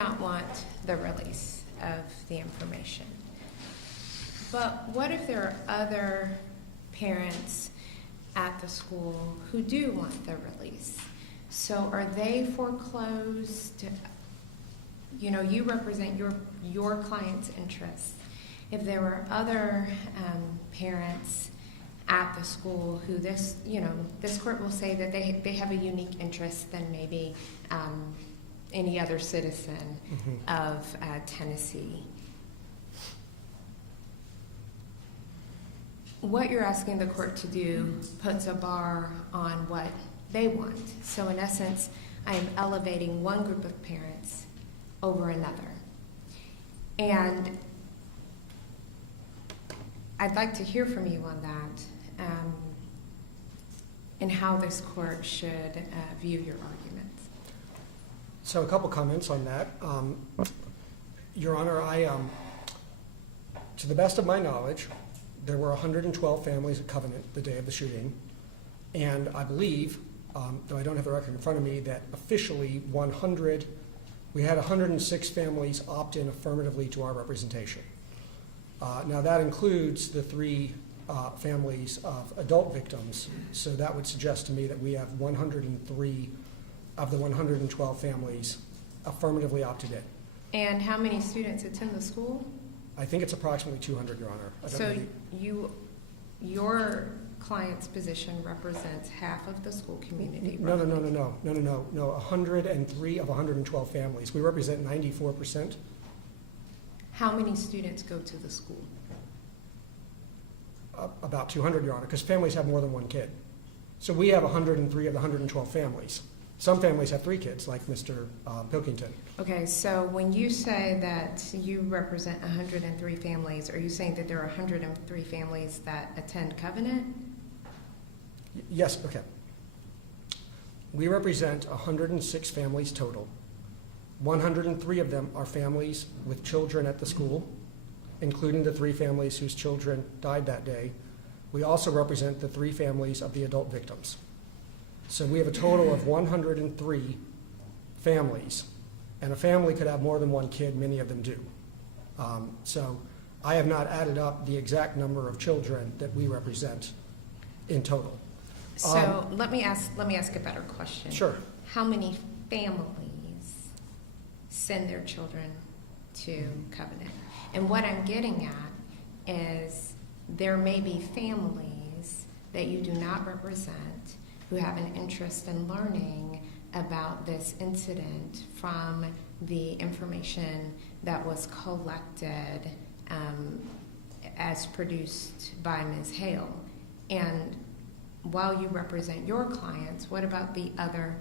not want the release of the information. But what if there are other parents at the school who do want the release? So are they foreclosed? You know, you represent your client's interests. If there were other parents at the school who this court will say that they have a unique interest than maybe any other citizen of Tennessee. What you're asking the court to do puts a bar on what they want. So in essence, I am elevating one group of parents over another. And I'd like to hear from you on that and how this court should view your arguments. So a couple comments on that. Your Honor, to the best of my knowledge, there were 112 families at Covenant the day of the shooting. And I believe, though I don't have the record in front of me, that officially we had 106 families opt in affirmatively to our representation. Now that includes the 3 families of adult victims. So that would suggest to me that we have 103 of the 112 families affirmatively opted in. And how many students attend the school? I think it's approximately 200, Your Honor. So your client's position represents half of the school community, No, right? No. 103 of 112 families. We represent 94%. How many students go to the school? About 200, Your Honor, because families have more than one kid. So we have 103 of the 112 families. Some families have 3 kids, like Mr. Pilkington. Okay, so when you say that you represent 103 families, are you saying that there are 103 families that attend Covenant? Yes, okay. We represent 106 families total. 103 of them are families with children at the school, including the 3 families whose children died that day. We also represent the 3 families of the adult victims. So we have a total of 103 families, and a family could have more than one kid, many of them do. So I have not added up the exact number of children that we represent in total. So let me ask a better question. Sure. How many families send their children to Covenant? And what I'm getting at is there may be families that you do not represent who have an interest in learning about this incident from the information that was collected as produced by Ms. Hale. And while you represent your clients, what about the other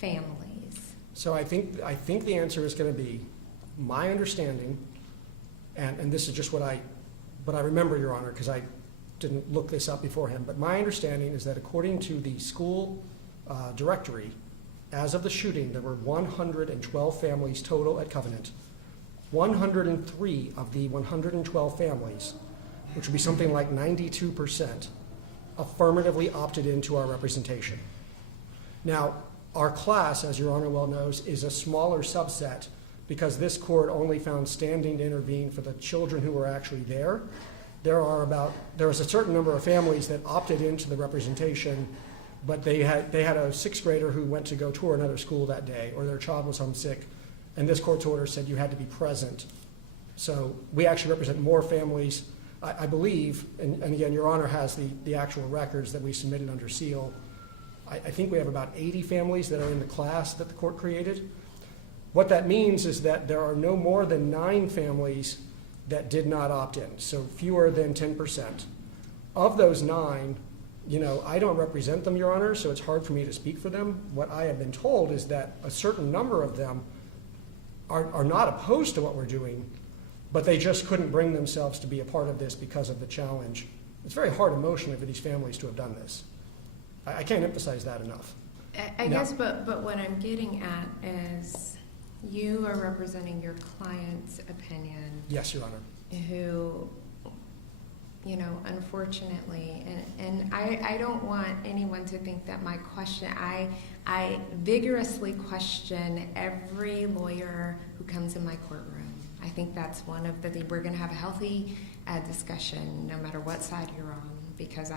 families? So I think the answer is going to be my understanding, and this is just what I remember, Your Honor, because I didn't look this up beforehand, but my understanding is that according to the school directory, as of the shooting, there were 112 families total at Covenant. 103 of the 112 families, which would be something like 92%, affirmatively opted into our representation. Now, our class, as Your Honor well knows, is a smaller subset because this court only found standing to intervene for the children who were actually there. There was a certain number of families that opted into the representation, but they had a 6th grader who went to go tour another school that day, or their child was homesick, and this court's order said you had to be present. So we actually represent more families, I believe, and again, Your Honor has the actual records that we submitted under seal. I think we have about 80 families that are in the class that the court created. What that means is that there are no more than 9 families that did not opt in, so fewer than 10%. Of those 9, I don't represent them, Your Honor, so it's hard for me to speak for them. What I have been told is that a certain number of them are not opposed to what we're doing, but they just couldn't bring themselves to be a part of this because of the challenge. It's very hard emotionally for these families to have done this. I can't emphasize that enough. I guess, but what I'm getting at is you are representing your client's opinion. Yes, Your Honor. Who unfortunately, and I don't want anyone to think that my question, I vigorously question every lawyer who comes in my courtroom. I think that's one of we're going to have a healthy discussion no matter what side you're on, because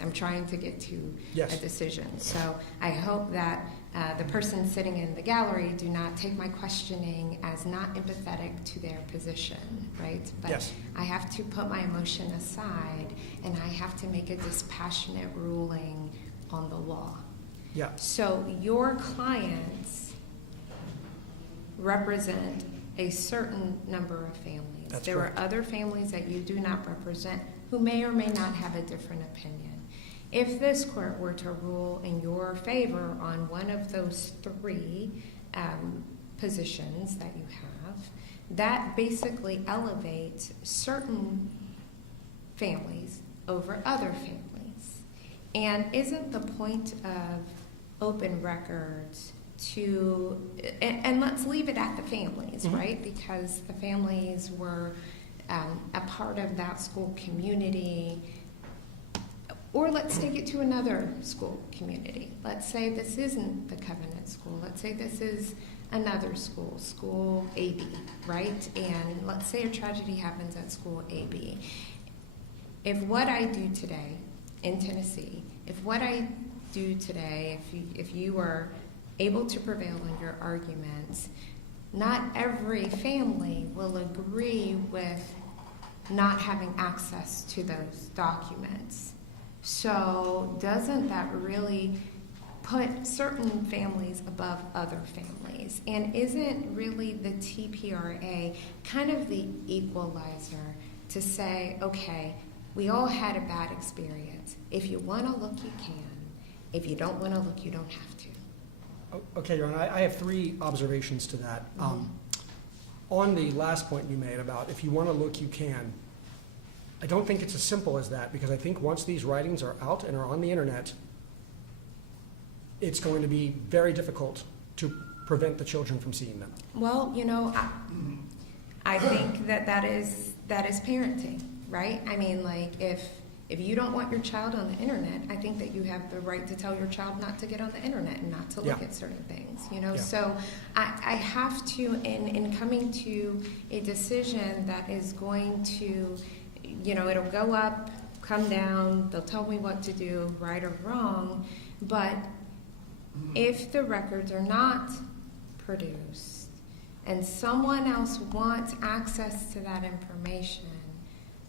I'm trying to get to Yes. a decision. So I hope that the person sitting in the gallery do not take my questioning as not empathetic to their position, right? But Yes. I have to put my emotion aside, and I have to make a dispassionate ruling on the law. Yeah. So your clients represent a certain number of families. That's there correct. are other families that you do not represent who may or may not have a different opinion. If this court were to rule in your favor on one of those three positions that you have, that basically elevates certain families over other families. And isn't the point of open records to, and let's leave it at the families, Mhm. right? Because the families were a part of that school community. Or let's take it to another school community. Let's say this isn't the Covenant School. Let's say this is another school, School AB, right? And let's say a tragedy happens at School AB. If what I do today in Tennessee, if you are able to prevail on your arguments, not every family will agree with not having access to those documents. So doesn't that really put certain families above other families? And isn't really the TPRA kind of the equalizer to say, okay, we all had a bad experience. If you want to look, you can. If you don't want to look, you don't have to. Okay, Your Honor, I have three observations to that. On the last point you made about if you want to look, you can. I don't think it's as simple as that, because I think once these writings are out and are on the internet, it's going to be very difficult to prevent the children from seeing them. Well, I think that is parenting, right? I mean, like, if you don't want your child on the internet, I think that you have the right to tell your child not to get on the internet and not to look Yeah. at certain things, Yeah. So I have to, in coming to a decision that is going to, it'll go up, come down, they'll tell me what to do, right or wrong, but if the records are not produced and someone else wants access to that information,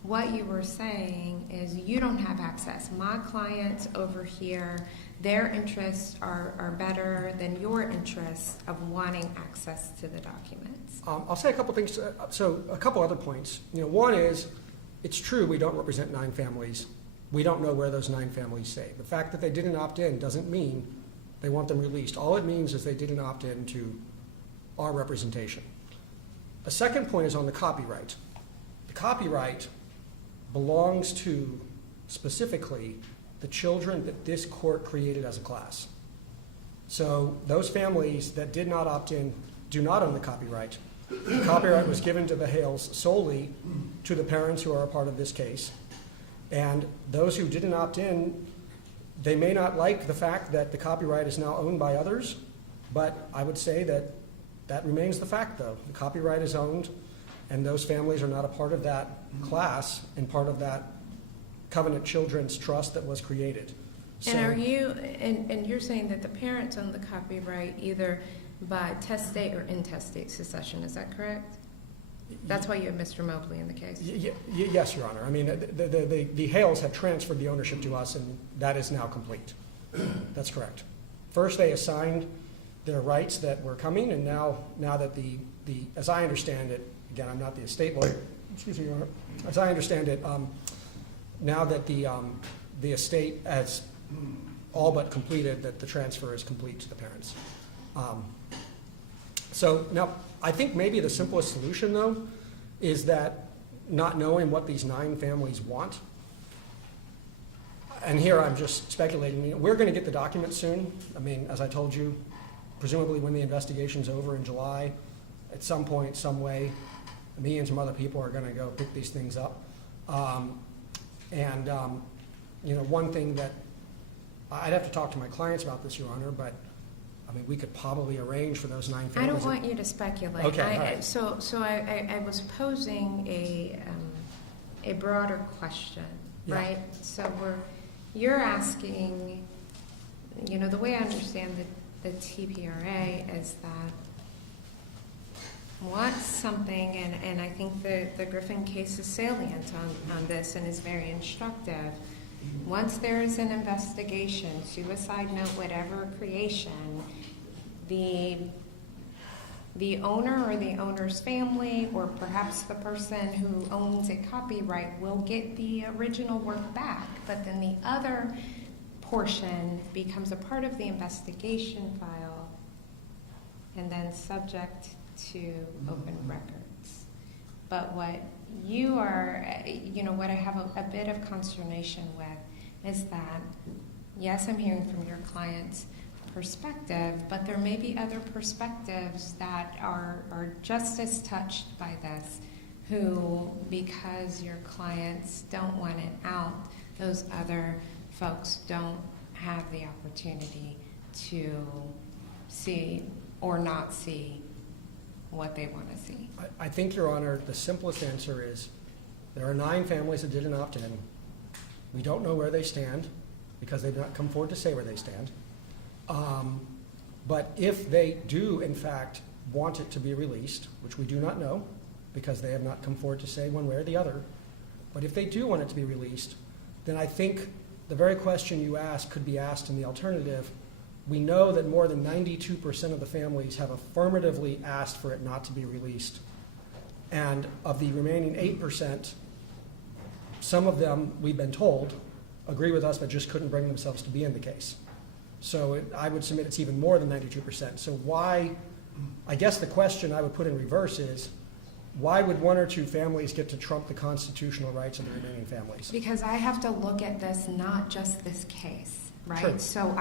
what you were saying is you don't have access. My clients over here, their interests are better than your interests of wanting access to the documents. I'll say a couple things. So a couple other points. One is, it's true we don't represent 9 families. We don't know where those 9 families stay. The fact that they didn't opt in doesn't mean they want them released. All it means is they didn't opt in to our representation. A second point is on the copyright. The copyright belongs to, specifically, the children that this court created as a class. So those families that did not opt in do not own the copyright. The copyright was given to the Hales solely to the parents who are a part of this case. And those who didn't opt in, they may not like the fact that the copyright is now owned by others, but I would say that that remains the fact, though. The copyright is owned, and those families are not a part of that class and part of that Covenant Children's Trust that was created. So, And are you, and you're saying that the parents own the copyright either by testate or intestate succession, is that correct? That's why you have Mr. Mobley in the case. Yes, Your Honor. I mean, the Hales have transferred the ownership to us, and that is now complete. That's correct. First, they assigned their rights that were coming, and now that the as I understand it, again, I'm not the estate lawyer. Excuse me, Your Honor. As I understand it, now that the estate has all but completed, that the transfer is complete to the parents. So now, I think maybe the simplest solution, though, is that not knowing what these 9 families want. And here I'm just speculating. We're going to get the documents soon. I mean, as I told you, presumably when the investigation's over in July, at some point, some way, me and some other people are going to go pick these things up. And, one thing that, I'd have to talk to my clients about this, Your Honor, but, I mean, we could probably arrange for those 9 families. I don't want you to speculate. Okay, all right. So I was posing a broader question, Yeah. right? So you're asking, the way I understand the TPRA is that once something, and I think the Griffin case is salient on this and is very instructive. Once there is an investigation, suicide note, whatever creation, the owner or the owner's family, or perhaps the person who owns a copyright, will get the original work back. But then the other portion becomes a part of the investigation file and then subject to open records. But what you are, what I have a bit of consternation with is that, yes, I'm hearing from your client's perspective, but there may be other perspectives that are just as touched by this, who, because your clients don't want it out, those other folks don't have the opportunity to see or not see what they want to see. I think, Your Honor, the simplest answer is there are 9 families that didn't opt in. We don't know where they stand because they've not come forward to say where they stand. But if they do, in fact, want it to be released, which we do not know because they have not come forward to say one way or the other, but if they do want it to be released, then I think the very question you asked could be asked in the alternative. We know that more than 92% of the families have affirmatively asked for it not to be released. And of the remaining 8%, some of them, we've been told, agree with us but just couldn't bring themselves to be in the case. So I would submit it's even more than 92%. So why, I guess the question I would put in reverse is, why would 1 or 2 families get to trump the constitutional rights of the remaining families? Because I have to look at this, not just this case, right? Sure. So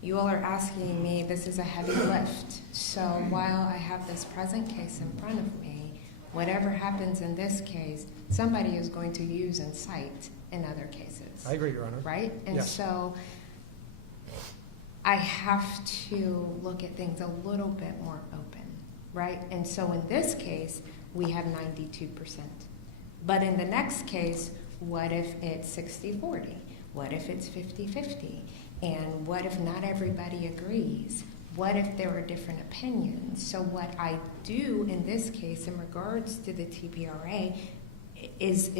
you all are asking me, this is a heavy lift. So while I have this present case in front of me, whatever happens in this case, somebody is going to use and cite in other cases. I agree, Your Honor. Right? And Yes. so I have to look at things a little bit more open, right? And so in this case, we have 92%. But in the next case, what if it's 60-40? What if it's 50-50? And what if not everybody agrees? What if there are different opinions? So what I do in this case in regards to the TPRA is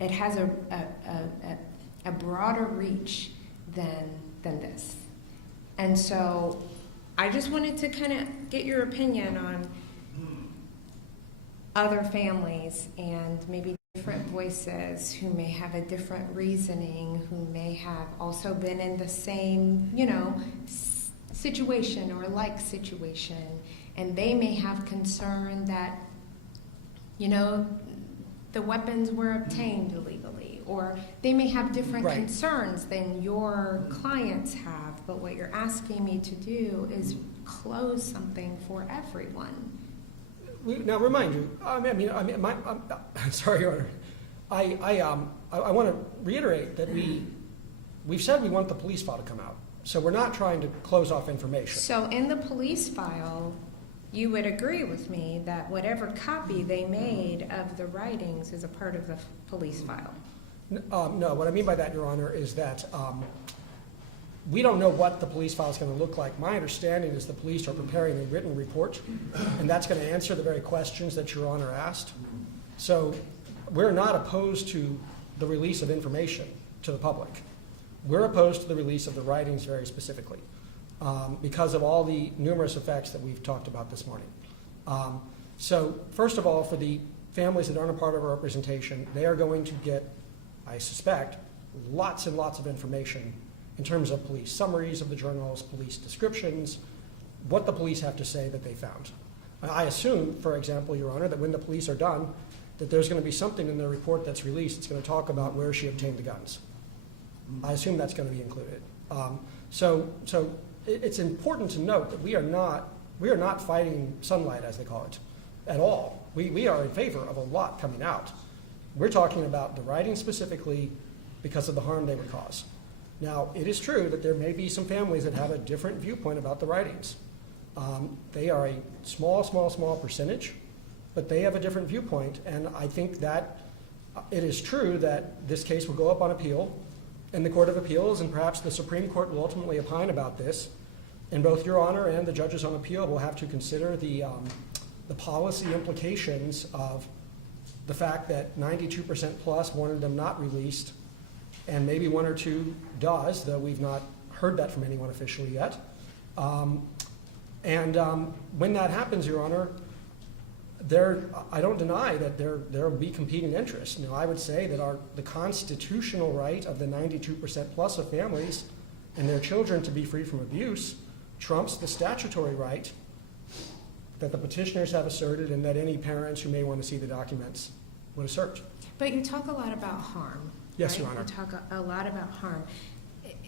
it has a broader reach than this. And so I just wanted to kind of get your opinion on other families and maybe different voices who may have a different reasoning, who may have also been in the same, situation or like situation, and they may have concern that, the weapons were obtained illegally, or they may have different Right. concerns than your clients have, but what you're asking me to do is close something for everyone. Now, remind you, sorry, Your Honor. I want to reiterate that we've said we want the police file to come out. So we're not trying to close off information. So in the police file, you would agree with me that whatever copy they made of the writings is a part of the police file? No, what I mean by that, Your Honor, is that we don't know what the police file is going to look like. My understanding is the police are preparing a written report, and that's going to answer the very questions that Your Honor asked. So we're not opposed to the release of information to the public. We're opposed to the release of the writings very specifically because of all the numerous effects that we've talked about this morning. So first of all, for the families that aren't a part of our representation, they are going to get, I suspect, lots and lots of information in terms of police summaries of the journals, police descriptions, what the police have to say that they found. I assume, for example, Your Honor, that when the police are done, that there's going to be something in the report that's released that's going to talk about where she obtained the guns. I assume that's going to be included. So it's important to note that we are not fighting sunlight, as they call it, at all. We are in favor of a lot coming out. We're talking about the writings specifically because of the harm they would cause. Now, it is true that there may be some families that have a different viewpoint about the writings. They are a small percentage, but they have a different viewpoint, and I think that it is true that this case will go up on appeal in the Court of Appeals, and perhaps the Supreme Court will ultimately opine about this. And both Your Honor and the judges on appeal will have to consider the policy implications of the fact that 92% plus wanted them not released, and maybe one or two does, though we've not heard that from anyone officially yet. When that happens, Your Honor, I don't deny that there will be competing interests. Now, I would say that the constitutional right of the 92% plus of families and their children to be free from abuse trumps the statutory right that the petitioners have asserted and that any parents who may want to see the documents would assert. But you talk a lot about harm. Yes, right? Your Honor. You talk a lot about harm.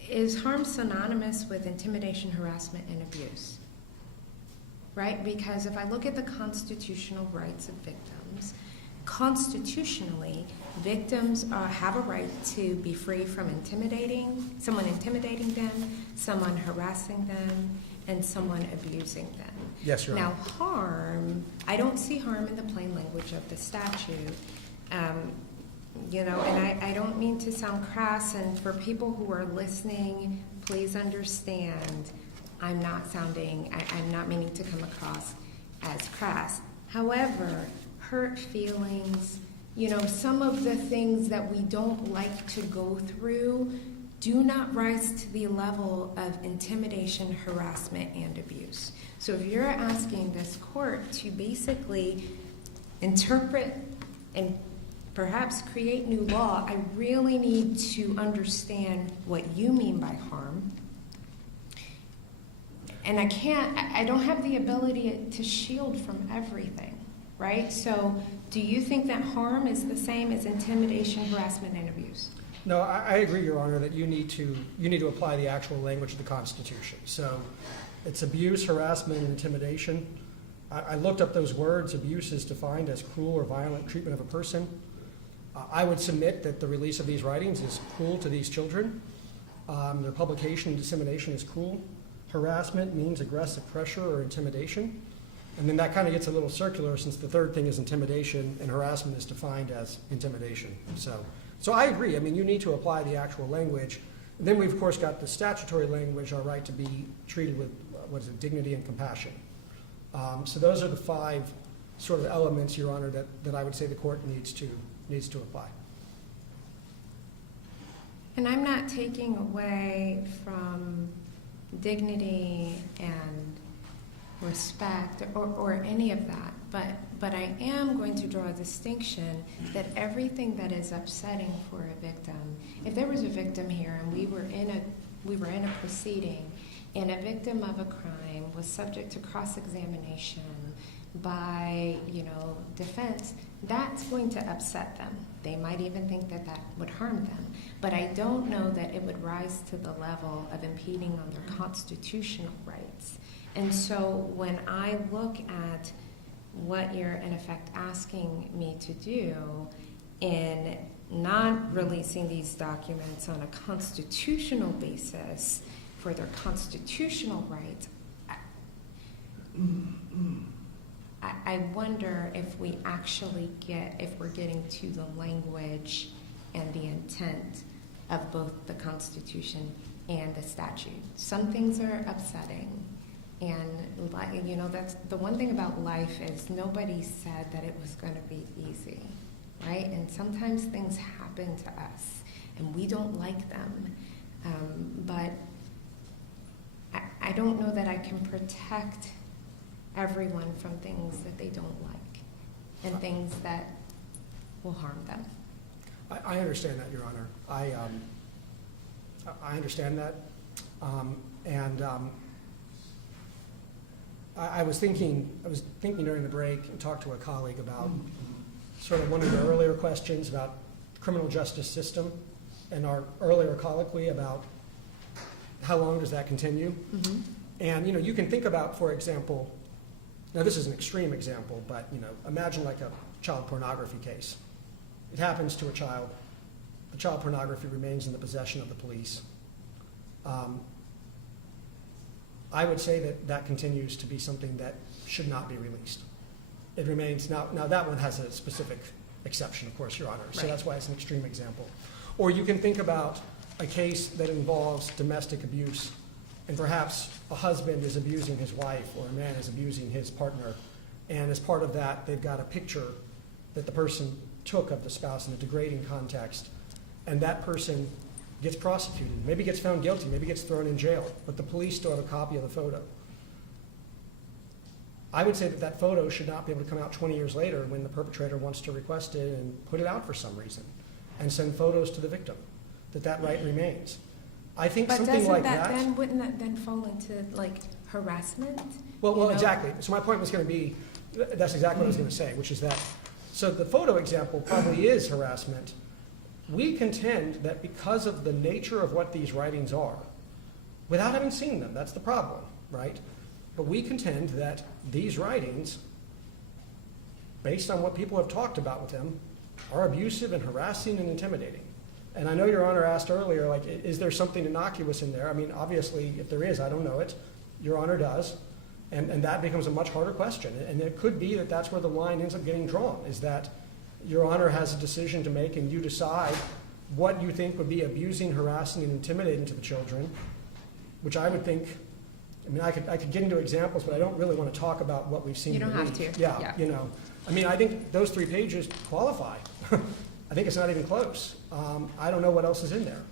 Is harm synonymous with intimidation, harassment, and abuse? Right? Because if I look at the constitutional rights of victims, constitutionally, victims have a right to be free from someone intimidating them, someone harassing them, and someone abusing them. Yes, Your Honor. Now, harm, I don't see harm in the plain language of the statute. And I don't mean to sound crass, and for people who are listening, please understand, I'm not meaning to come across as crass. However, hurt feelings, some of the things that we don't like to go through do not rise to the level of intimidation, harassment, and abuse. So if you're asking this court to basically interpret and perhaps create new law, I really need to understand what you mean by harm. And I don't have the ability to shield from everything, right? So do you think that harm is the same as intimidation, harassment, and abuse? No, I agree, Your Honor, that you need to apply the actual language of the Constitution. So it's abuse, harassment, and intimidation. I looked up those words. Abuse is defined as cruel or violent treatment of a person. I would submit that the release of these writings is cruel to these children. Their publication and dissemination is cruel. Harassment means aggressive pressure or intimidation. And then that kind of gets a little circular, since the third thing is intimidation, and harassment is defined as intimidation. So I agree. I mean, you need to apply the actual language. And then we've, of course, got the statutory language, our right to be treated with, dignity and compassion. So those are the five sort of elements, Your Honor, that I would say the court needs to apply. And I'm not taking away from dignity and respect or any of that, but I am going to draw a distinction that everything that is upsetting for a victim, if there was a victim here and we were in a proceeding and a victim of a crime was subject to cross-examination by defense, that's going to upset them. They might even think that would harm them. But I don't know that it would rise to the level of impeding on their constitutional rights. And so when I look at what you're in effect asking me to do in not releasing these documents on a constitutional basis for their constitutional rights, I wonder if we're getting to the language and the intent of both the Constitution and the statute. Some things are upsetting, and that's the one thing about life is nobody said that it was going to be easy, right? And sometimes things happen to us, and we don't like them. But I don't know that I can protect everyone from things that they don't like and things that will harm them. I understand that, Your Honor. I understand that. I was thinking during the break and talked to a colleague about sort of one of the earlier questions about the criminal justice system and our earlier colloquy about how long does that continue. Mm-hmm. And you can think about, for example, now this is an extreme example, but imagine like a child pornography case. it happens to a child. The child pornography remains in the possession of the police. I would say that that continues to be something that should not be released. It remains, now that one has a specific exception, of course, Your Honor, so that's why it's an extreme example. Or you can think about a case that involves domestic abuse, and perhaps a husband is abusing his wife or a man is abusing his partner, and as part of that, they've got a picture that the person took of the spouse in a degrading context, and that person gets prosecuted, maybe gets found guilty, maybe gets thrown in jail, but the police still have a copy of the photo. I would say that that photo should not be able to come out 20 years later when the perpetrator wants to request it and put it out for some reason and send photos to the victim, that right remains. I think But something doesn't like that that. then, wouldn't that then fall into like harassment? Well, You know? exactly. So my point was going to be, that's exactly what I was going to say, which is that, so the photo example probably is harassment. We contend that because of the nature of what these writings are, without having seen them, that's the problem, right? But we contend that these writings, based on what people have talked about with them, are abusive and harassing and intimidating. And I know Your Honor asked earlier, like, is there something innocuous in there? I mean, obviously, if there is, I don't know it. Your Honor does. And that becomes a much harder question. And it could be that that's where the line ends up getting drawn, is that Your Honor has a decision to make and you decide what you think would be abusing, harassing, and intimidating to the children, which I would think, I mean, I could get into examples, but I don't really want to talk about what we've seen. You don't in the have week. to. Yeah, you know. I mean, I think those 3 pages qualify. I think it's not even close. I don't know what else is in there.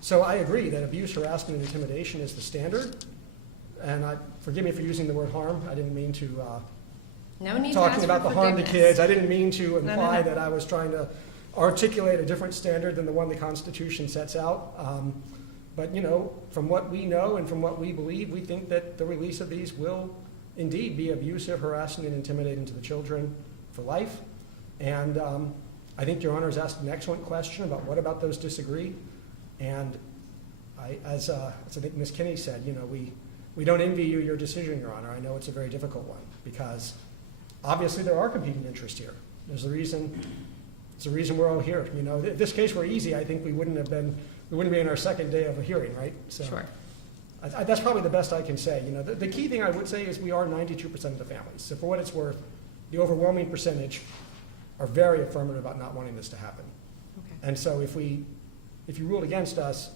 So I agree that abuse, harassment, and intimidation is the standard. And forgive me for using the word harm. I didn't mean to, No need to talking ask about for the harm to forgiveness. kids. I didn't mean to imply no. that I was trying to articulate a different standard than the one the Constitution sets out. But, you know, from what we know and from what we believe, we think that the release of these will indeed be abusive, harassing, and intimidating to the children for life. And I think Your Honor has asked an excellent question about what about those disagree. And as I think Ms. Kinney said, you know, we don't envy you your decision, Your Honor. I know it's a very difficult one because obviously there are competing interests here. There's a reason we're all here. You know, if this case were easy, I think we wouldn't be in our second day of a hearing, right? So Sure. that's probably the best I can say. You know, the key thing I would say is we are 92% of the families. So for what it's worth, the overwhelming percentage are very affirmative about not wanting this to happen. Okay. And so if you ruled against us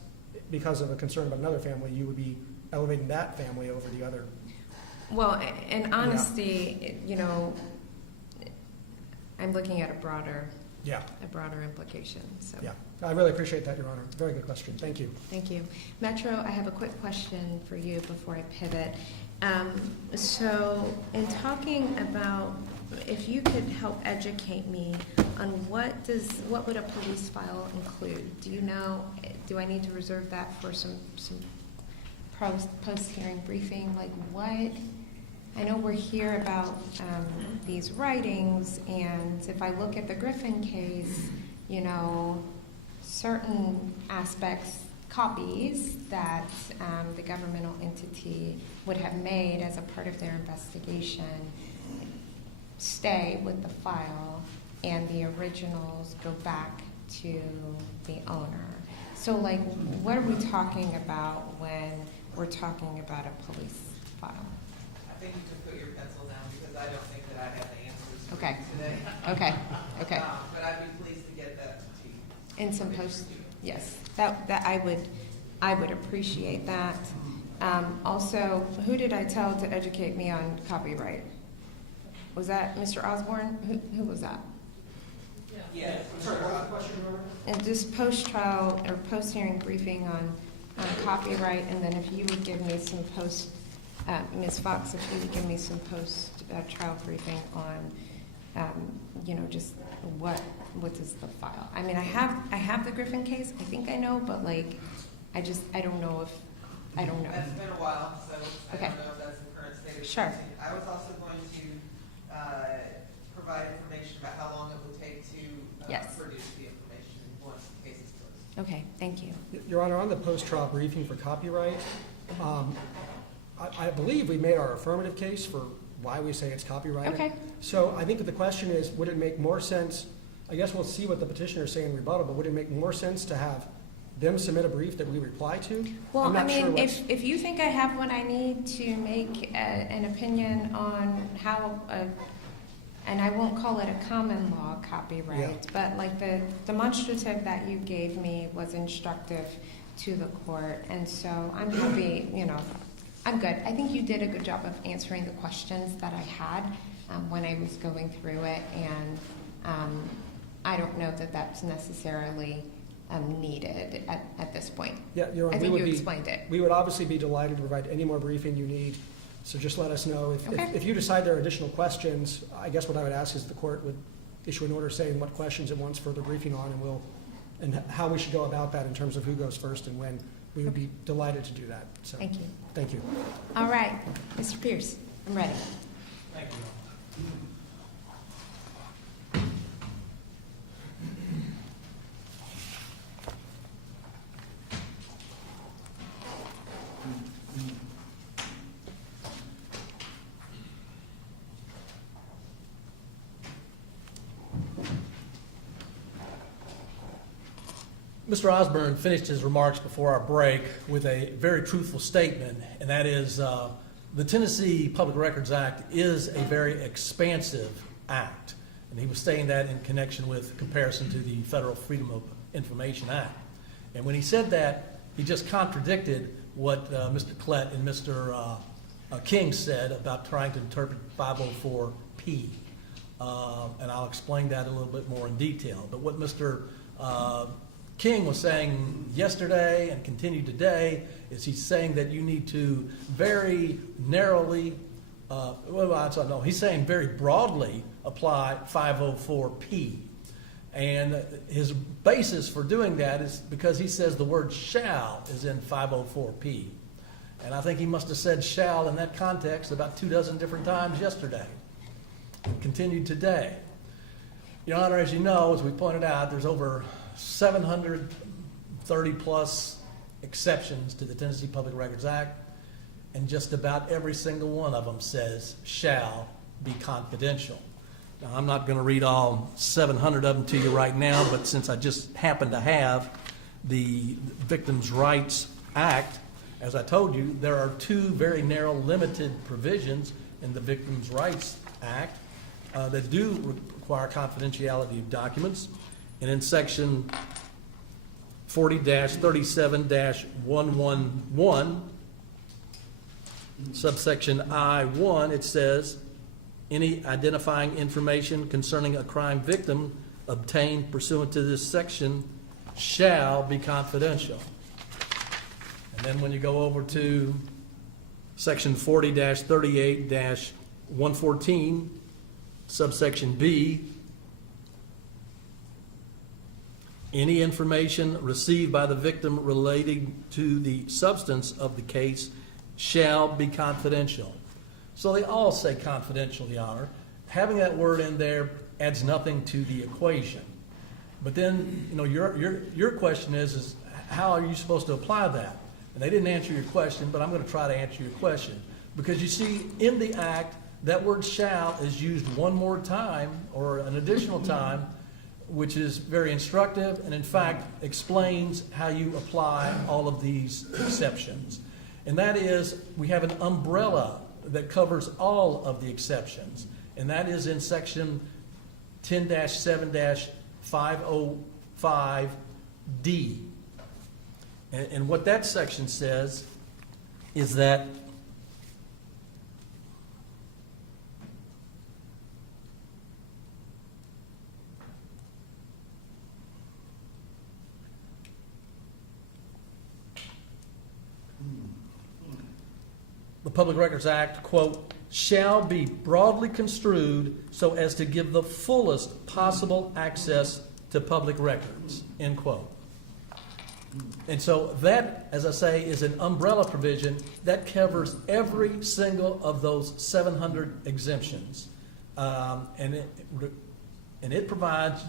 because of a concern about another family, you would be elevating that family over the other. Well, in honesty, you know, I'm looking at a broader implication. So. Yeah, I really appreciate that, Your Honor. Very good question. Thank you. Thank you. Metro, I have a quick question for you before I pivot. So in talking about, if you could help educate me on what would a police file include? Do you know, do I need to reserve that for some post-hearing briefing? Like what? I know we're here about these writings, and if I look at the Griffin case, you know, certain aspects, copies that the governmental entity would have made as a part of their investigation stay with the file, and the originals go back to the owner. So, like, what are we talking about when we're talking about a police file? I think you can put your pencil down because I don't think that I have the answers for Okay. you today. Okay. But I'd be pleased to get that to you. In some post, yes, that I would appreciate that. Also, who did I tell to educate me on copyright? Was that Mr. Osborne? Who was that? Yeah. Sorry, what was the question, Your Honor? And just post-trial or post-hearing briefing on copyright, and then if you would give me some Ms. Fox, if you would give me some post-trial briefing on, you know, just what is the file. I mean, I have the Griffin case. I think I know, but like, I don't know. That's been a while, so Okay. I don't know if that's the current state of Sure. things. I was also going to provide information about how long it would take to Yes. produce the information once the case is closed. Okay, thank you. Your Honor, on the post-trial briefing for copyright, I believe we made our affirmative case for why we say it's copyrighted. Okay. So I think that the question is, would it make more sense, I guess we'll see what the petitioner is saying in rebuttal, but would it make more sense to have them submit a brief that we reply to? Well, I'm I not sure mean, what's- if you think I have what I need to make an opinion on how, and I won't call it a common law copyright, Yeah. but like the demonstrative that you gave me was instructive to the court, and so I'm happy, I'm good. I think you did a good job of answering the questions that I had when I was going through it, and I don't know that that's necessarily needed at this point. Yeah, Your Honor, I we think would you be, explained it. we would obviously be delighted to provide any more briefing you need, so just let us know. Okay. If you decide there are additional questions, I guess what I would ask is the court would issue an order saying what questions it wants further briefing on, and how we should go about that in terms of who goes first and when. We would be delighted to do that. So, Thank you. thank you. All right, Mr. Pierce, I'm ready. Thank you. Mr. Osborne finished his remarks before our break with a very truthful statement, and that is the Tennessee Public Records Act is a very expansive act. And he was saying that in connection with comparison to the Federal Freedom of Information Act. And when he said that, he just contradicted what Mr. Klett and Mr. King said about trying to interpret 504P. And I'll explain that a little bit more in detail. But what Mr. King was saying yesterday and continued today is he's saying that you need to very narrowly, he's saying very broadly apply 504P. And his basis for doing that is because he says the word shall is in 504P. And I think he must have said shall in that context about 24 different times yesterday. And continued today. Your Honor, as you know, as we pointed out, there's over 730 plus exceptions to the Tennessee Public Records Act, and just about every single one of them says shall be confidential. Now, I'm not going to read all 700 of them to you right now, but since I just happen to have the Victims' Rights Act, as I told you, there are two very narrow, limited provisions in the Victims' Rights Act that do require confidentiality of documents. And in section 40-37-111, subsection I-1, it says, any identifying information concerning a crime victim obtained pursuant to this section shall be confidential. And then when you go over to section 40-38-114, subsection B, any information received by the victim relating to the substance of the case shall be confidential. So they all say confidential, Your Honor. Having that word in there adds nothing to the equation. But then, your question is how are you supposed to apply that? And they didn't answer your question, but I'm going to try to answer your question. Because you see, in the Act, that word shall is used one more time, or an additional time, which is very instructive and in fact explains how you apply all of these exceptions. And that is, we have an umbrella that covers all of the exceptions, and that is in section 10-7-505D. And what that section says is that the Public Records Act, quote, shall be broadly construed so as to give the fullest possible access to public records, end quote. And so that, as I say, is an umbrella provision that covers every single of those 700 exemptions. And it provides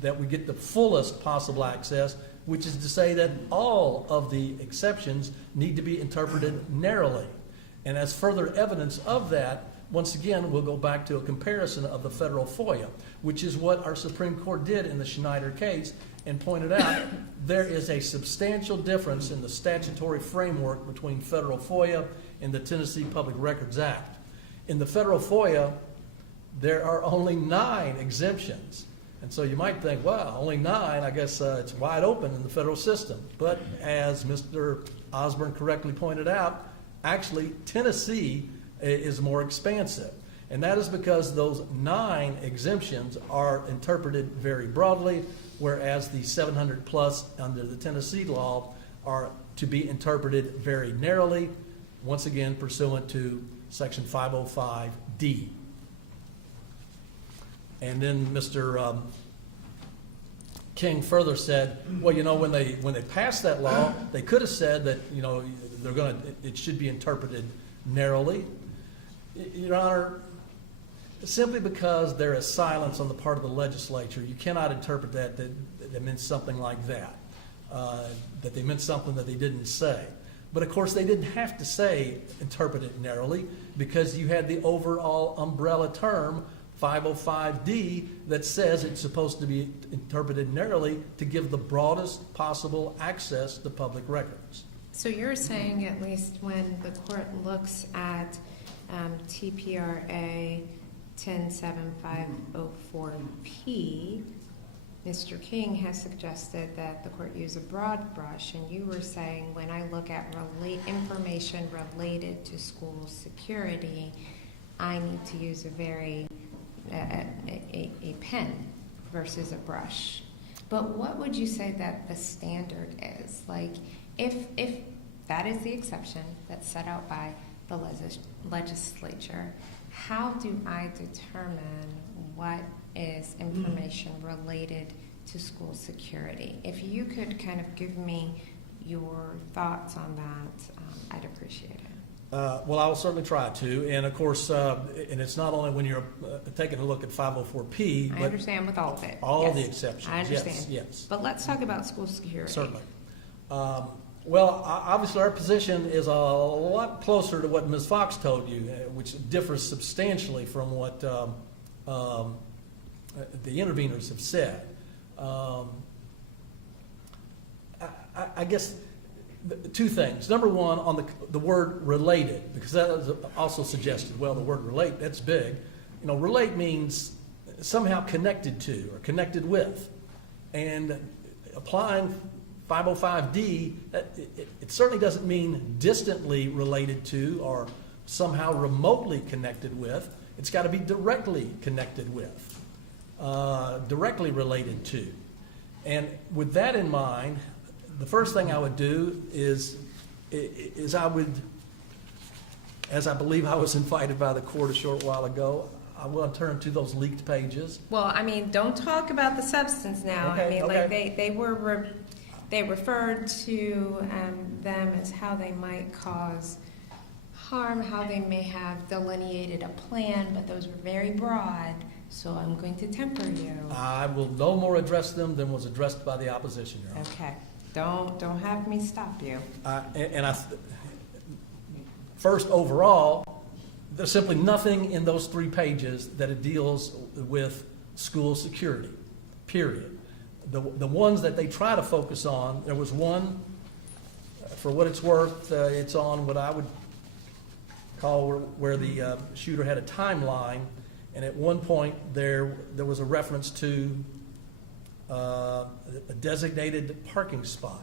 that we get the fullest possible access, which is to say that all of the exceptions need to be interpreted narrowly. And as further evidence of that, once again, we'll go back to a comparison of the federal FOIA, which is what our Supreme Court did in the Schneider case and pointed out there is a substantial difference in the statutory framework between federal FOIA and the Tennessee Public Records Act. In the federal FOIA, there are only 9 exemptions. And so you might think, well, only 9, I guess it's wide open in the federal system. But as Mr. Osborne correctly pointed out, actually Tennessee is more expansive. And that is because those 9 exemptions are interpreted very broadly, whereas the 700 plus under the Tennessee law are to be interpreted very narrowly, once again pursuant to Section 505D. And then Mr. King further said, well, when they passed that law, they could have said that it should be interpreted narrowly. Your Honor, simply because there is silence on the part of the legislature, you cannot interpret that meant something like that, that they meant something that they didn't say. But of course, they didn't have to say interpret it narrowly, because you had the overall umbrella term 505D that says it's supposed to be interpreted narrowly to give the broadest possible access to public records. So you're saying, at least when the court looks at TPRA 107504P, Mr. King has suggested that the court use a broad brush, and you were saying when I look at information related to school security, I need to use a pen versus a brush. But what would you say that the standard is? Like, if that is the exception that's set out by the legislature, how do I determine what is information related to school security? If you could kind of give me your thoughts on that, I'd appreciate it. Well, I will certainly try to. And of course, and it's not only when you're taking a look at 504P, I but understand with all of it. all Yes, the exceptions. I understand. Yes. But let's talk about school security. Certainly. Well, obviously our position is a lot closer to what Ms. Fox told you, which differs substantially from what the interveners have said. I guess 2 things. Number one, on the word related, because that was also suggested. Well, the word relate, that's big. Relate means somehow connected to or connected with. And applying 505D, it certainly doesn't mean distantly related to or somehow remotely connected with. It's got to be directly connected with, directly related to. And with that in mind, the first thing I would do is I would, as I believe I was invited by the court a short while ago, I will turn to those leaked pages. Well, I mean, don't talk about the substance now. Okay, I mean, okay. like they referred to them as how they might cause harm, how they may have delineated a plan, but those were very broad. So I'm going to temper you. I will no more address them than was addressed by the opposition, Your Honor. Okay. Don't have me stop you. First, overall, there's simply nothing in those 3 pages that it deals with school security, period. The ones that they try to focus on, there was one, for what it's worth, it's on what I would call where the shooter had a timeline, and at one point there was a reference to a designated parking spot.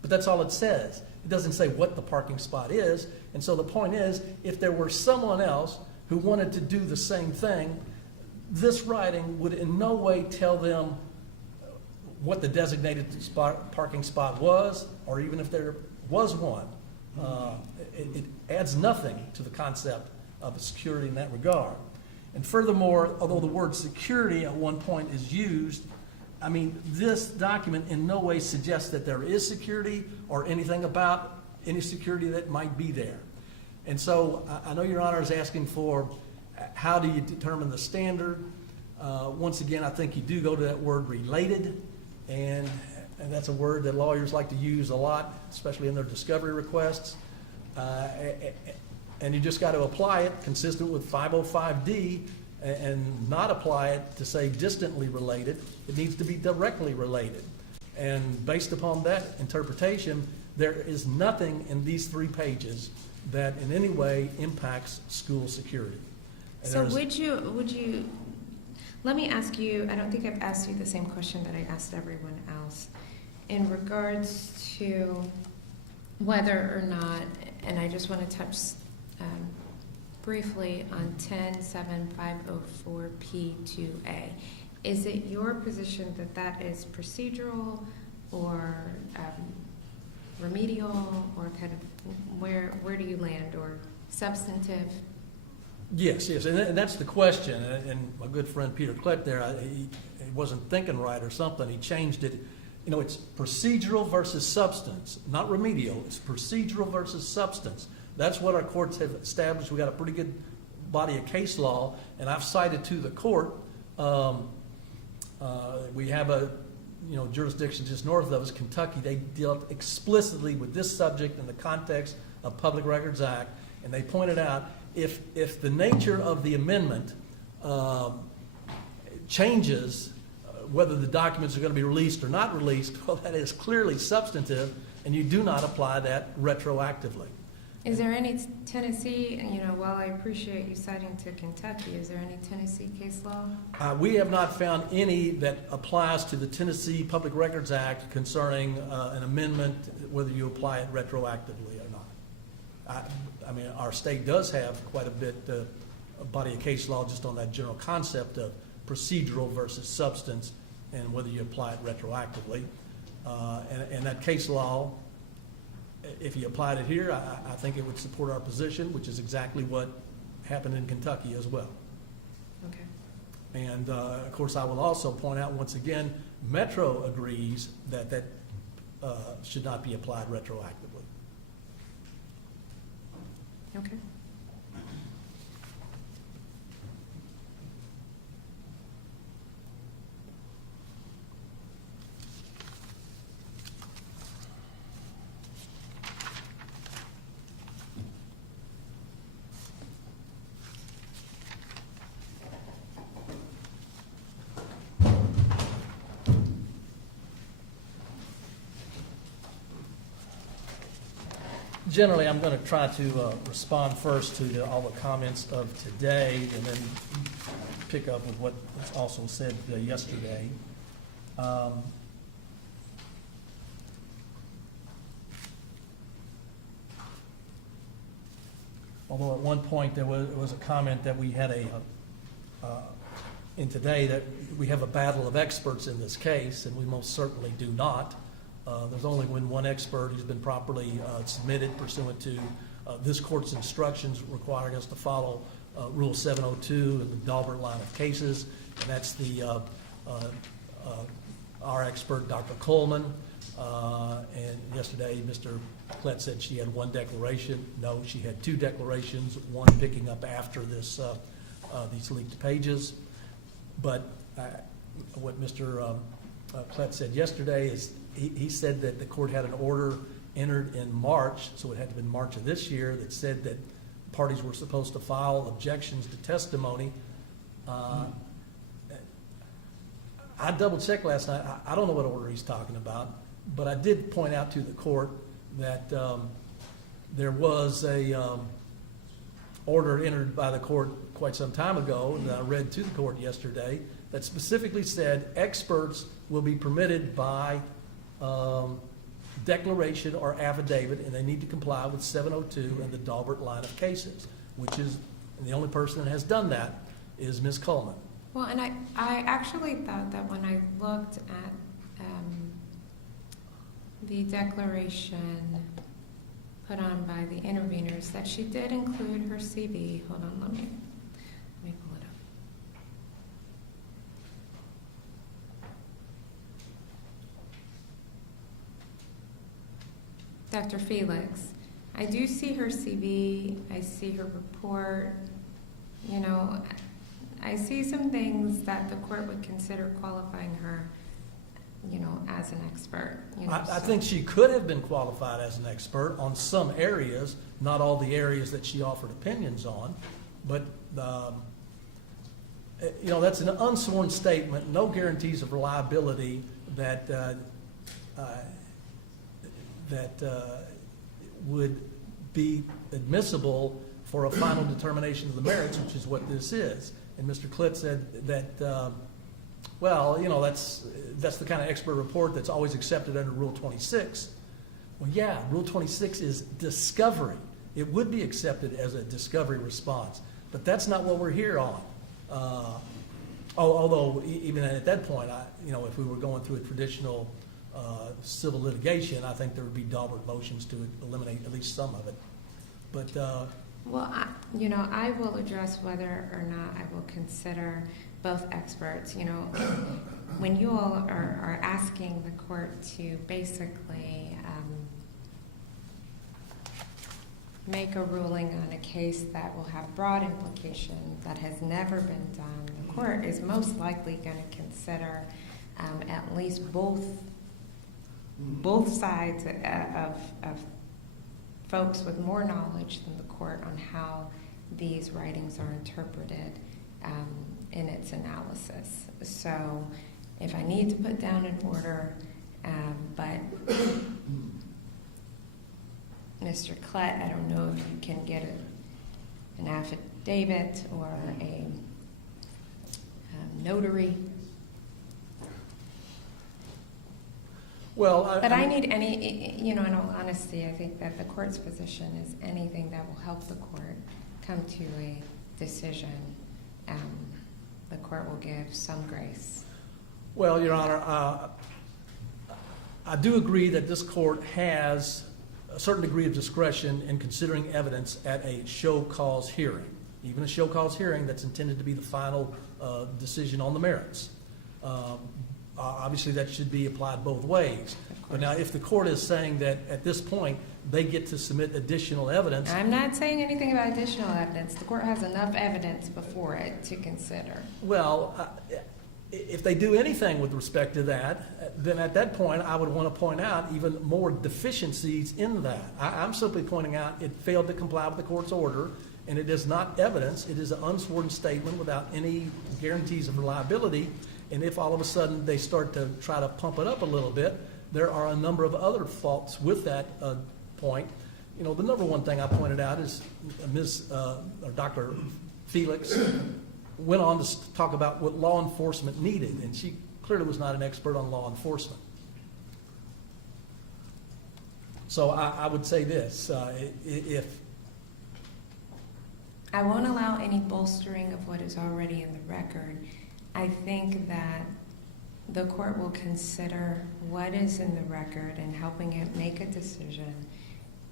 But that's all it says. It doesn't say what the parking spot is. And so the point is, if there were someone else who wanted to do the same thing, this writing would in no way tell them what the designated parking spot was, or even if there was one. It adds nothing to the concept of security in that regard. And furthermore, although the word security at one point is used, I mean, this document in no way suggests that there is security or anything about any security that might be there. And so I know Your Honor is asking for how do you determine the standard. Once again, I think you do go to that word related, and that's a word that lawyers like to use a lot, especially in their discovery requests. And you just got to apply it consistent with 505D and not apply it to say distantly related. It needs to be directly related. And based upon that interpretation, there is nothing in these 3 pages that in any way impacts school security. And So there's- would you, let me ask you, I don't think I've asked you the same question that I asked everyone else. In regards to whether or not, and I just want to touch briefly on 10.7504P2A. Is it your position that that is procedural or remedial, or kind of where do you land, or substantive? Yes, and that's the question. And my good friend Peter Klett there, he wasn't thinking right or something. He changed it. You know, it's procedural versus substance, not remedial. It's procedural versus substance. That's what our courts have established. We got a pretty good body of case law, and I've cited to the court. We have a jurisdiction just north of us, Kentucky. They dealt explicitly with this subject in the context of Public Records Act, and they pointed out if the nature of the amendment changes whether the documents are going to be released or not released, well, that is clearly substantive, and you do not apply that retroactively. Is there any Tennessee, while I appreciate you citing to Kentucky, is there any Tennessee case law? We have not found any that applies to the Tennessee Public Records Act concerning an amendment, whether you apply it retroactively or not. I mean, our state does have quite a bit of body of case law just on that general concept of procedural versus substance and whether you apply it retroactively. And that case law, if you applied it here, I think it would support our position, which is exactly what happened in Kentucky as well. Okay. And of course, I will also point out once again, Metro agrees that that should not be applied retroactively. Okay. Generally, I'm going to try to respond first to all the comments of today and then pick up with what was also said yesterday. Although at one point there was a comment that we had in today that we have a battle of experts in this case, and we most certainly do not. There's only been one expert who's been properly submitted pursuant to this court's instructions requiring us to follow Rule 702 and the Daubert line of cases, and that's our expert, Dr. Coleman. And yesterday, Mr. Klett said she had one declaration. No, she had 2 declarations, one picking up after this these leaked pages. But what Mr. Klett said yesterday is he said that the court had an order entered in March, so it had to be March of this year, that said that parties were supposed to file objections to testimony. I double-checked last night. I don't know what order he's talking about, but I did point out to the court that there was a order entered by the court quite some time ago that I read to the court yesterday that specifically said experts will be permitted by declaration or affidavit, and they need to comply with 702 and the Daubert line of cases, which is, and the only person that has done that is Ms. Coleman. Well, and I actually thought that when I looked at the declaration put on by the interveners, that she did include her CV. Hold on, let me pull it up. Dr. Felix, I do see her CV, I see her report, I see some things that the court would consider qualifying her as an expert. I think she could have been qualified as an expert on some areas, not all the areas that she offered opinions on, but that's an unsworn statement, no guarantees of reliability that would be admissible for a final determination of the merits, which is what this is. And Mr. Klitt said that, that's the kind of expert report that's always accepted under Rule 26. Well, yeah, Rule 26 is discovery. It would be accepted as a discovery response, but that's not what we're here on. Although even at that point, if we were going through a traditional civil litigation, I think there would be Daubert motions to eliminate at least some of it. But well, I will address whether or not I will consider both experts. When you all are asking the court to basically make a ruling on a case that will have broad implication that has never been done, the court is most likely going to consider at least both sides of folks with more knowledge than the court on how these writings are interpreted in its analysis. So if I need to put down an order, but Mr. Klitt, I don't know if you can get an affidavit or a notary. well, But I need any, in all honesty, I think that the court's position is anything that will help the court come to a decision. The court will give some grace. Well, Your Honor, I do agree that this court has a certain degree of discretion in considering evidence at a show cause hearing, even a show cause hearing that's intended to be the final decision on the merits. Obviously, that should be applied both ways. But now, if the court is saying that at this point they get to submit additional evidence, I'm not saying anything about additional evidence. The court has enough evidence before it to consider. well, if they do anything with respect to that, then at that point I would want to point out even more deficiencies in that. I'm simply pointing out it failed to comply with the court's order, and it is not evidence. It is an unsworn statement without any guarantees of reliability. And if all of a sudden they start to try to pump it up a little bit, there are a number of other faults with that point. The number one thing I pointed out is Dr. Felix went on to talk about what law enforcement needed, and she clearly was not an expert on law enforcement. So I would say this, if I won't allow any bolstering of what is already in the record. I think that the court will consider what is in the record and helping it make a decision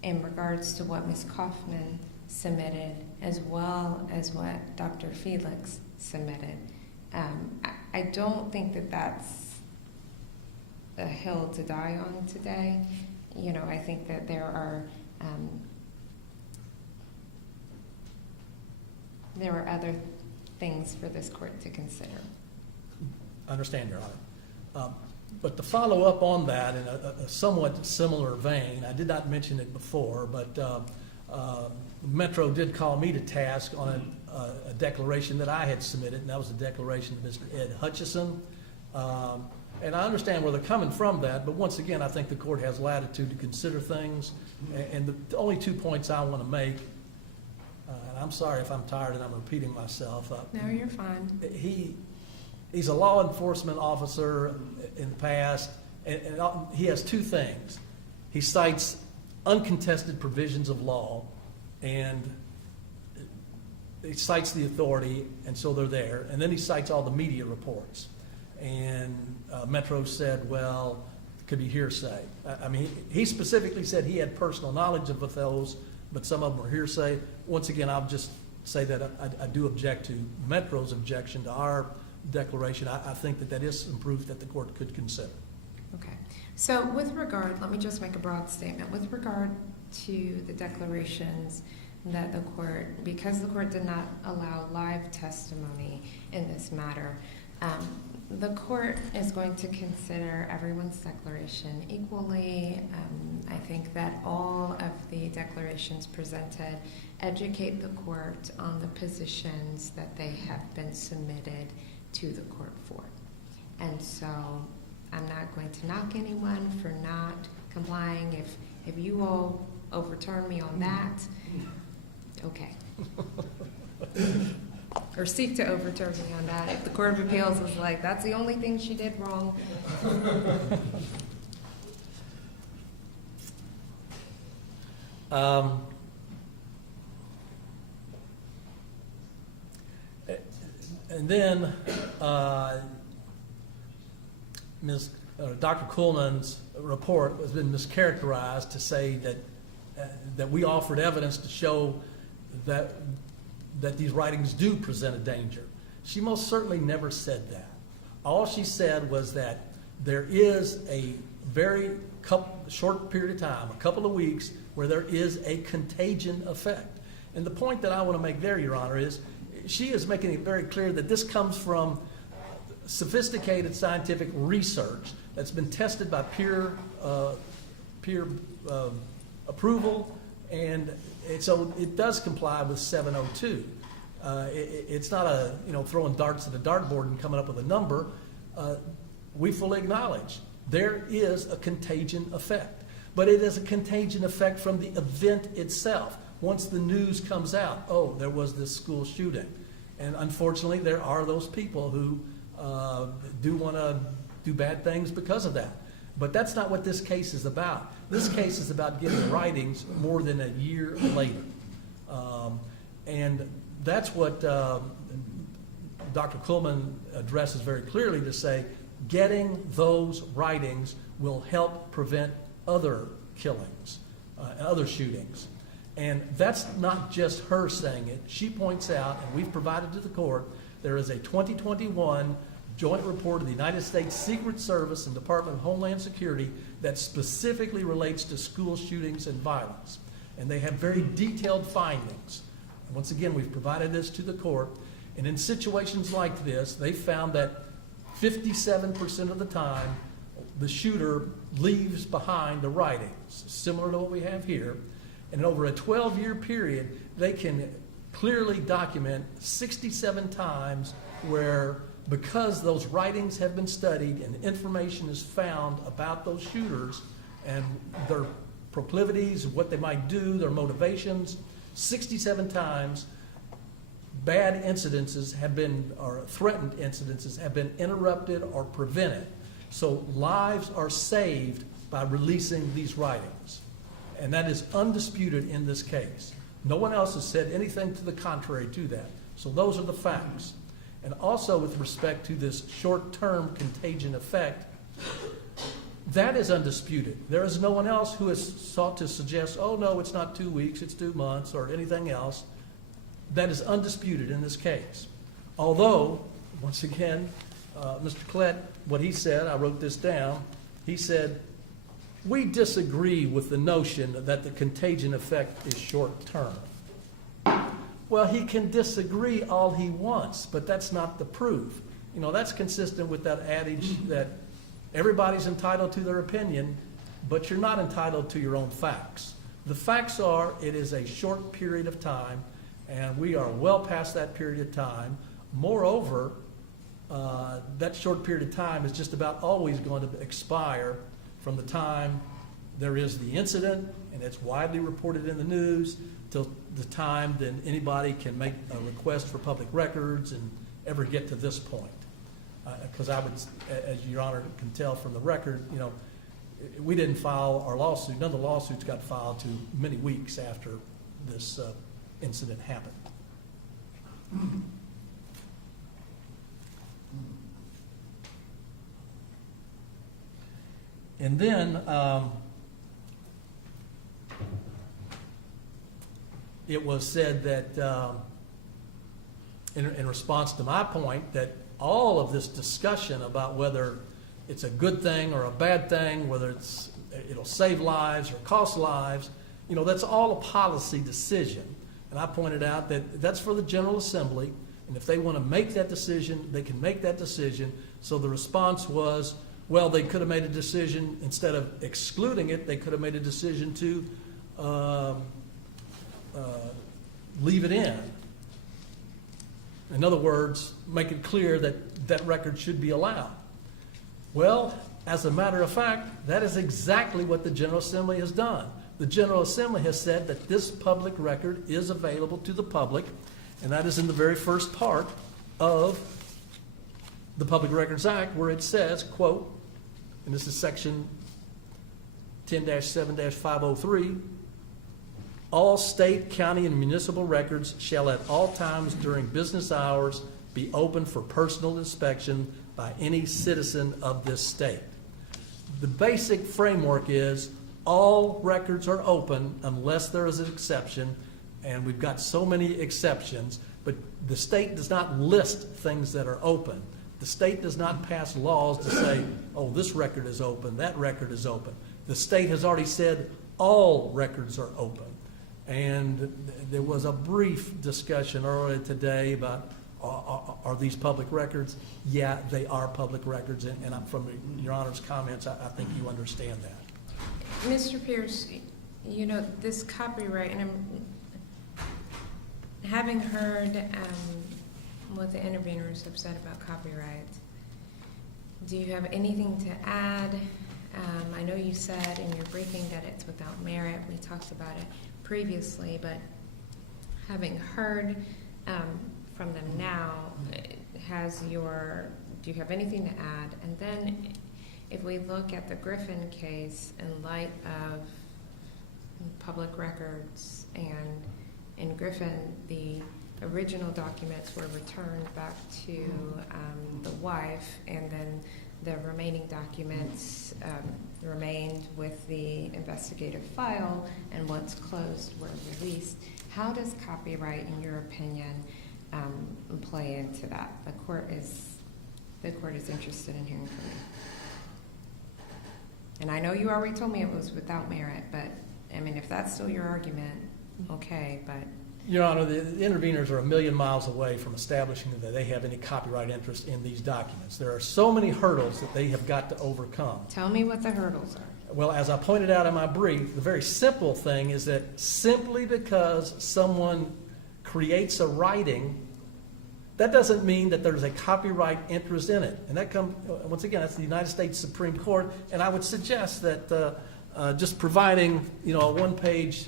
in regards to what Ms. Kaufman submitted as well as what Dr. Felix submitted. I don't think that that's a hill to die on today. I think that there are other things for this court to consider. I understand, Your Honor. But to follow up on that in a somewhat similar vein, I did not mention it before, but Metro did call me to task on a declaration that I had submitted, and that was the declaration of Mr. Ed Hutchison. And I understand where they're coming from that, but once again, I think the court has latitude to consider things. And the only 2 points I want to make, and I'm sorry if I'm tired and I'm repeating myself. No, you're fine. He's a law enforcement officer in the past, and he has 2 things. He cites uncontested provisions of law, and he cites the authority, and so they're there. And then he cites all the media reports. And Metro said, well, it could be hearsay. I mean, he specifically said he had personal knowledge of those, but some of them were hearsay. Once again, I'll just say that I do object to Metro's objection to our declaration. I think that is some proof that the court could consider. Okay. So with regard, let me just make a broad statement. With regard to the declarations that the court, because the court did not allow live testimony in this matter, The court is going to consider everyone's declaration equally. I think that all of the declarations presented educate the court on the positions that they have been submitted to the court for. And so I'm not going to knock anyone for not complying. If you all overturn me on that, okay. Or seek to overturn me on that. If the Court of Appeals is like, that's the only thing she did wrong. And then Dr. Kuhlman's report has been mischaracterized to say that we offered evidence to show that these writings do present a danger. She most certainly never said that. All she said was that there is a very short period of time, a couple of weeks, where there is a contagion effect. And the point that I want to make there, Your Honor, is she is making it very clear that this comes from sophisticated scientific research that's been tested by peer approval, and so it does comply with 702. It's not throwing darts at a dartboard and coming up with a number. We fully acknowledge there is a contagion effect, but it is a contagion effect from the event itself. Once the news comes out, oh, there was this school shooting, and unfortunately there are those people who do want to do bad things because of that. But that's not what this case is about. This case is about getting writings more than a year later. And that's what Dr. Kuhlman addresses very clearly to say, getting those writings will help prevent other killings, other shootings. And that's not just her saying it. She points out, and we've provided to the court, there is a 2021 joint report of the United States Secret Service and Department of Homeland Security that specifically relates to school shootings and violence. And they have very detailed findings. And once again, we've provided this to the court. And in situations like this, they found that 57% of the time, the shooter leaves behind the writings, similar to what we have here. And over a 12-year period, they can clearly document 67 times where, because those writings have been studied and information is found about those shooters and their proclivities, what they might do, their motivations, 67 times bad incidences have been, or threatened incidences have been interrupted or prevented. So lives are saved by releasing these writings. And that is undisputed in this case. No one else has said anything to the contrary to that. So those are the facts. And also with respect to this short-term contagion effect, that is undisputed. There is no one else who has sought to suggest, oh no, it's not 2 weeks, it's 2 months, or anything else. That is undisputed in this case. Although, once again, Mr. Klett, what he said, I wrote this down, he said, we disagree with the notion that the contagion effect is short-term. Well, he can disagree all he wants, but that's not the proof. You know, that's consistent with that adage that everybody's entitled to their opinion, but you're not entitled to your own facts. The facts are, it is a short period of time, and we are well past that period of time. Moreover, that short period of time is just about always going to expire from the time there is the incident, and it's widely reported in the news, till the time then anybody can make a request for public records and ever get to this point. Because I would, as Your Honor can tell from the record, you know, we didn't file our lawsuit. None of the lawsuits got filed to many weeks after this incident happened. And then it was said that, in response to my point, that all of this discussion about whether it's a good thing or a bad thing, whether it'll save lives or cost lives, you know, that's all a policy decision. And I pointed out that that's for the General Assembly And if they want to make that decision, they can make that decision. So the response was, well, they could have made a decision, instead of excluding it, they could have made a decision to leave it in. In other words, make it clear that that record should be allowed. Well, as a matter of fact, that is exactly what the General Assembly has done. The General Assembly has said that this public record is available to the public, and that is in the very first part of the Public Records Act, where it says, quote, and this is section 10-7-503, all state, county, and municipal records shall at all times during business hours be open for personal inspection by any citizen of this state. The basic framework is all records are open unless there is an exception, and we've got so many exceptions, but the state does not list things that are open. The state does not pass laws to say, oh, this record is open, that record is open. The state has already said all records are open. And there was a brief discussion earlier today about, are these public records? Yeah, they are public records, and from Your Honor's comments, I think you understand that. Mr. Pierce, you know, this copyright, and having heard what the interveners have said about copyright, do you have anything to add? I know you said in your briefing that it's without merit. We talked about it previously, but having heard from them now, do you have anything to add? And then if we look at the Griffin case in light of public records, and in Griffin, the original documents were returned back to the wife, and then the remaining documents remained with the investigative file, and once closed were released. How does copyright, in your opinion, play into that? The court is interested in hearing from you. And I know you already told me it was without merit, but I mean, if that's still your argument, okay, but. Your Honor, the interveners are a million miles away from establishing that they have any copyright interest in these documents. There are so many hurdles that they have got to overcome. Tell me what the hurdles are. Well, as I pointed out in my brief, the very simple thing is that simply because someone creates a writing, that doesn't mean that there's a copyright interest in it. And that comes, once again, that's the United States Supreme Court, and I would suggest that just providing, a one-page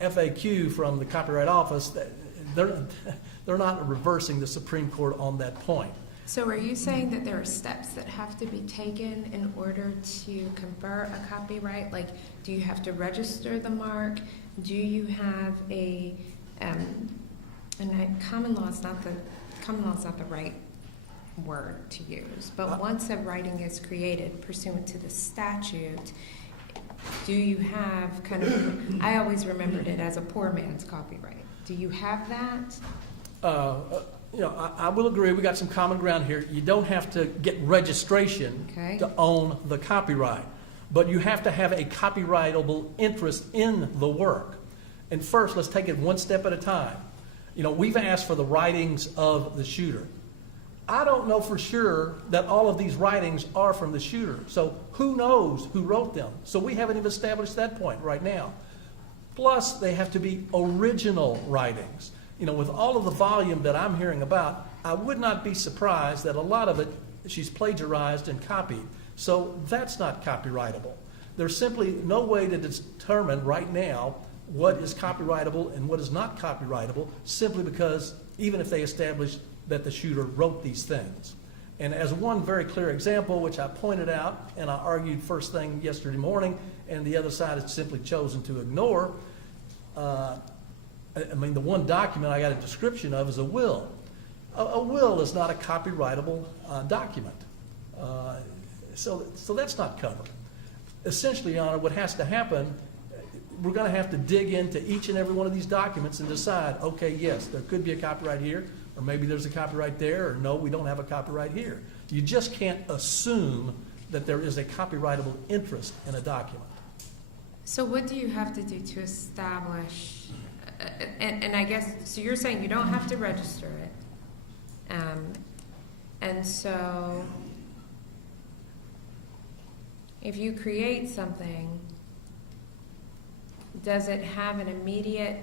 FAQ from the Copyright Office, they're not reversing the Supreme Court on that point. So are you saying that there are steps that have to be taken in order to confer a copyright? Like, do you have to register the mark? Do you have a and common law is not the right word to use, but once a writing is created pursuant to the statute, do you have kind of, I always remembered it as a poor man's copyright. Do you have that? I will agree, we got some common ground here. You don't have to get registration to own the copyright, but you have to have a copyrightable interest in the work. And first, let's take it one step at a time. We've asked for the writings of the shooter. I don't know for sure that all of these writings are from the shooter. So who knows who wrote them? So we haven't even established that point right now. Plus, they have to be original writings. With all of the volume that I'm hearing about, I would not be surprised that a lot of it she's plagiarized and copied. So that's not copyrightable. There's simply no way to determine right now what is copyrightable and what is not copyrightable, simply because even if they establish that the shooter wrote these things. And as one very clear example, which I pointed out and I argued first thing yesterday morning, and the other side has simply chosen to ignore, the one document I got a description of is a will. A will is not a copyrightable document. So that's not covered. Essentially, Your Honor, what has to happen, we're going to have to dig into each and every one of these documents and decide, okay, yes, there could be a copyright here, or maybe there's a copyright there, or no, we don't have a copyright here. You just can't assume that there is a copyrightable interest in a document. So what do you have to do to establish And I guess, so you're saying you don't have to register it. And so if you create something, does it have an immediate,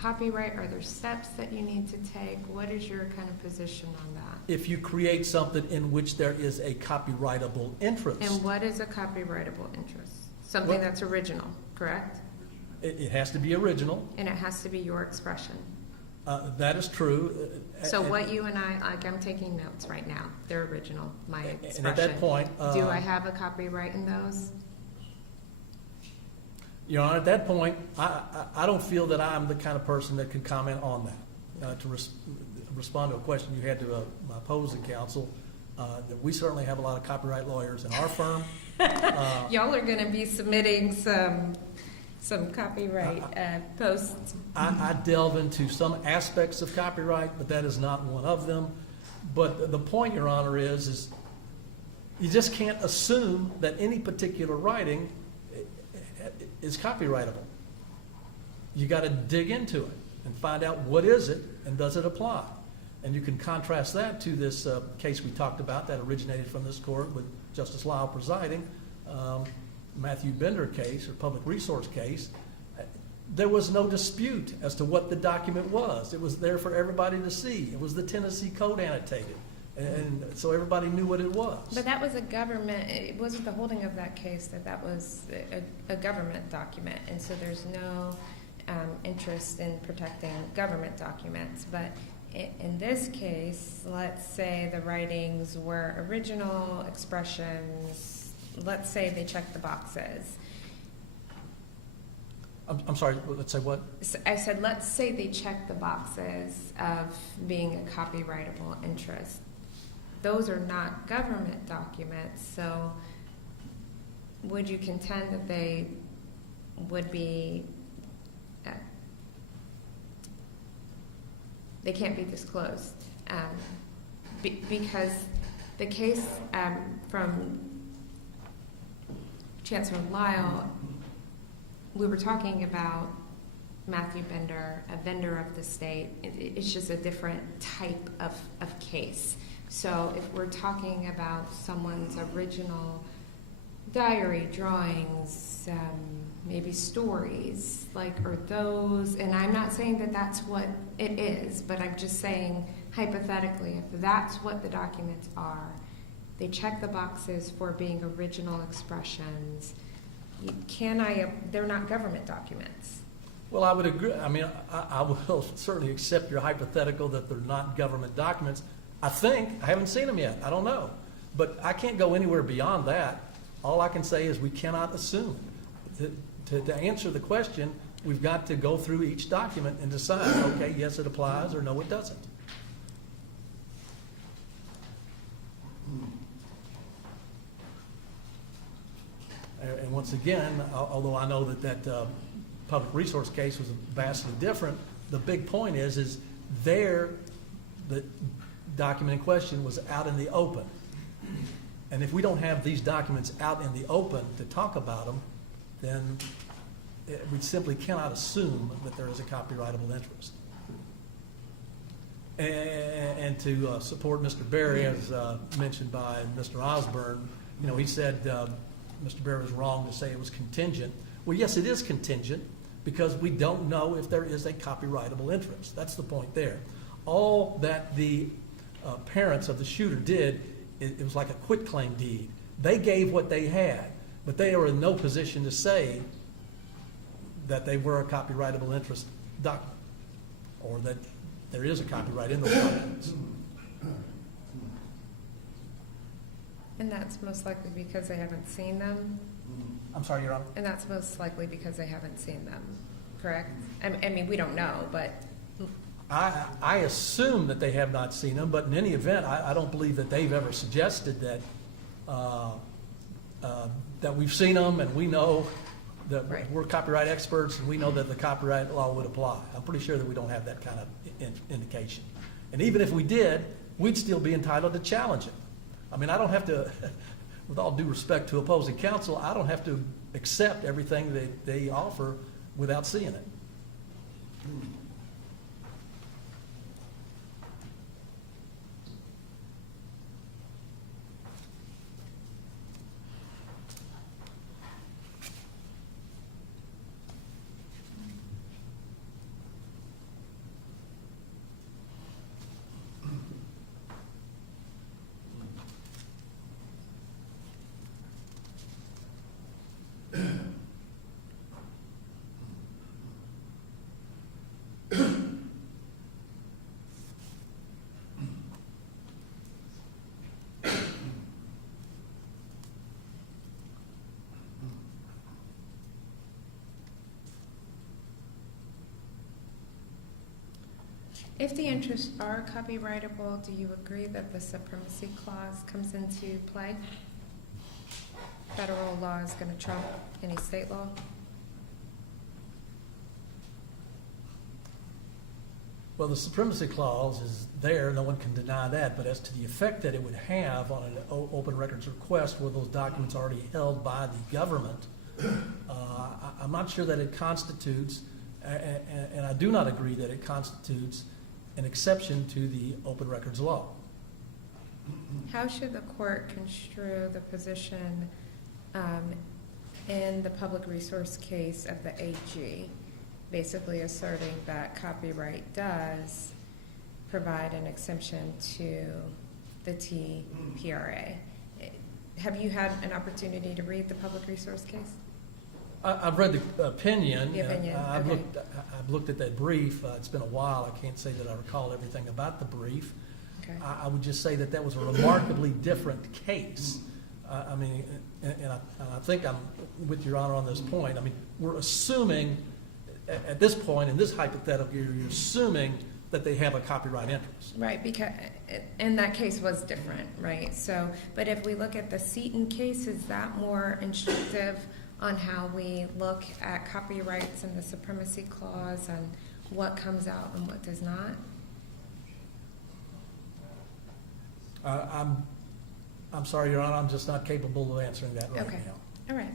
copyright? Are there steps that you need to take? What is your kind of position on that? If you create something in which there is a copyrightable interest. And what is a copyrightable interest? Something Well- that's original, correct? It has to be original. And it has to be your expression. That is true. So what you and I, like, I'm taking notes right now. They're original, my expression. And at that point, Do I have a copyright in those? Your Honor, at that point, I don't feel that I'm the kind of person that can comment on that. To respond to a question you had to my opposing counsel, that we certainly have a lot of copyright lawyers in our firm. Y'all are gonna be submitting some copyright posts. I delve into some aspects of copyright, but that is not one of them. But the point, Your Honor, is you just can't assume that any particular writing is copyrightable. You got to dig into it and find out what is it and does it apply. And you can contrast that to this case we talked about that originated from this court with Justice Lyle presiding, Matthew Bender case or public resource case. There was no dispute as to what the document was. It was there for everybody to see. It was the Tennessee Code annotated. And so everybody knew what it was. But that was a government, it wasn't the holding of that case that was a government document. And so there's no interest in protecting government documents. But in this case, let's say the writings were original expressions. Let's say they checked the boxes. I'm sorry, let's say what? So I said, let's say they checked the boxes of being a copyrightable interest. Those are not government documents, so would you contend that they would be, they can't be disclosed? Because the case from Chancellor Lyle, we were talking about Matthew Bender, a vendor of the state. It's just a different type of case. So if we're talking about someone's original diary, drawings, maybe stories, are those, and I'm not saying that that's what it is, but I'm just saying hypothetically, if that's what the documents are, they check the boxes for being original expressions. They're not government documents. Well, I would agree. I mean, I will certainly accept your hypothetical that they're not government documents. I haven't seen them yet. I don't know. But I can't go anywhere beyond that. All I can say is we cannot assume. To answer the question, we've got to go through each document and decide, okay, yes, it applies, or no, it doesn't. And once again, although I know that public resource case was vastly different, the big point is there, the document in question was out in the open. And if we don't have these documents out in the open to talk about them, then we simply cannot assume that there is a copyrightable interest. And to support Mr. Berry, as mentioned by Mr. Osborne, he said Mr. Berry was wrong to say it was contingent. Well, yes, it is contingent because we don't know if there is a copyrightable interest. That's the point there. All that the parents of the shooter did, it was like a quitclaim deed. They gave what they had, but they are in no position to say that they were a copyrightable interest document or that there is a copyright in those documents. And that's most likely because they haven't seen them? I'm sorry, Your Honor? And that's most likely because they haven't seen them, correct? I mean, we don't know, but... I assume that they have not seen them, but in any event, I don't believe that they've ever suggested that we've seen them and we know that Right. we're copyright experts and we know that the copyright law would apply. I'm pretty sure that we don't have that kind of indication. And even if we did, we'd still be entitled to challenge it. I mean, I don't have to, with all due respect to opposing counsel, I don't have to accept everything that they offer without seeing it. If the interests are copyrightable, do you agree that the supremacy clause comes into play? Federal law is going to trump any state law? Well, the supremacy clause is there, no one can deny that, but as to the effect that it would have on an open records request where those documents are already held by the government, I'm not sure that it constitutes, and I do not agree that it constitutes an exception to the open records law. How should the court construe the position in the public resource case of the AG, basically asserting that copyright does provide an exemption to the TPRA? Have you had an opportunity to read the public resource case? I've read the opinion. The opinion, I've okay. looked at that brief. It's been a while. I can't say that I recall everything about the brief. Okay. I would just say that that was a remarkably different case. I mean, and I think I'm with Your Honor on this point. I mean, we're assuming, at this point, in this hypothetical, you're assuming that they have a copyright interest. Right, because, and that case was different, right? So, but if we look at the Seaton case, is that more instructive on how we look at copyrights and the supremacy clause and what comes out and what does not? I'm sorry, Your Honor, I'm just not capable of answering that right Okay. now. All right.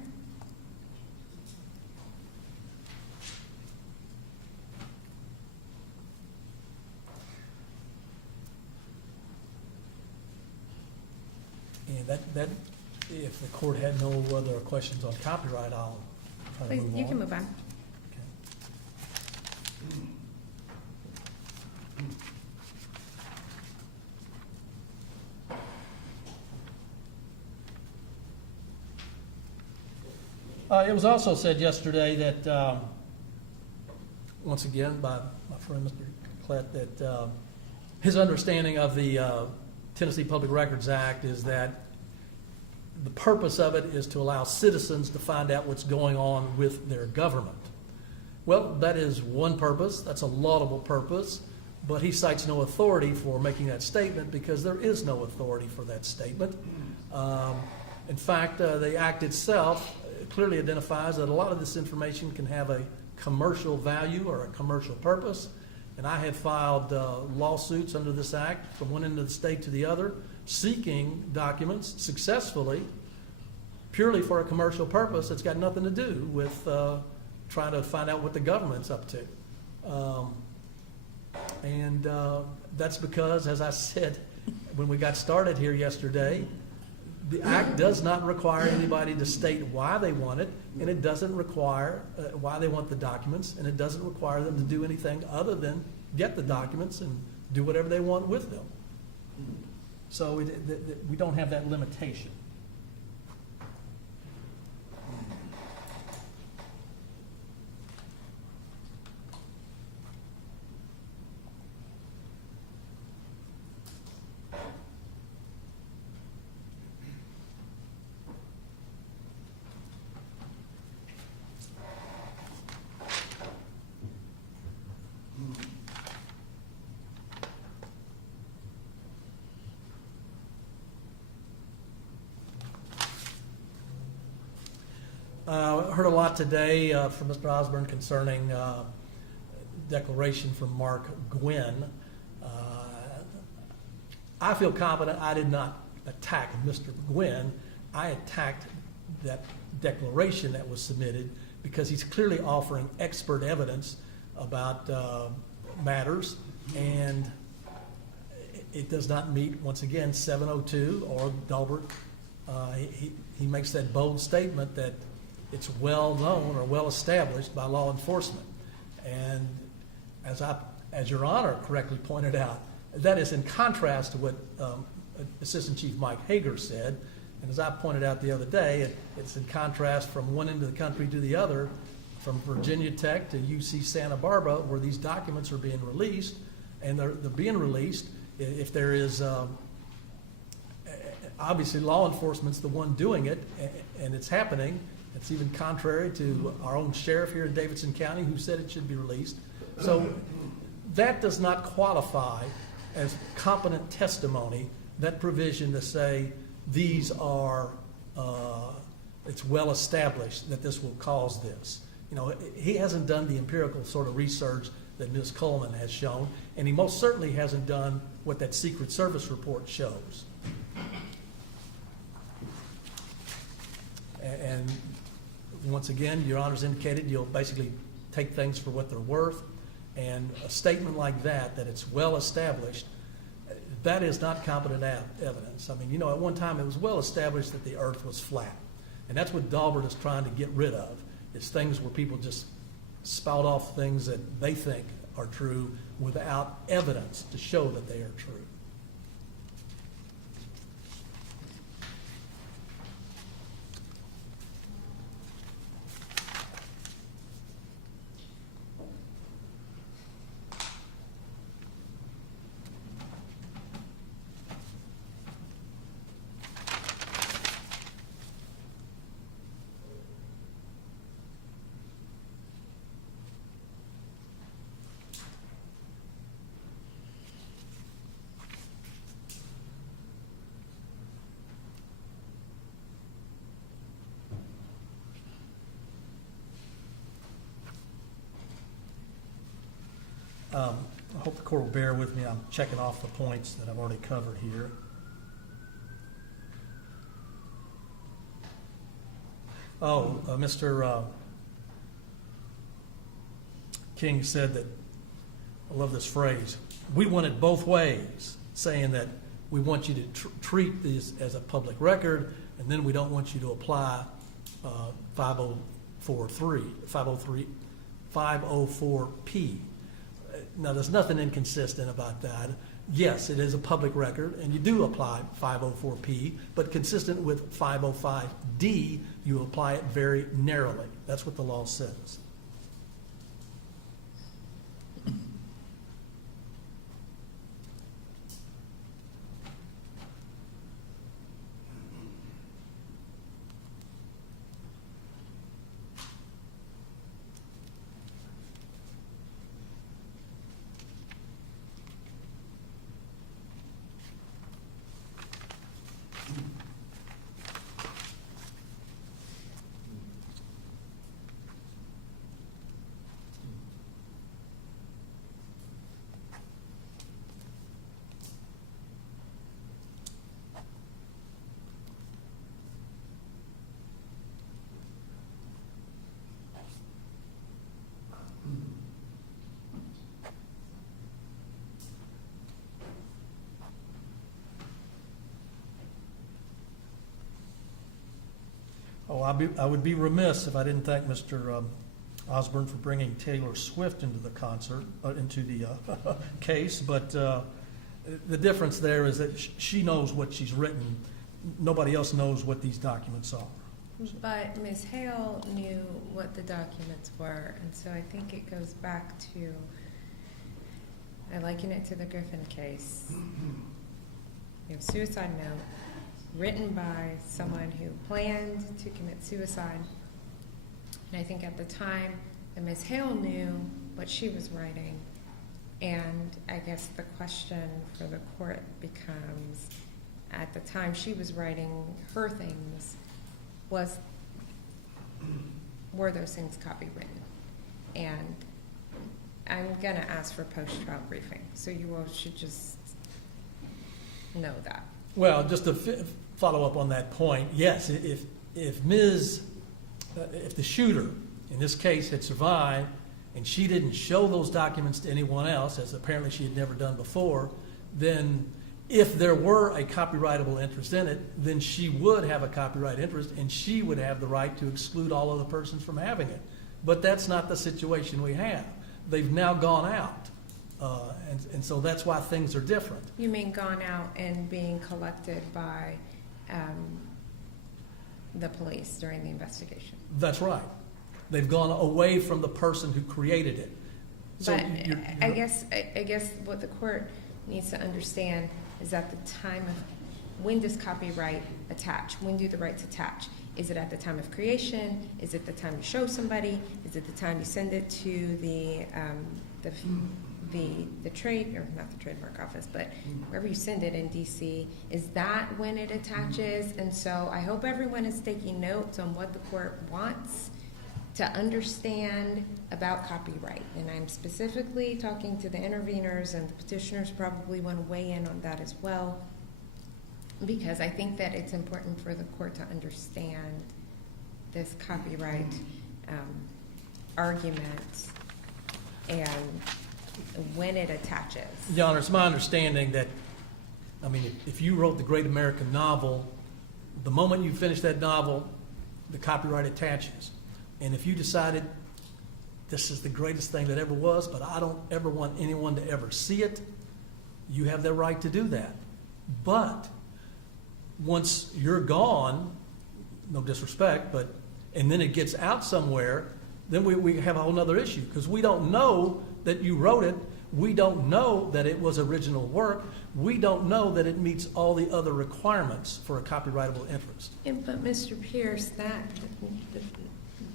And that, if the court had no other questions on copyright, I'll try to Please, move on. you can move on. It was also said yesterday that, once again, by my friend Mr. Klett, that his understanding of the Tennessee Public Records Act is that the purpose of it is to allow citizens to find out what's going on with their government. Well, that is one purpose. That's a laudable purpose. But he cites no authority for making that statement because there is no authority for that statement. In fact, the Act itself clearly identifies that a lot of this information can have a commercial value or a commercial purpose. And I have filed lawsuits under this Act from one end of the state to the other, seeking documents successfully purely for a commercial purpose. It's got nothing to do with trying to find out what the government's up to. And that's because, as I said when we got started here yesterday, the Act does not require anybody to state why they want it, and it doesn't require why they want the documents, and it doesn't require them to do anything other than get the documents and do whatever they want with them. So we don't have that limitation. I heard a lot today from Mr. Osborne concerning declaration from Mark Gwynn. I feel confident I did not attack Mr. Gwynn. I attacked that declaration that was submitted because he's clearly offering expert evidence about matters, and it does not meet, once again, 702 or Dalbert. He makes that bold statement that it's well known or well established by law enforcement. And as Your Honor correctly pointed out, that is in contrast to what Assistant Chief Mike Hager said. And as I pointed out the other day, it's in contrast from one end of the country to the other, from Virginia Tech to UC Santa Barbara, where these documents are being released, and they're being released. If there is, obviously law enforcement's the one doing it, and it's happening. It's even contrary to our own sheriff here in Davidson County, who said it should be released. So that does not qualify as competent testimony, that provision to say these are, it's well established that this will cause this. You know, he hasn't done the empirical sort of research that Ms. Coleman has shown, and he most certainly hasn't done what that Secret Service report shows. And once again, Your Honor's indicated you'll basically take things for what they're worth, and a statement like that it's well established, that is not competent evidence. I mean, you know, at one time it was well established that the earth was flat, and that's what Dalbert is trying to get rid of. It's things where people just spout off things that they think are true without evidence to show that they are true. I hope the court will bear with me. I'm checking off the points that I've already covered here. Mr. King said that, I love this phrase, we want it both ways, saying that we want you to treat this as a public record, and then we don't want you to apply 504P. Now, there's nothing inconsistent about that. Yes, it is a public record, and you do apply 504P, but consistent with 505D, you apply it very narrowly. That's what the law says. I would be remiss if I didn't thank Mr. Osborne for bringing Taylor Swift into the case, but the difference there is that she knows what she's written. Nobody else knows what these documents are. But Ms. Hale knew what the documents were, and so I think it goes back to, I liken it to the Griffin case. You have suicide note written by someone who planned to commit suicide. And I think at the time that Ms. Hale knew what she was writing, and I guess the question for the court becomes, at the time she was writing her things, were those things copywritten? And I'm gonna ask for post-trial briefing, so you all should just know that. Well, just to follow up on that point, yes, if the shooter, in this case, had survived and she didn't show those documents to anyone else, as apparently she had never done before, then if there were a copyrightable interest in it, then she would have a copyright interest, and she would have the right to exclude all other persons from having it. But that's not the situation we have. They've now gone out, and so that's why things are different. You mean gone out and being collected by the police during the investigation? That's right. They've gone away from the person who created it. So But I guess what the court needs to understand is at the time of, when does copyright attach? When do the rights attach? Is it at the time of creation? Is it the time you show somebody? Is it the time you send it to the trade, or not the trademark office, but wherever you send it in DC? Is that when it attaches? And so I hope everyone is taking notes on what the court wants to understand about copyright. And I'm specifically talking to the interveners, and the petitioners probably want to weigh in on that as well, because I think that it's important for the court to understand this copyright argument and when it attaches. Your Honor, it's my understanding that, I mean, if you wrote the great American novel, the moment you finish that novel, the copyright attaches. And if you decided this is the greatest thing that ever was, but I don't ever want anyone to ever see it, you have the right to do that. But once you're gone, no disrespect, but, and then it gets out somewhere, then we have a whole other issue, because we don't know that you wrote it. We don't know that it was original work. We don't know that it meets all the other requirements for a copyrightable interest. But Mr. Pierce,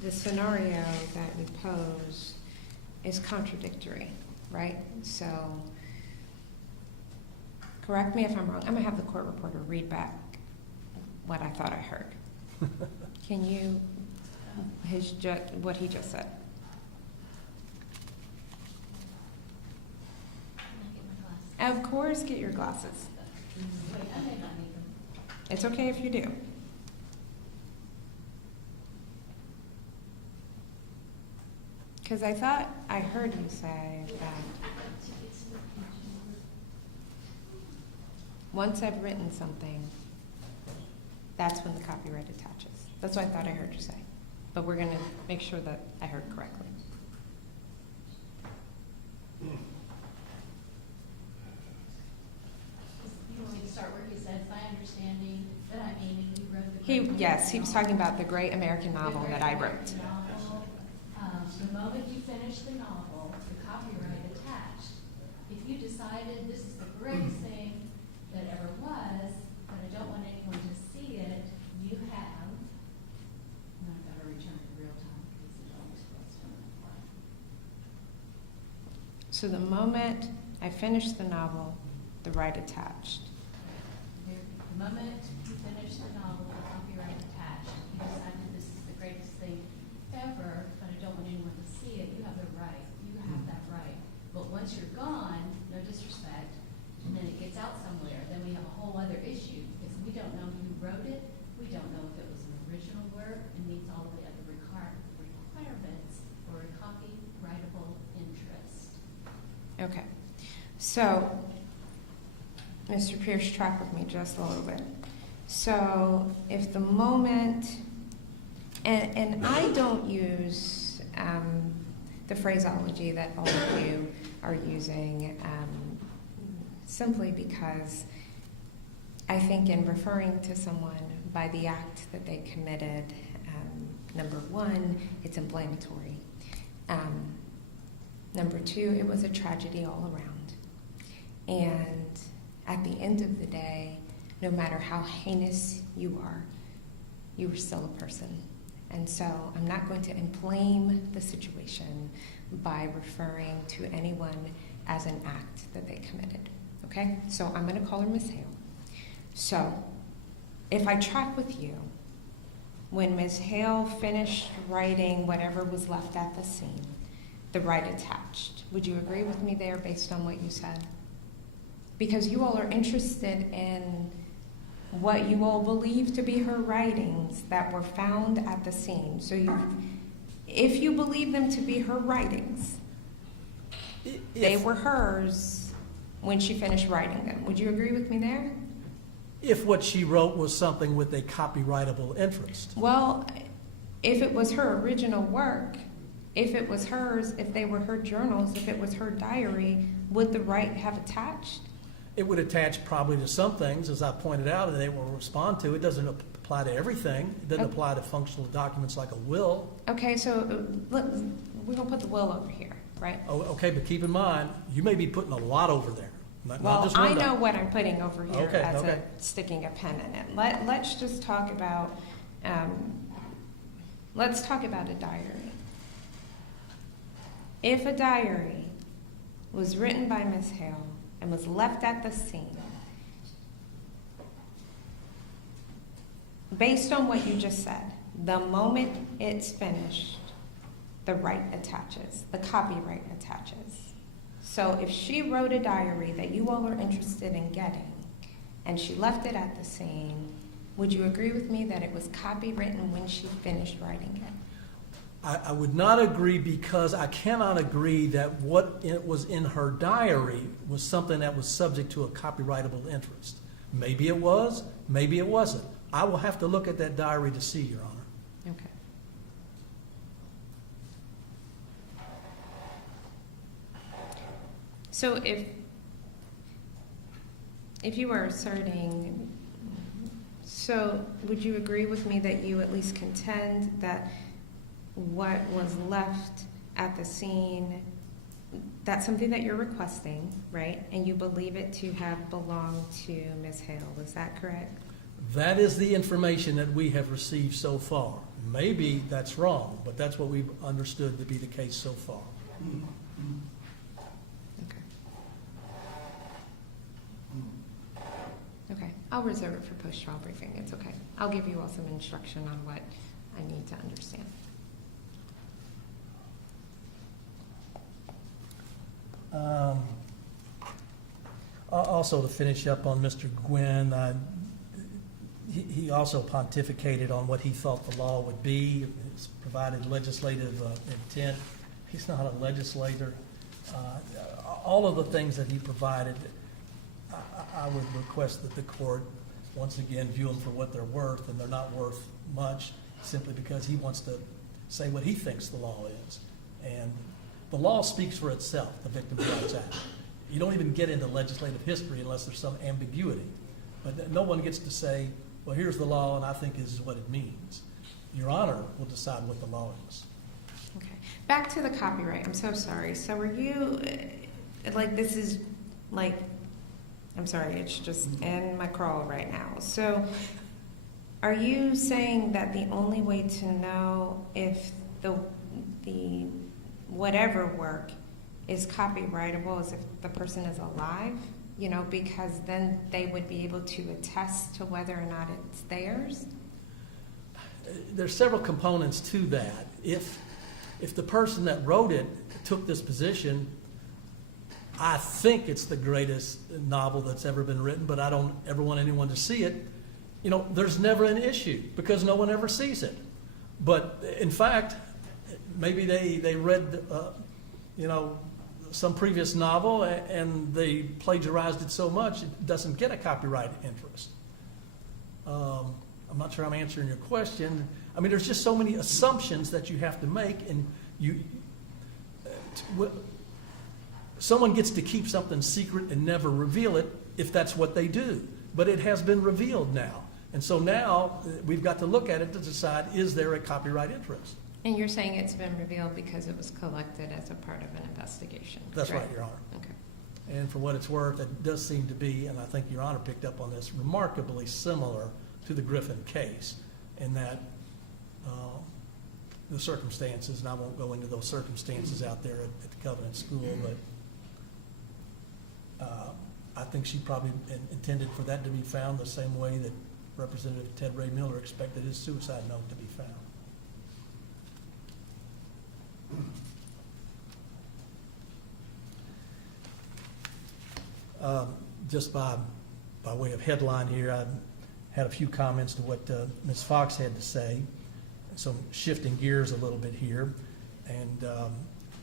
the scenario that you pose is contradictory, right? So, correct me if I'm wrong. I'm gonna have the court reporter read back what I thought I heard. Can you, what he just said? Of course, get your glasses. It's okay if you do. Because I thought I heard you say that once I've written something, that's when the copyright attaches. That's what I thought I heard you say. But we're going to make sure that I heard correctly. You want me to start where he said, my understanding, that I mean, you wrote the Yes, he was talking about the great American novel that I wrote. The moment you finish the novel, the copyright attached. If you decided this is the greatest thing that ever was, but I don't want anyone to see it, you have, and I've got to return it in real time because it's almost supposed to apply. So the moment I finish the novel, the right attached. The moment you finish the novel, the copyright attached. You decided this is the greatest thing ever, but I don't want anyone to see it. You have the right. You have that right. But once you're gone, no disrespect, and then it gets out somewhere, then we have a whole other issue because we don't know who wrote it. We don't know if it was an original work and meets all the other requirements for a copyrightable interest. Okay. So, Mr. Pierce, track with me just a little bit. So, if the moment, and I don't use the phraseology that all of you are using simply because I think in referring to someone by the act that they committed, number one, it's inflammatory. Number two, it was a tragedy all around. And at the end of the day, no matter how heinous you are still a person. And so I'm not going to inflame the situation by referring to anyone as an act that they committed. Okay? So I'm going to call her Ms. Hale. So if I track with you, when Ms. Hale finished writing whatever was left at the scene, the right attached, would you agree with me there based on what you said? Because you all are interested in what you all believe to be her writings that were found at the scene. So if you believe them to be her writings, they were hers when she finished writing them. Would you agree with me there? If what she wrote was something with a copyrightable interest. Well, if it was her original work, if it was hers, if they were her journals, if it was her diary, would the right have attached? It would attach probably to some things, as I pointed out, and they will respond to. It doesn't apply to everything. It doesn't apply to functional documents like a will. Okay, so we're going to put the will over here, right? Oh, okay, but keep in mind, you may be putting a lot over there. Not Well, just one I know document. what I'm putting over here Okay, as okay. sticking a pen in it. Let's just talk about, let's talk about a diary. If a diary was written by Ms. Hale and was left at the scene, based on what you just said, the moment it's finished, the right attaches, the copyright attaches. So if she wrote a diary that you all are interested in getting, and she left it at the scene, would you agree with me that it was copywritten when she finished writing it? I would not agree, because I cannot agree that what it was in her diary was something that was subject to a copyrightable interest. Maybe it was, maybe it wasn't. I will have to look at that diary to see, Your Honor. Okay. So if you were asserting, so would you agree with me that you at least contend that what was left at the scene, that's something that you're requesting, right? And you believe it to have belonged to Ms. Hale, is that correct? That is the information that we have received so far. Maybe that's wrong, but that's what we've understood to be the case so far. Okay. Okay, I'll reserve it for post-trial briefing, it's okay. I'll give you all some instruction on what I need to understand. Also, to finish up on Mr. Gwynn, he also pontificated on what he thought the law would be. It's provided legislative intent. He's not a legislator. All of the things that he provided, I would request that the court, once again, view them for what they're worth, and they're not worth much, simply because he wants to say what he thinks the law is. And the law speaks for itself, the Victims' Rights Act. You don't even get into legislative history unless there's some ambiguity. But no one gets to say, well, here's the law, and I think this is what it means. Your Honor will decide what the law is. Okay, back to the copyright, I'm so sorry. So are you, like, this is, like, I'm sorry, it's just in my crawl right now. So are you saying that the only way to know if the whatever work is copyrightable is if the person is alive? You know, because then they would be able to attest to whether or not it's theirs? There's several components to that. If the person that wrote it took this position, I think it's the greatest novel that's ever been written, but I don't ever want anyone to see it. You know, there's never an issue because no one ever sees it. But in fact, maybe they read, some previous novel and they plagiarized it so much it doesn't get a copyright interest. I'm not sure I'm answering your question. I mean, there's just so many assumptions that you have to make, and someone gets to keep something secret and never reveal it if that's what they do. But it has been revealed now. And so now we've got to look at it to decide, is there a copyright interest? And you're saying it's been revealed because it was collected as a part of an investigation? That's right, Your Honor. Okay. And for what it's worth, it does seem to be, and I think Your Honor picked up on this, remarkably similar to the Griffin case in that the circumstances, and I won't go into those circumstances out there at the Covenant School, but I think she probably intended for that to be found the same way that Representative Ted Ray Miller expected his suicide note to be found. Just by way of headline here, I had a few comments to what Ms. Fox had to say. So shifting gears a little bit here, and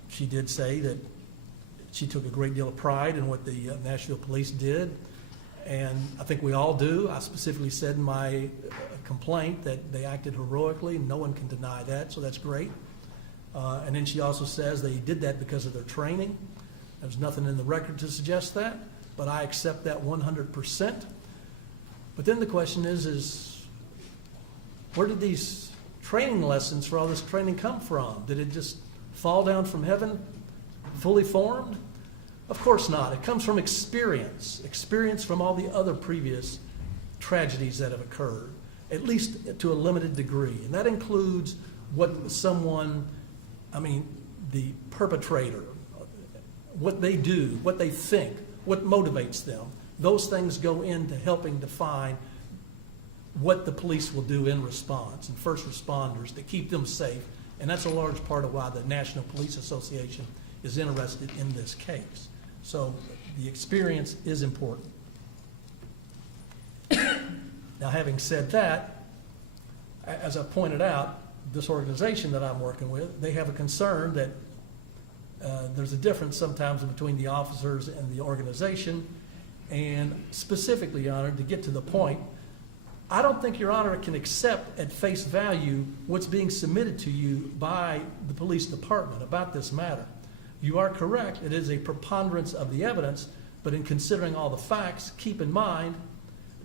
she did say that she took a great deal of pride in what the Nashville police did, and I think we all do. I specifically said in my complaint that they acted heroically. No one can deny that, so that's great. And then she also says they did that because of their training. There's nothing in the record to suggest that, but I accept that 100%. But then the question is where did these training lessons for all this training come from? Did it just fall down from heaven, fully formed? Of course not. It comes from experience from all the other previous tragedies that have occurred, at least to a limited degree. And that includes what someone, the perpetrator, what they do, what they think, what motivates them. Those things go into helping define what the police will do in response and first responders to keep them safe. And that's a large part of why the National Police Association is interested in this case. So the experience is important. Now, having said that, as I pointed out, this organization that I'm working with, they have a concern that there's a difference sometimes between the officers and the organization. And specifically, Your Honor, to get to the point, I don't think Your Honor can accept at face value what's being submitted to you by the police department about this matter. You are correct. It is a preponderance of the evidence, but in considering all the facts, keep in mind,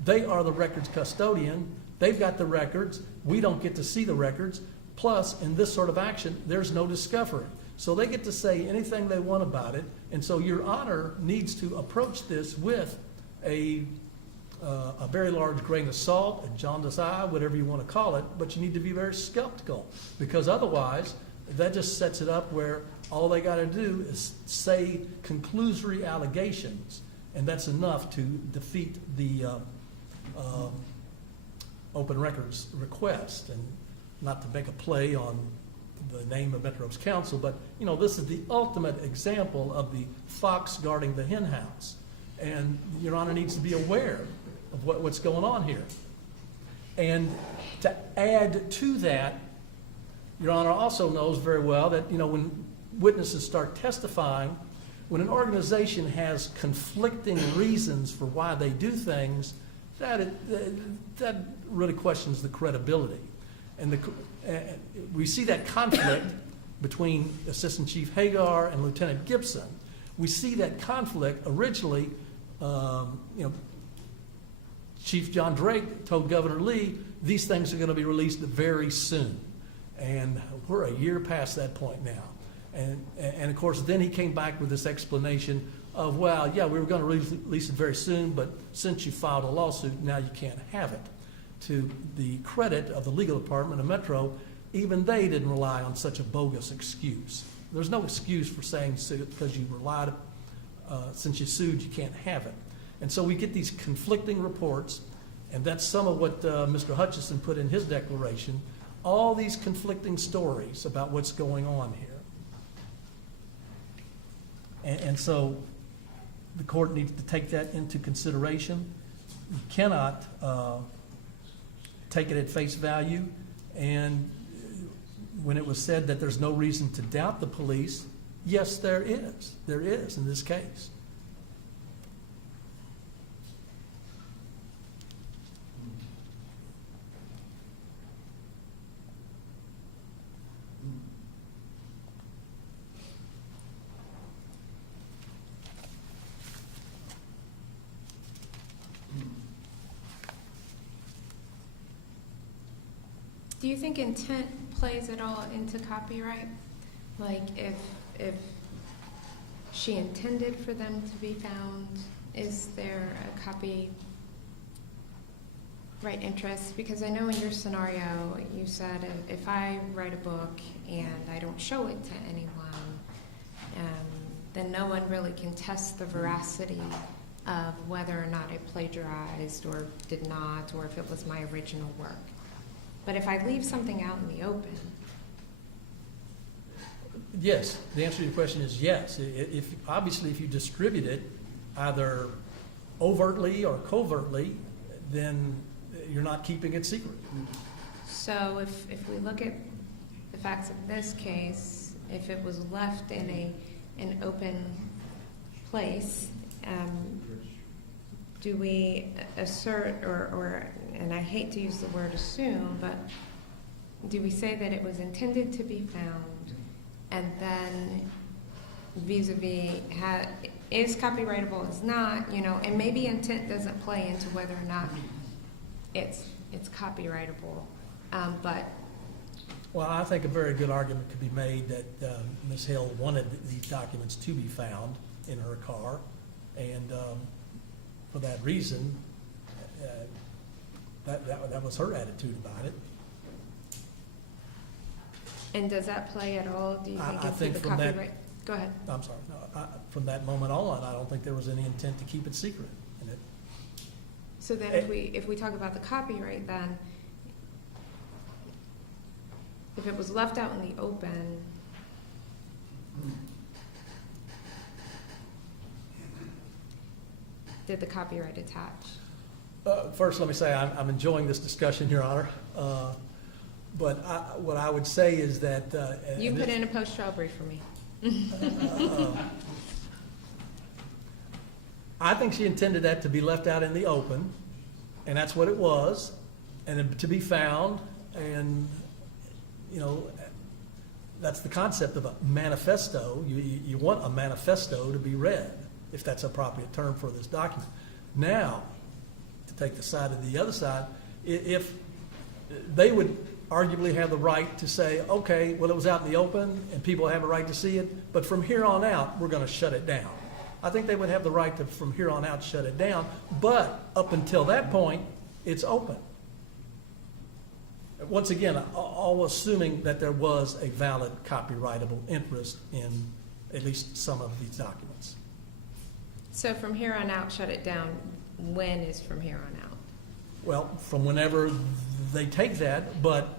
they are the records custodian. They've got the records. We don't get to see the records. Plus, in this sort of action, there's no discovery. So they get to say anything they want about it. And so Your Honor needs to approach this with a very large grain of salt, a jaundiced eye, whatever you want to call it, but you need to be very skeptical, because otherwise that just sets it up where all they got to do is say conclusory allegations, and that's enough to defeat the open records request. And not to make a play on the name of Metro's counsel, but this is the ultimate example of the fox guarding the hen house. And Your Honor needs to be aware of what's going on here. And to add to that, Your Honor also knows very well that when witnesses start testifying, when an organization has conflicting reasons for why they do things, that really questions the credibility. And we see that conflict between Assistant Chief Hagar and Lieutenant Gibson. We see that conflict originally. Chief John Drake told Governor Lee these things are going to be released very soon, and we're a year past that point now. And of course, then he came back with this explanation of, well, yeah, we were going to release it very soon, but since you filed a lawsuit, now you can't have it. To the credit of the legal department of Metro, even they didn't rely on such a bogus excuse. There's no excuse for saying because you relied, since you sued, you can't have it. And so we get these conflicting reports, and that's some of what Mr. Hutchison put in his declaration, all these conflicting stories about what's going on here. And so the court needs to take that into consideration. You cannot take it at face value. And when it was said that there's no reason to doubt the police, yes, there is. There is in this case. Do you think intent plays at all into copyright? Like if she intended for them to be found, is there a copyright interest? Because I know in your scenario you said if I write a book and I don't show it to anyone, then no one really can test the veracity of whether or not I plagiarized or did not, or if it was my original work. But if I leave something out in the open. Yes, the answer to your question is yes. Obviously, if you distribute it either overtly or covertly, then you're not keeping it secret. So if we look at the facts of this case, if it was left in an open place, do we assert, or, and I hate to use the word assume, but do we say that it was intended to be found, and then vis-a-vis is copyrightable, is not, and maybe intent doesn't play into whether or not it's copyrightable, but Well, I think a very good argument could be made that Ms. Hill wanted these documents to be found in her car, and for that reason, that was her attitude about it. and does that play at all? Do you think I it's think the from that- copyright? Go ahead. I'm sorry, no, from that moment on, I don't think there was any intent to keep it secret. And it, So then if we talk about the copyright, then if it was left out in the open, did the copyright attach? First, let me say I'm enjoying this discussion, Your Honor. But what I would say is that You put in a post-trial brief for me. I think she intended that to be left out in the open, and that's what it was, and to be found, and that's the concept of a manifesto. You want a manifesto to be read, if that's an appropriate term for this document. Now, to take the side of the other side, if they would arguably have the right to say, okay, well, it was out in the open and people have a right to see it, but from here on out, we're going to shut it down. I think they would have the right to, from here on out, shut it down, but up until that point, it's open. Once again, all assuming that there was a valid copyrightable interest in at least some of these documents. So from here on out, shut it down. When is from here on out? Well, from whenever they take that, but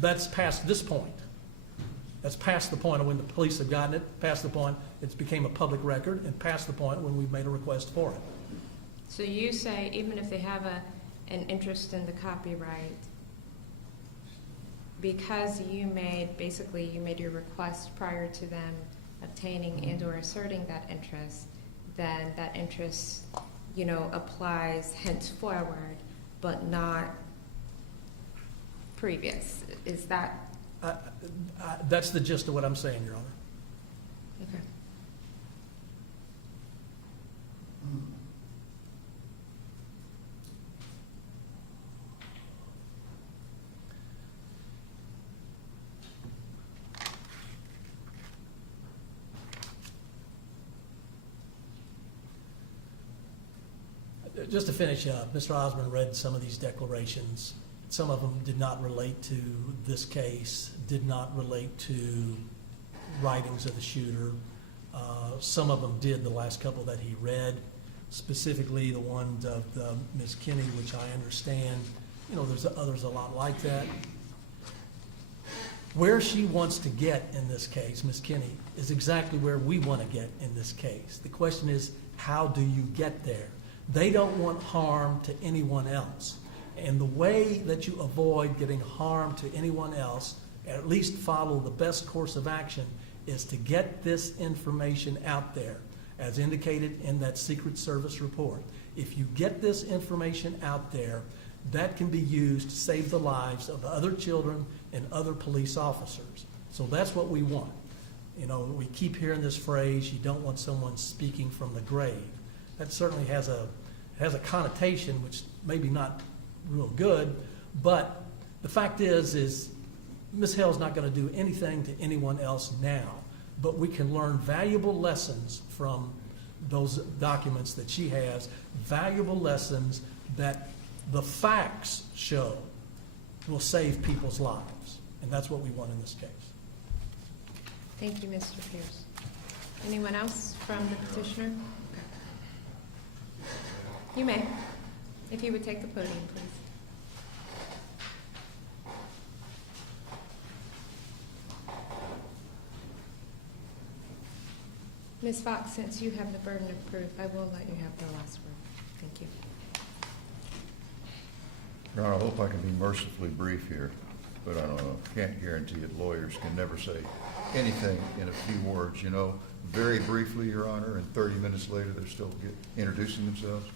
that's past this point. That's past the point of when the police have gotten it, past the point it's became a public record, and past the point when we've made a request for it. So you say even if they have an interest in the copyright, because you made your request prior to them obtaining and or asserting that interest, then that interest, applies henceforward, but not previous. Is that? That's the gist of what I'm saying, Your Honor. Okay. Just to finish up, Mr. Osborne read some of these declarations. Some of them did not relate to this case, did not relate to writings of the shooter. Some of them did, the last couple that he read, specifically the one of Ms. Kinney, which I understand. There's others a lot like that. Where she wants to get in this case, Ms. Kinney, is exactly where we want to get in this case. The question is, how do you get there? They don't want harm to anyone else. And the way that you avoid getting harm to anyone else, at least follow the best course of action, is to get this information out there, as indicated in that Secret Service report. If you get this information out there, that can be used to save the lives of other children and other police officers. So that's what we want. We keep hearing this phrase, you don't want someone speaking from the grave. That certainly has a connotation which maybe not real good, but the fact is Ms. Hill's not going to do anything to anyone else now, but we can learn valuable lessons from those documents that she has, valuable lessons that the facts show will save people's lives, and that's what we want in this case. Thank you, Mr. Pierce. Anyone else from the petitioner? You may, if you would take the podium, please. Ms. Fox, since you have the burden of proof, I will let you have the last word. Thank you. Your Honor, I hope I can be mercifully brief here, but I don't know. Can't guarantee it. Lawyers can never say anything in a few words, you know. Very briefly, Your Honor, and 30 minutes later, they're still introducing themselves.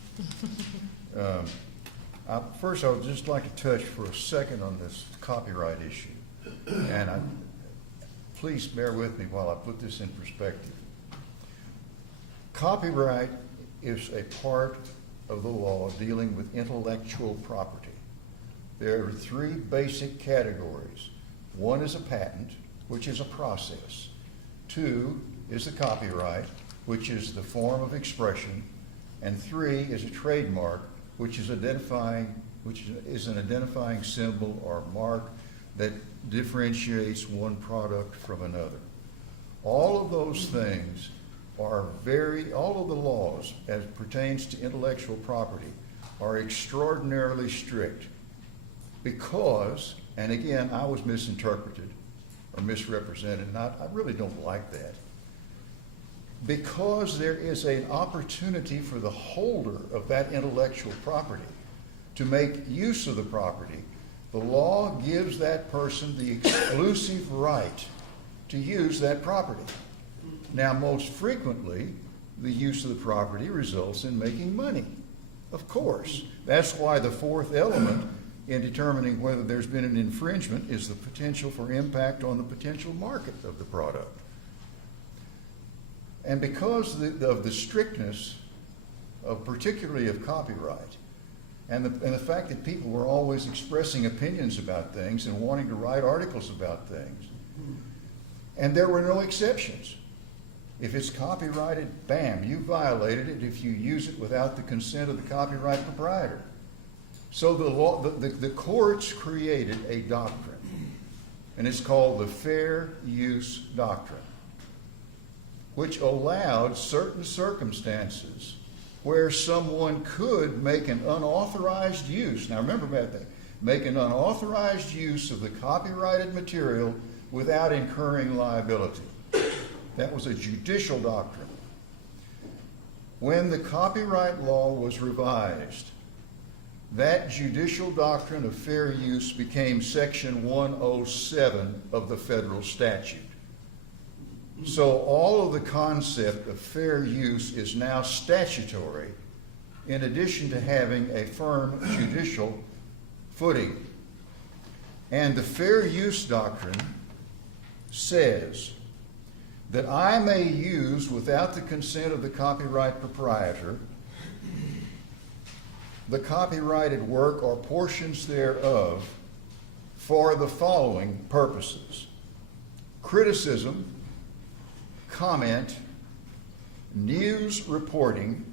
First, I would just like to touch for a second on this copyright issue. And please bear with me while I put this in perspective. Copyright is a part of the law dealing with intellectual property. There are three basic categories. One is a patent, which is a process. Two is the copyright, which is the form of expression. And three is a trademark, which is an identifying symbol or mark that differentiates one product from another. All of those things are all of the laws as pertains to intellectual property are extraordinarily strict because, and again, I was misinterpreted or misrepresented, and I really don't like that. Because there is an opportunity for the holder of that intellectual property to make use of the property, the law gives that person the exclusive right to use that property. Now, most frequently, the use of the property results in making money. Of course. That's why the fourth element in determining whether there's been an infringement is the potential for impact on the potential market of the product. And because of the strictness of particularly of copyright and the fact that people were always expressing opinions about things and wanting to write articles about things, and there were no exceptions. If it's copyrighted, bam, you violated it if you use it without the consent of the copyright proprietor. So the courts created a doctrine, and it's called the Fair Use Doctrine, which allowed certain circumstances where someone could make an unauthorized use. Now remember about that. Make an unauthorized use of the copyrighted material without incurring liability. That was a judicial doctrine. When the copyright law was revised, that judicial doctrine of fair use became Section 107 of the federal statute. So all of the concept of fair use is now statutory, in addition to having a firm judicial footing. And the fair use doctrine says that I may use, without the consent of the copyright proprietor, the copyrighted work or portions thereof for the following purposes: criticism, comment, news reporting,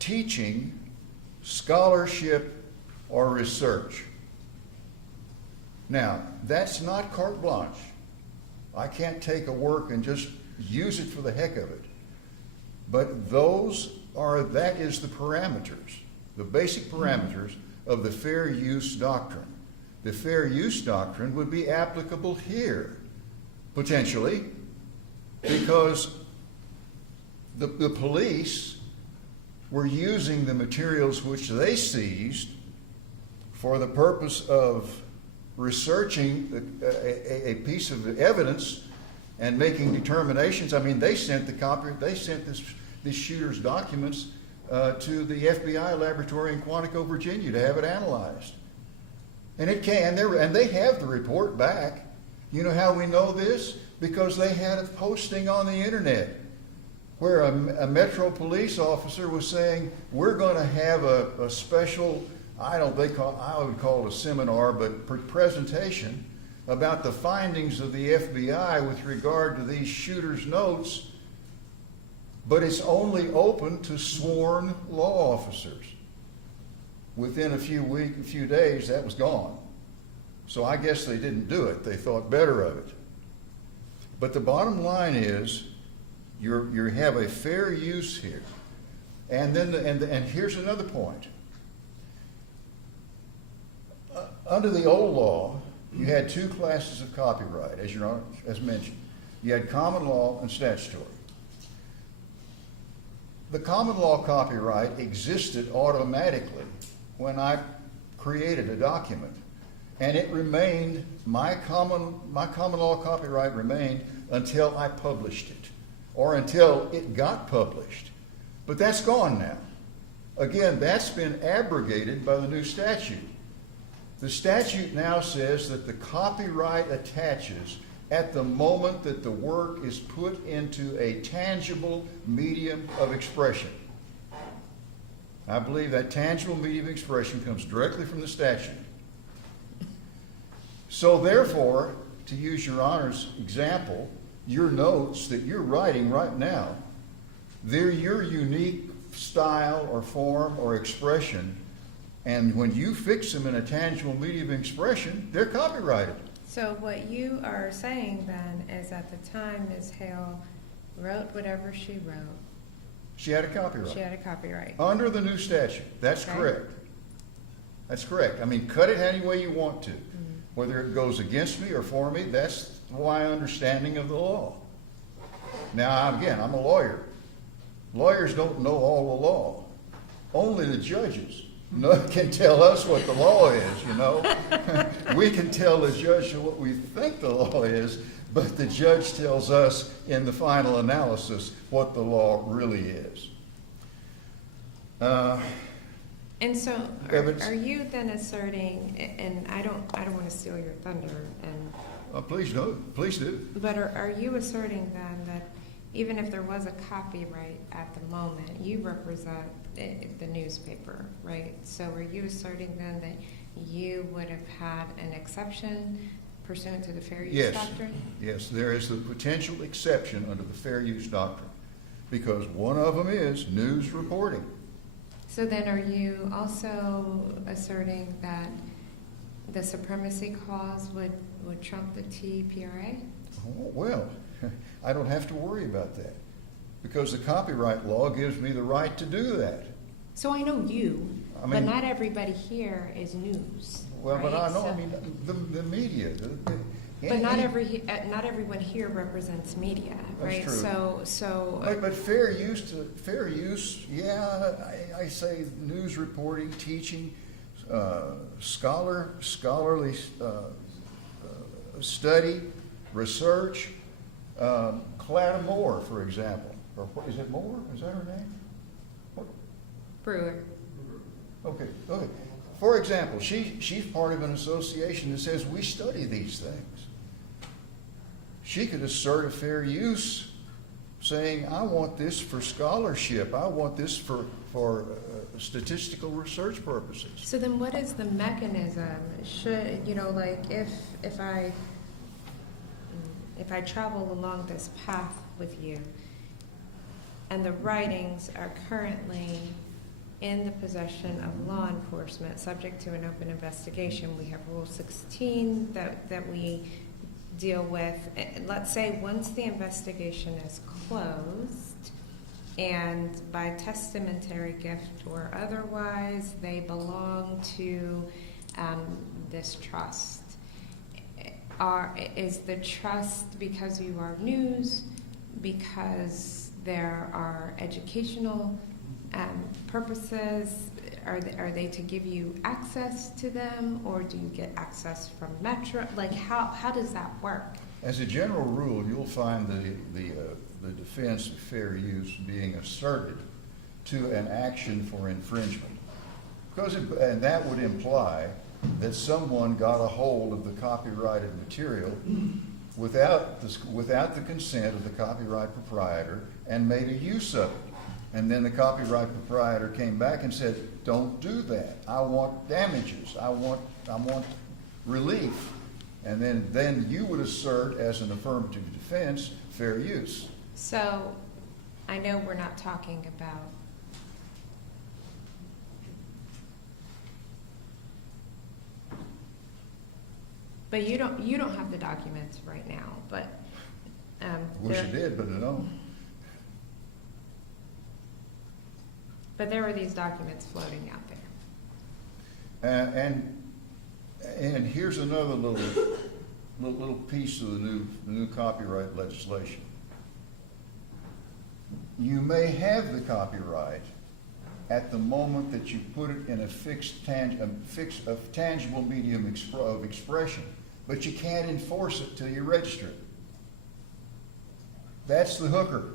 teaching, scholarship, or research. Now, that's not carte blanche. I can't take a work and just use it for the heck of it. But that is the parameters, the basic parameters of the fair use doctrine. The fair use doctrine would be applicable here, potentially, because the police were using the materials which they seized for the purpose of researching a piece of evidence and making determinations. I mean, they sent this shooter's documents to the FBI laboratory in Quantico, Virginia, to have it analyzed. And they have the report back. You know how we know this? Because they had a posting on the internet where a Metro police officer was saying, we're going to have a special, I would call it a seminar, but presentation about the findings of the FBI with regard to these shooters' notes, but it's only open to sworn law officers. Within a few days, that was gone. So I guess they didn't do it. They thought better of it. But the bottom line is, you have a fair use here. And here's another point. Under the old law, you had two classes of copyright, as mentioned. You had common law and statutory. The common law copyright existed automatically when I created a document, and it remained, my common law copyright remained until I published it, or until it got published. But that's gone now. Again, that's been abrogated by the new statute. The statute now says that the copyright attaches at the moment that the work is put into a tangible medium of expression. I believe that tangible medium of expression comes directly from the statute. So therefore, to use Your Honor's example, your notes that you're writing right now, they're your unique style or form or expression, and when you fix them in a tangible medium of expression, they're copyrighted. So what you are saying then is at the time Ms. Hale wrote whatever she wrote, She had a copyright. she had a copyright. Under the new statute. That's Okay. correct. That's correct. I mean, cut it any way you want to. Whether it goes against me or for me, that's my understanding of the law. Now, again, I'm a lawyer. Lawyers don't know all the law. Only the judges can tell us what the law is, you know. We can tell the judge what we think the law is, but the judge tells us in the final analysis what the law really is. And so, Evans? are you then asserting, and I don't want to steal your thunder, and Please do. Please do. but are you asserting then that even if there was a copyright at the moment, you represent the newspaper, right? So are you asserting then that you would have had an exception pursuant to the fair use Yes. doctrine? Yes, there is the potential exception under the fair use doctrine, because one of them is news reporting. So then are you also asserting that the supremacy clause would trump the TPRA? Oh, well, I don't have to worry about that, because the copyright law gives me the right to do that. So I know you, I but mean- not everybody here is news. Well, but right? I know, So- I mean, the media. But not everyone here represents media, right? true. So But fair use, yeah, I say news reporting, teaching, scholarly study, research. Clara Moore, for example, or what, is it Moore? Is that her name? What? Brewer. Okay. For example, she's part of an association that says we study these things. She could assert a fair use, saying, I want this for scholarship, I want this for statistical research purposes. So then what is the mechanism? Should, like if I travel along this path with you and the writings are currently in the possession of law enforcement, subject to an open investigation, we have Rule 16 that we deal with. Let's say once the investigation is closed and by testamentary gift or otherwise they belong to this trust. Is the trust because you are news, because there are educational purposes? Are they to give you access to them, or do you get access from Metro? Like how does that work? As a general rule, you'll find the defense of fair use being asserted to an action for infringement, and that would imply that someone got a hold of the copyrighted material without the consent of the copyright proprietor and made a use of it. And then the copyright proprietor came back and said, don't do that. I want damages. I want relief. And then you would assert as an affirmative defense fair use. So I know we're not talking about but you don't have the documents right now, but Wish you did, but no. But there are these documents floating out there. And here's another little piece of the new copyright legislation. You may have the copyright at the moment that you put it in a tangible medium of expression, but you can't enforce it till you register it. That's the hooker.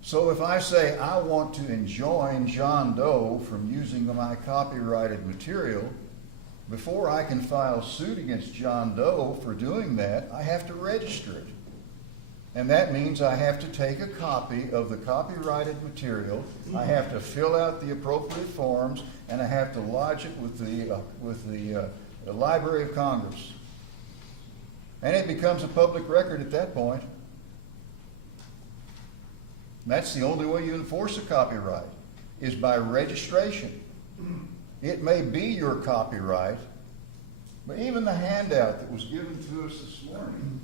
So if I say I want to enjoin John Doe from using my copyrighted material, before I can file suit against John Doe for doing that, I have to register it. And that means I have to take a copy of the copyrighted material, I have to fill out the appropriate forms, and I have to lodge it with the Library of Congress. And it becomes a public record at that point. And that's the only way you enforce a copyright, is by registration. It may be your copyright, but even the handout that was given to us this morning,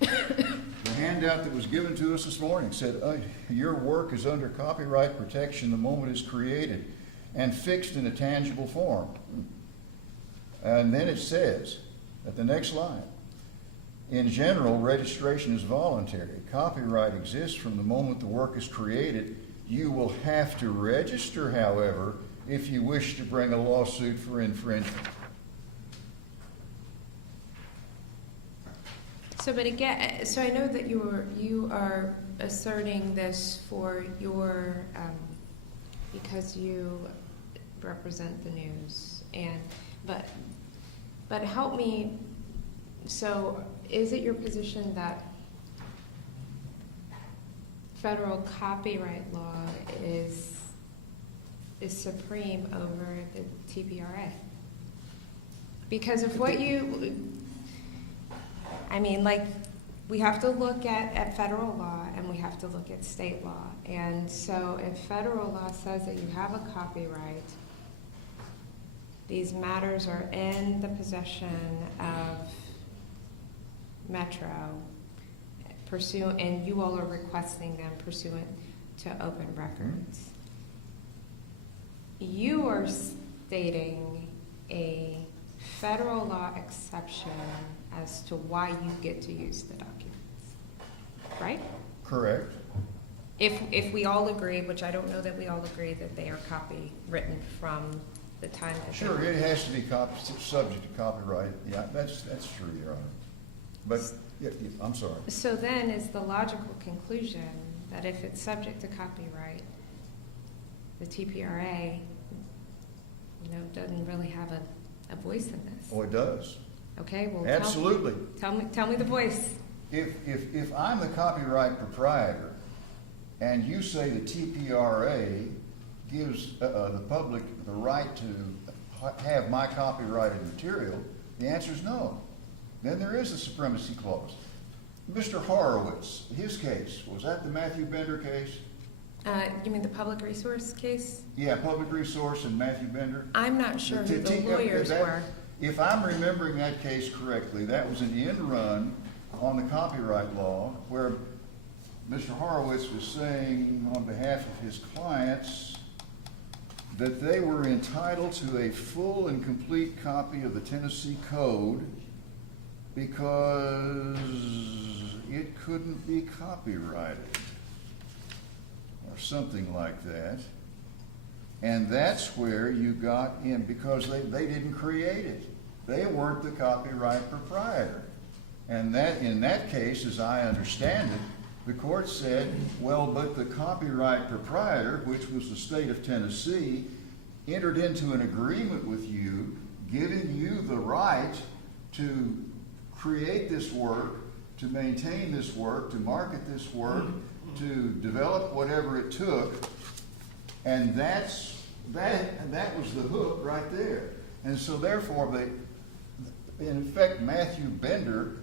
the handout that was given to us this morning said, your work is under copyright protection the moment it's created and fixed in a tangible form. And then it says, at the next line, in general, registration is voluntary. Copyright exists from the moment the work is created. You will have to register, however, if you wish to bring a lawsuit for infringement. So, but again, so I know that you are asserting this for your, because you represent the news, but help me. So, is it your position that federal copyright law is supreme over the TPRA? Because of what we have to look at federal law and we have to look at state law. And so if federal law says that you have a copyright, these matters are in the possession of Metro, and you all are requesting them pursuant to open records. You are stating a federal law exception as to why you get to use the documents, right? Correct. If we all agree, which I don't know that we all agree, that they are copywritten from the time that Sure, they it has to be subject to copyright. Yeah, that's true, Your Honor. But, yeah, I'm sorry. So then is the logical conclusion that if it's subject to copyright, the TPRA, doesn't really have a voice in this? Oh, it does. Okay, well, Absolutely. Tell me the voice. If I'm the copyright proprietor and you say the TPRA gives the public the right to have my copyrighted material, the answer is no. Then there is a supremacy clause. Mr. Horowitz, his case, was that the Matthew Bender case? You mean the public resource case? Yeah, public resource and Matthew Bender. I'm not sure who the lawyers were. If I'm remembering that case correctly, that was an end run on the copyright law where Mr. Horowitz was saying on behalf of his clients that they were entitled to a full and complete copy of the Tennessee Code because it couldn't be copyrighted or something like that. And that's where you got in, because they didn't create it. They weren't the copyright proprietor. And that, in that case, as I understand it, the court said, well, but the copyright proprietor, which was the state of Tennessee, entered into an agreement with you, giving you the right to create this work, to maintain this work, to market this work, to develop whatever it took, and that was the hook right there. And so therefore, in effect, Matthew Bender,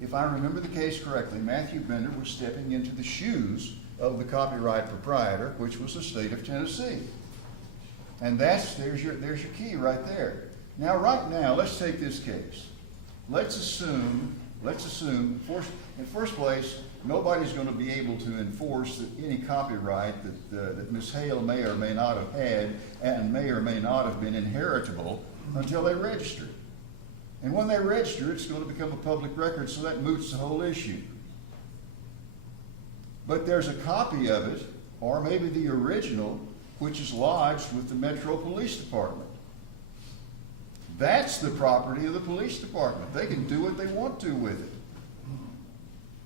if I remember the case correctly, Matthew Bender was stepping into the shoes of the copyright proprietor, which was the state of Tennessee. And there's your key right there. Now, right now, let's take this case. Let's assume, in first place, nobody's going to be able to enforce any copyright that Ms. Hale may or may not have had and may or may not have been inheritable until they register it. And when they register, it's going to become a public record, so that moots the whole issue. but there's a copy of it, or maybe the original, which is lodged with the Metro Police Department. That's the property of the police department. They can do what they want to with it.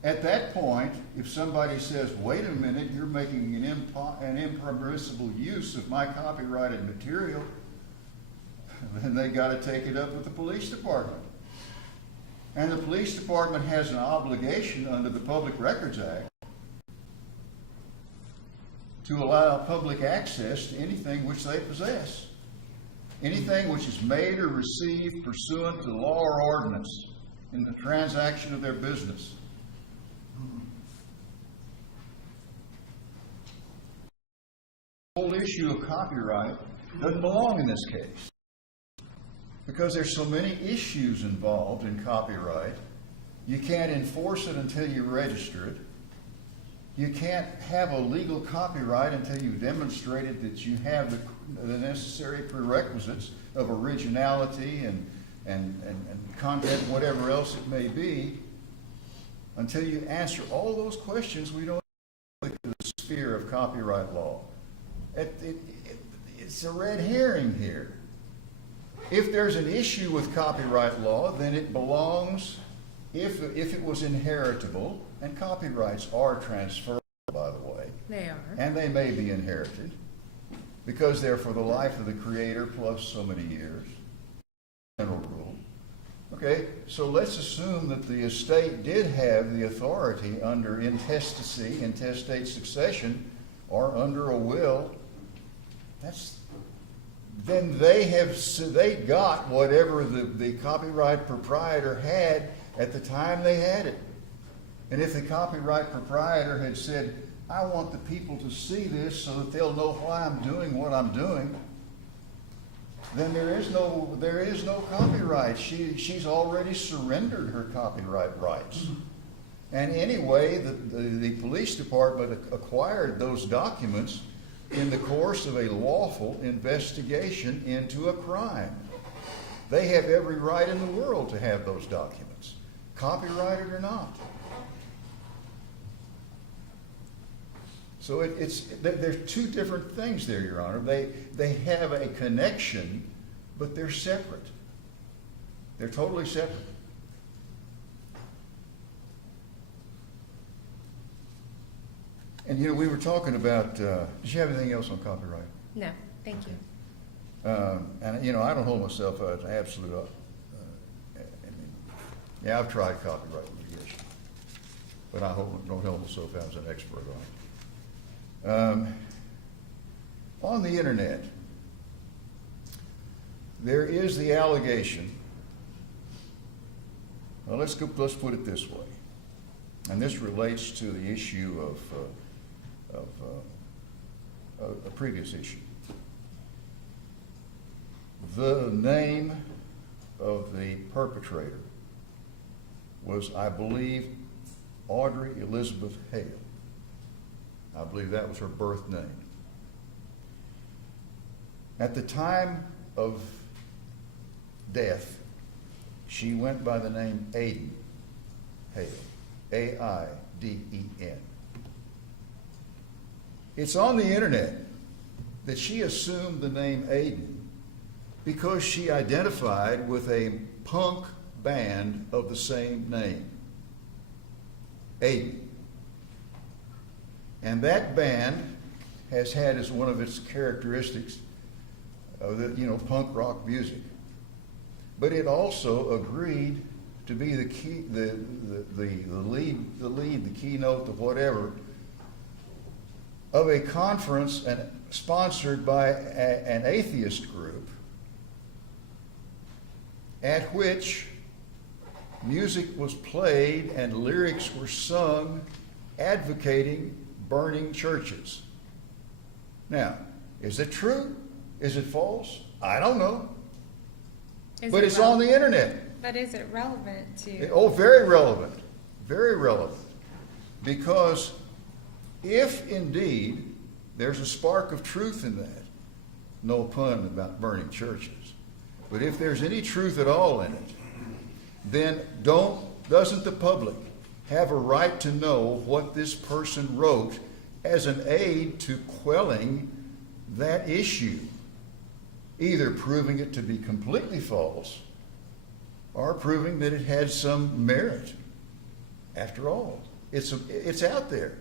At that point, if somebody says, wait a minute, you're making an impermissible use of my copyrighted material, then they got to take it up with the police department. And the police department has an obligation under the Public Records Act to allow public access to anything which they possess. Anything which is made or received pursuant to law or ordinance in the transaction of their business. The whole issue of copyright doesn't belong in this case, because there's so many issues involved in copyright. You can't enforce it until you register it. You can't have a legal copyright until you've demonstrated that you have the necessary prerequisites of originality and content, whatever else it may be. Until you answer all those questions, we don't get to the sphere of copyright law. It's a red herring here. If there's an issue with copyright law, then it belongs, if it was inheritable, and copyrights are transferable, by the way. They are. And they may be inherited, because they're for the life of the creator plus so many years. General rule. Okay, so let's assume that the estate did have the authority under intestacy, intestate succession, or under a will. Then they got whatever the copyright proprietor had at the time they had it. And if the copyright proprietor had said, I want the people to see this so that they'll know why I'm doing what I'm doing, then there is no copyright. She's already surrendered her copyright rights. And anyway, the police department acquired those documents in the course of a lawful investigation into a crime. They have every right in the world to have those documents, copyrighted or not. So there's two different things there, Your Honor. They have a connection, but they're separate. They're totally separate. And we were talking about, did you have anything else on copyright? No, thank you. And I don't hold myself as an absolute, I've tried copyright litigation, but I don't hold myself as an expert on it. On the internet, there is the allegation, well, let's put it this way, and this relates to the issue of a previous issue. The name of the perpetrator was, I believe, Audrey Elizabeth Hale. I believe that was her birth name. At the time of death, she went by the name Aiden Hale, A-I-D-E-N. It's on the internet that she assumed the name Aiden because she identified with a punk band of the same name, Aiden. And that band has had as one of its characteristics punk rock music. But it also agreed to be the keynote of whatever, of a conference sponsored by an atheist group, at which music was played and lyrics were sung advocating burning churches. Now, is it true? Is it false? I don't know. But it's on the internet. But is it relevant to? Oh, very relevant. Very relevant. Because if indeed there's a spark of truth in that, no pun about burning churches, but if there's any truth at all in it, then doesn't the public have a right to know what this person wrote as an aid to quelling that issue, either proving it to be completely false or proving that it had some merit. After all, it's out there.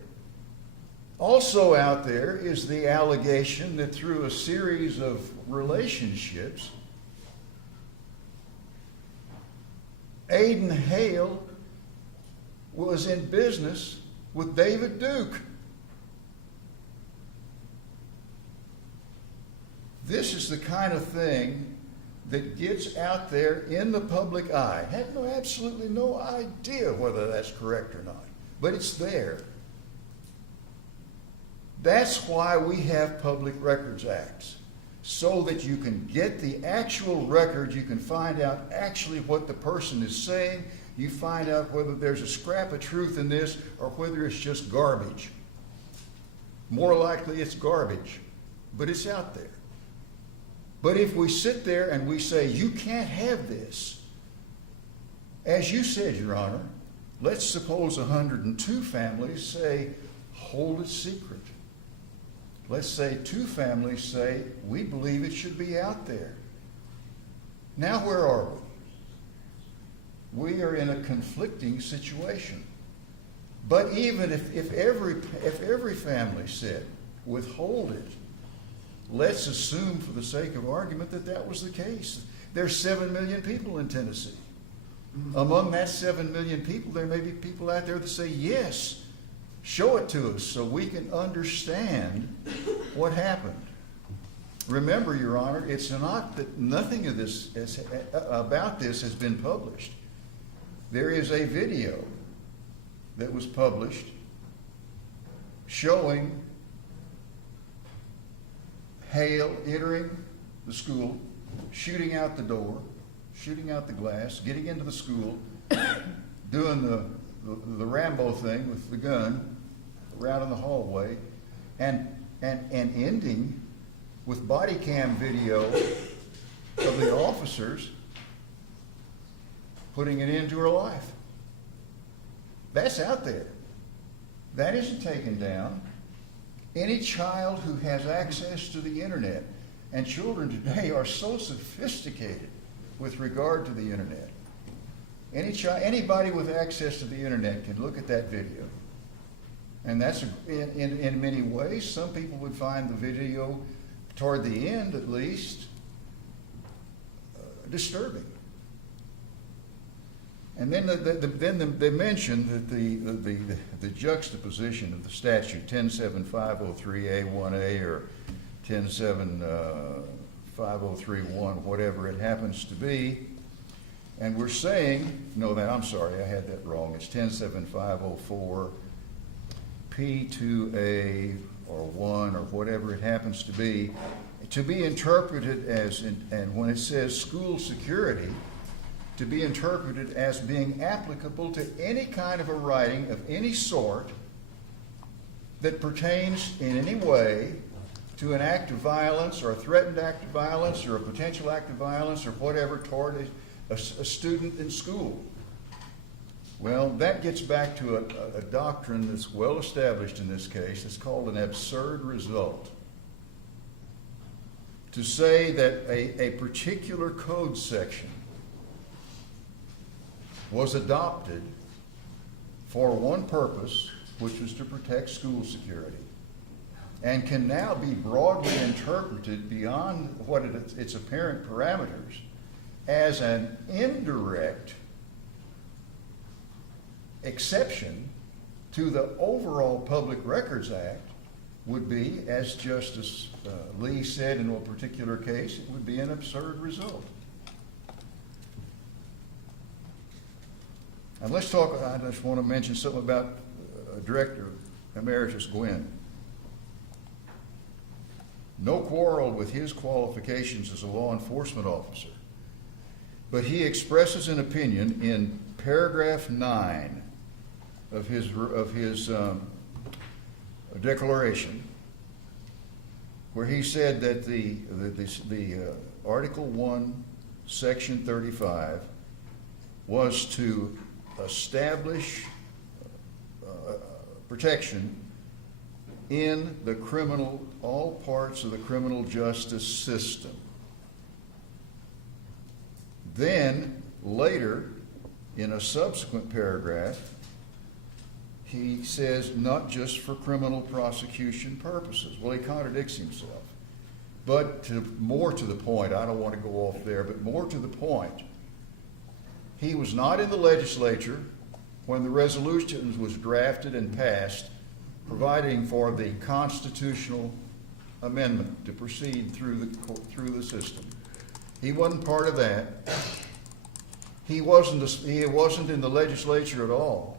Also out there is the allegation that through a series of relationships, Aiden Hale was in business with David Duke. This is the kind of thing that gets out there in the public eye. I have absolutely no idea whether that's correct or not, but it's there. That's why we have public records acts, so that you can get the actual record, you can find out actually what the person is saying, you find out whether there's a scrap of truth in this or whether it's just garbage. More likely it's garbage, but it's out there. But if we sit there and we say, you can't have this, as you said, Your Honor, let's suppose 102 families say, hold it secret. Let's say 2 families say, we believe it should be out there. Now where are we? We are in a conflicting situation. But even if every family said, withhold it, let's assume for the sake of argument that that was the case. There's 7 million people in Tennessee. Among that 7 million people, there may be people out there that say, yes, show it to us so we can understand what happened. Remember, Your Honor, it's not that nothing of this about this has been published. There is a video that was published showing Hale entering the school, shooting out the door, shooting out the glass, getting into the school, doing the Rambo thing with the gun around in the hallway, and ending with body cam video of the officers putting an end to her life. That's out there. That isn't taken down. Any child who has access to the internet, and children today are so sophisticated with regard to the internet. Anybody with access to the internet can look at that video. And that's, in many ways, some people would find the video, toward the end at least, disturbing. And then they mentioned that the juxtaposition of the statute, 107-503A1A or 107-5031, whatever it happens to be, and we're saying, no, I'm sorry, I had that wrong. It's 107-504 P2A or 1 or whatever it happens to be interpreted as, and when it says school security, to be interpreted as being applicable to any kind of a writing of any sort that pertains in any way to an act of violence or a threatened act of violence or a potential act of violence or whatever toward a student in school. Well, that gets back to a doctrine that's well established in this case. It's called an absurd result. To say that a particular code section was adopted for one purpose, which was to protect school security, and can now be broadly interpreted beyond what its apparent parameters as an indirect exception to the overall Public Records Act would be, as Justice Lee said in a particular case, it would be an absurd result. And let's talk, I just want to mention something about Director Emeritus Gwynn. No quarrel with his qualifications as a law enforcement officer, but he expresses an opinion in paragraph 9 of his declaration, where he said that the Article 1, Section 35 was to establish protection in the criminal, all parts of the criminal justice system. Then, later, in a subsequent paragraph, he says, not just for criminal prosecution purposes. Well, he contradicts himself. But more to the point, I don't want to go off there, but more to the point, he was not in the legislature when the resolution was drafted and passed, providing for the constitutional amendment to proceed through the system. He wasn't part of that. He wasn't in the legislature at all.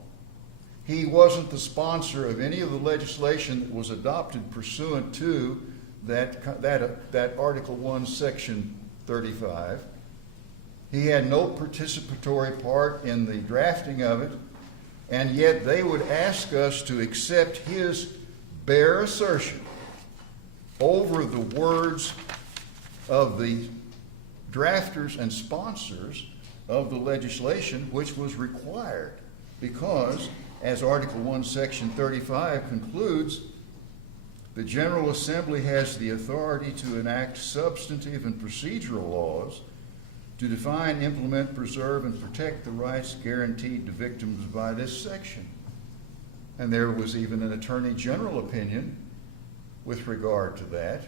He wasn't the sponsor of any of the legislation that was adopted pursuant to that Article 1, Section 35. He had no participatory part in the drafting of it, and yet they would ask us to accept his bare assertion over the words of the drafters and sponsors of the legislation, which was required because, as Article 1, Section 35 concludes, the General Assembly has the authority to enact substantive and procedural laws to define, implement, preserve, and protect the rights guaranteed to victims by this section. And there was even an Attorney General opinion with regard to that,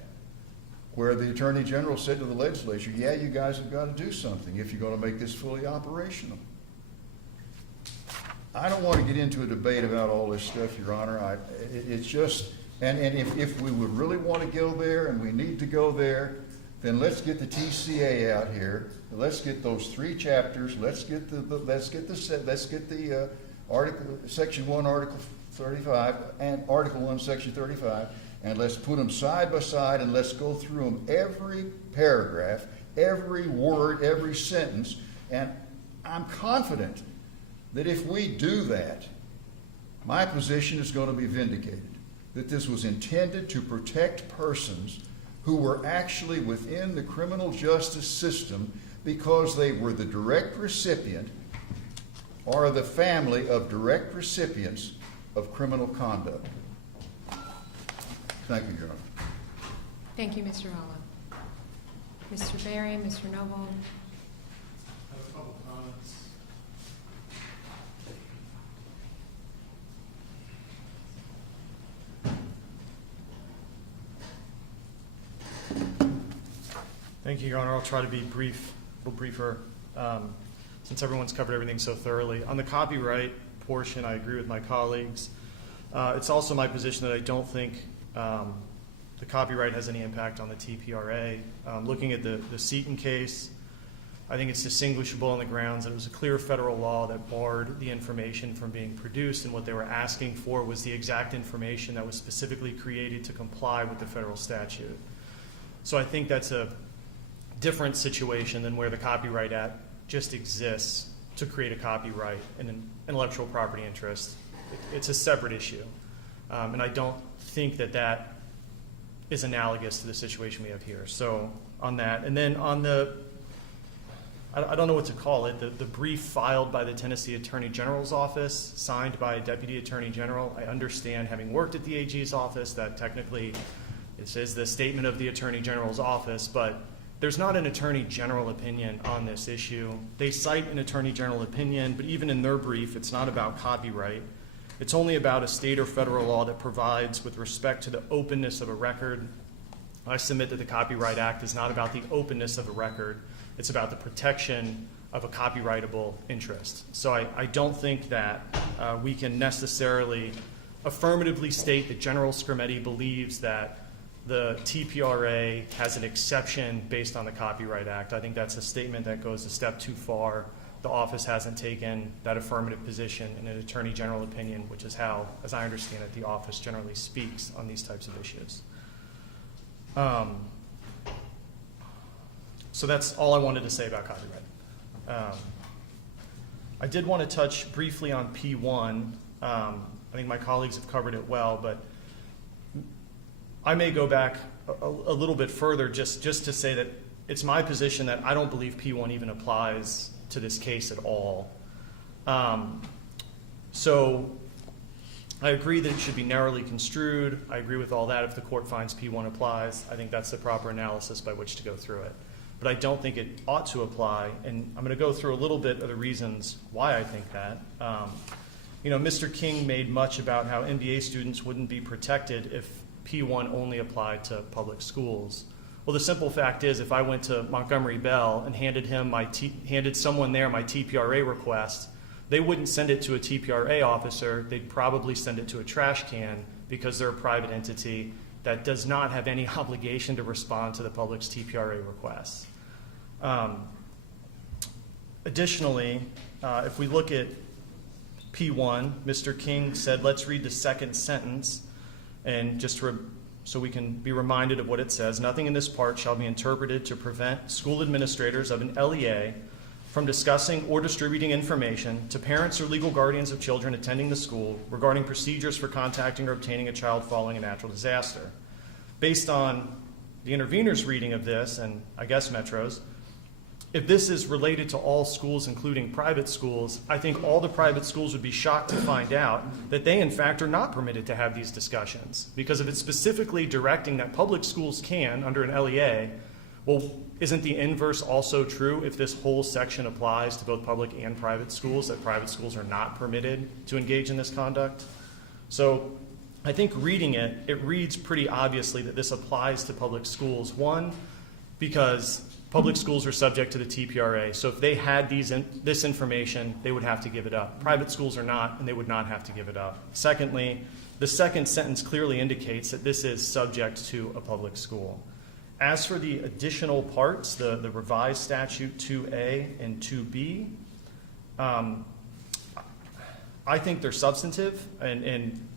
where the Attorney General said to the legislature, yeah, you guys have got to do something if you're going to make this fully operational. I don't want to get into a debate about all this stuff, Your Honor. It's just, and if we would really want to go there and we need to go there, then let's get the TCA out here. Let's get those 3 chapters. Let's get the article, Section 1, Article 35, and Article 1, Section 35, and let's put them side by side and let's go through them every paragraph, every word, every sentence. And I'm confident that if we do that, my position is going to be vindicated, that this was intended to protect persons who were actually within the criminal justice system because they were the direct recipient or the family of direct recipients of criminal conduct. Thank you, Your Honor. Thank you, Mr. Hollow. Mr. Berry, Mr. Noble. I have a couple comments. Thank you, Your Honor. I'll try to be brief, a little briefer, since everyone's covered everything so thoroughly. On the copyright portion, I agree with my colleagues. It's also my position that I don't think the copyright has any impact on the TPRA. Looking at the Seaton case, I think it's distinguishable on the grounds that it was a clear federal law that barred the information from being produced, and what they were asking for was the exact information that was specifically created to comply with the federal statute. So I think that's a different situation than where the Copyright Act just exists to create a copyright and an intellectual property interest. It's a separate issue. And I don't think that that is analogous to the situation we have here. So on that, and then on the, I don't know what to call it, the brief filed by the Tennessee Attorney General's office, signed by a Deputy Attorney General. I understand, having worked at the AG's office, that technically this is the statement of the Attorney General's office, but there's not an Attorney General opinion on this issue. They cite an Attorney General opinion, but even in their brief, it's not about copyright. It's only about a state or federal law that provides with respect to the openness of a record. I submit that the Copyright Act is not about the openness of a record. It's about the protection of a copyrightable interest. So I don't think that we can necessarily affirmatively state that General Scrimeti believes that the TPRA has an exception based on the Copyright Act. I think that's a statement that goes a step too far. The office hasn't taken that affirmative position in an Attorney General opinion, which is how, as I understand it, the office generally speaks on these types of issues. So that's all I wanted to say about copyright. I did want to touch briefly on P1. I think my colleagues have covered it well, but I may go back a little bit further just to say that it's my position that I don't believe P1 even applies to this case at all. So I agree that it should be narrowly construed. I agree with all that if the court finds P1 applies. I think that's the proper analysis by which to go through it. But I don't think it ought to apply, and I'm going to go through a little bit of the reasons why I think that. Mr. King made much about how MBA students wouldn't be protected if P1 only applied to public schools. Well, the simple fact is, if I went to Montgomery Bell and handed someone there my TPRA request, they wouldn't send it to a TPRA officer. They'd probably send it to a trash can because they're a private entity that does not have any obligation to respond to the public's TPRA requests. Additionally, if we look at P1, Mr. King said, let's read the second sentence, and so we can be reminded of what it says. Nothing in this part shall be interpreted to prevent school administrators of an LEA from discussing or distributing information to parents or legal guardians of children attending the school regarding procedures for contacting or obtaining a child following a natural disaster. Based on the intervener's reading of this, and I guess Metro's, if this is related to all schools, including private schools, I think all the private schools would be shocked to find out that they, in fact, are not permitted to have these discussions. Because if it's specifically directing that public schools can, under an LEA, well, isn't the inverse also true if this whole section applies to both public and private schools, that private schools are not permitted to engage in this conduct? So I think reading it, it reads pretty obviously that this applies to public schools. One, because public schools are subject to the TPRA, so if they had this information, they would have to give it up. Private schools are not, and they would not have to give it up. Secondly, the second sentence clearly indicates that this is subject to a public school. As for the additional parts, the revised statute 2A and 2B, I think they're substantive, and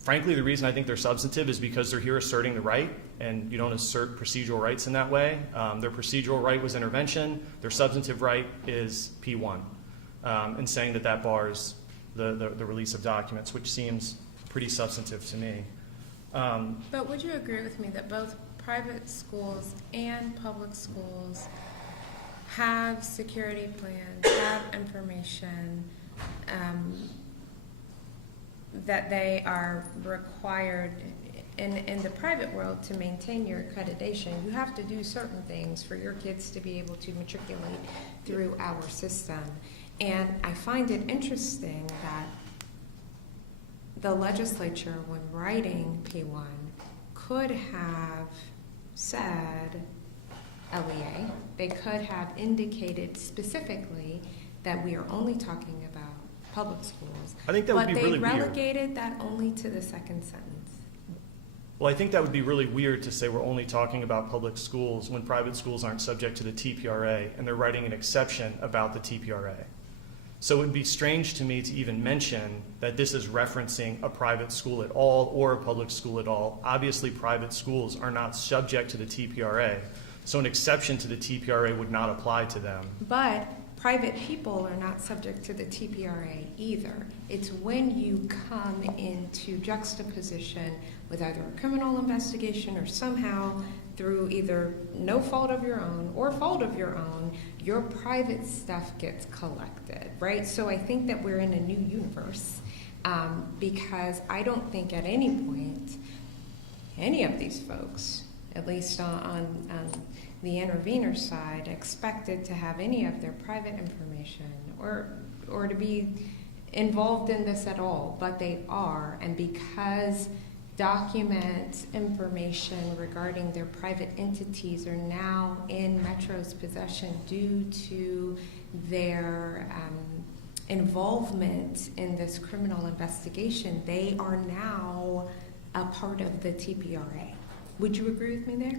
frankly, the reason I think they're substantive is because they're here asserting the right, and you don't assert procedural rights in that way. Their procedural right was intervention. Their substantive right is P1, and saying that bars the release of documents, which seems pretty substantive to me. But would you agree with me that both private schools and public schools have security plans, have information, that they are required in the private world to maintain your accreditation? You have to do certain things for your kids to be able to matriculate through our system. And I find it interesting that the legislature, when writing P1, could have said LEA. They could have indicated specifically that we are only talking about public schools. I think that would be really weird. But they relegated that only to the second sentence. Well, I think that would be really weird to say we're only talking about public schools when private schools aren't subject to the TPRA, and they're writing an exception about the TPRA. So it would be strange to me to even mention that this is referencing a private school at all or a public school at all. Obviously, private schools are not subject to the TPRA, so an exception to the TPRA would not apply to them. But private people are not subject to the TPRA either. It's when you come into juxtaposition with either a criminal investigation or somehow through either no fault of your own or fault of your own, your private stuff gets collected, right? So I think that we're in a new universe because I don't think at any point any of these folks, at least on the intervener side, expected to have any of their private information or to be involved in this at all, but they are. And because document information regarding their private entities are now in Metro's possession due to their involvement in this criminal investigation, they are now a part of the TPRA. Would you agree with me there?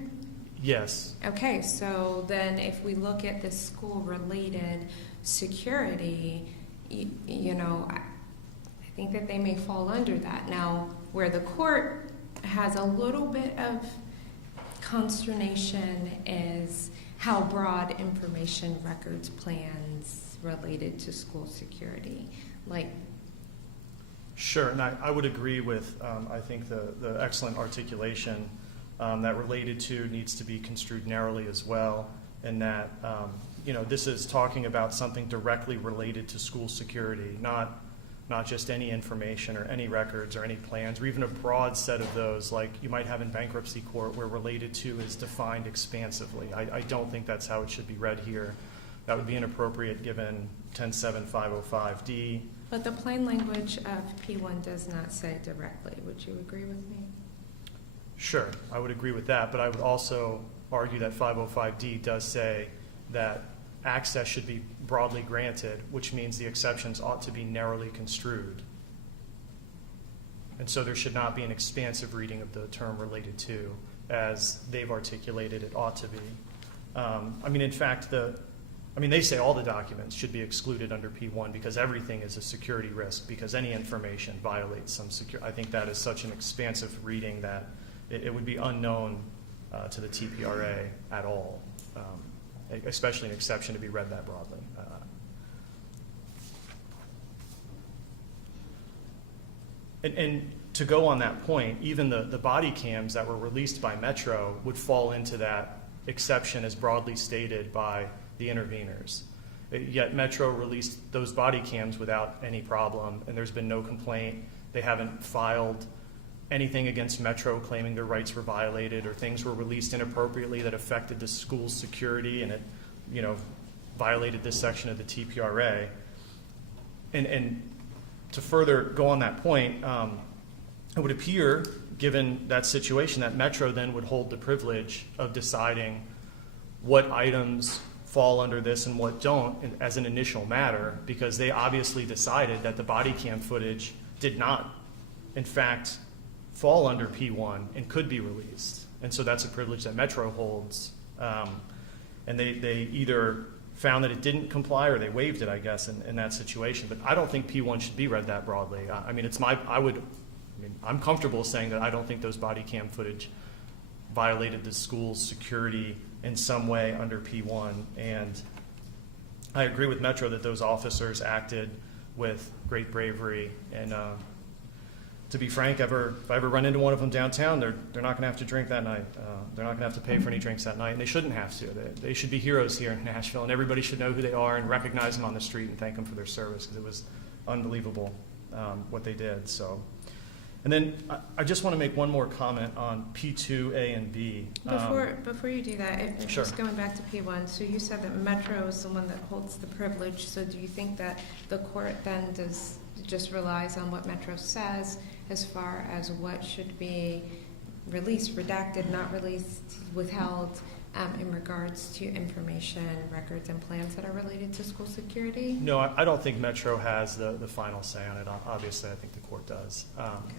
Yes. Okay, so then if we look at the school-related security, I think that they may fall under that. Now, where the court has a little bit of consternation is how broad information records plans related to school security. Sure, and I would agree with, I think, the excellent articulation that related to needs to be construed narrowly as well, and that, this is talking about something directly related to school security, not not just any information or any records or any plans, or even a broad set of those like you might have in bankruptcy court where related to is defined expansively. I don't think that's how it should be read here. That would be inappropriate given 107-505D. But the plain language of P1 does not say directly. Would you agree with me? Sure, I would agree with that, but I would also argue that 505D does say that access should be broadly granted, which means the exceptions ought to be narrowly construed. And so there should not be an expansive reading of the term related to, as they've articulated it ought to be. In fact, they say all the documents should be excluded under P1 because everything is a security risk, because any information violates some security. I think that is such an expansive reading that it would be unknown to the TPRA at all, especially an exception to be read that broadly. And to go on that point, even the body cams that were released by Metro would fall into that exception as broadly stated by the interveners. Yet Metro released those body cams without any problem, and there's been no complaint. They haven't filed anything against Metro claiming their rights were violated or things were released inappropriately that affected the school's security and it, violated this section of the TPRA. And to further go on that point, it would appear, given that situation, that Metro then would hold the privilege of deciding what items fall under this and what don't as an initial matter, because they obviously decided that the body cam footage did not, in fact, fall under P1 and could be released. And so that's a privilege that Metro holds. And they either found that it didn't comply or they waived it, I guess, in that situation. But I don't think P1 should be read that broadly. I'm comfortable saying that I don't think those body cam footage violated the school's security in some way under P1. And I agree with Metro that those officers acted with great bravery. And to be frank, if I ever run into one of them downtown, they're not going to have to drink that night. They're not going to have to pay for any drinks that night, and they shouldn't have to. They should be heroes here in Nashville, and everybody should know who they are and recognize them on the street and thank them for their service, because it was unbelievable what they did. So, and then I just want to make one more comment on P2, A, and B. Before you do that, Sure. Just going back to P1, so you said that Metro is the one that holds the privilege, so do you think that the court then just relies on what Metro says as far as what should be released, redacted, not released, withheld, in regards to information, records, and plans that are related to school security? No, I don't think Metro has the final say on it. Obviously, I think the court does. Okay.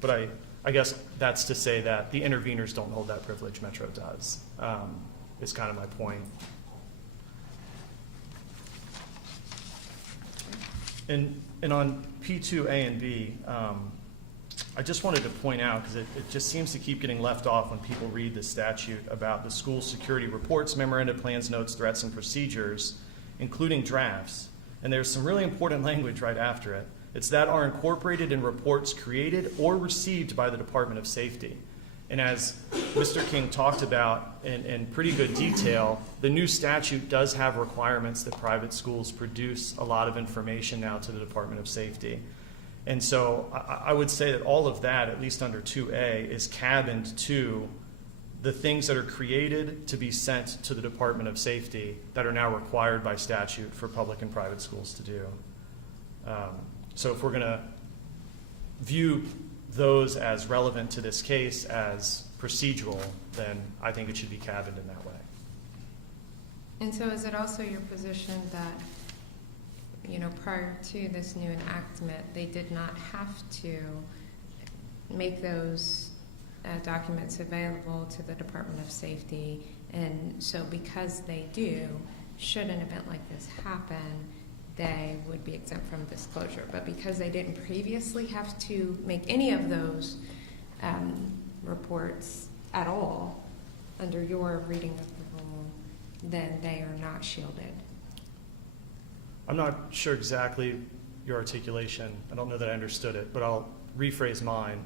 But I guess that's to say that the interveners don't hold that privilege. Metro does, is kind of my point. And on P2, A, and B, I just wanted to point out, because it just seems to keep getting left off when people read the statute about the school security reports, memoranda, plans, notes, threats, and procedures, including drafts. And there's some really important language right after it. It's that are incorporated in reports created or received by the Department of Safety. And as Mr. King talked about in pretty good detail, the new statute does have requirements that private schools produce a lot of information now to the Department of Safety. And so I would say that all of that, at least under 2A, is cabined to the things that are created to be sent to the Department of Safety that are now required by statute for public and private schools to do. So if we're going to view those as relevant to this case as procedural, then I think it should be cabined in that way. And so is it also your position that, prior to this new enactment, they did not have to make those documents available to the Department of Safety, and so because they do, should an event like this happen, they would be exempt from disclosure. But because they didn't previously have to make any of those reports at all, under your reading of the rule, then they are not shielded. I'm not sure exactly your articulation. I don't know that I understood it, but I'll rephrase mine.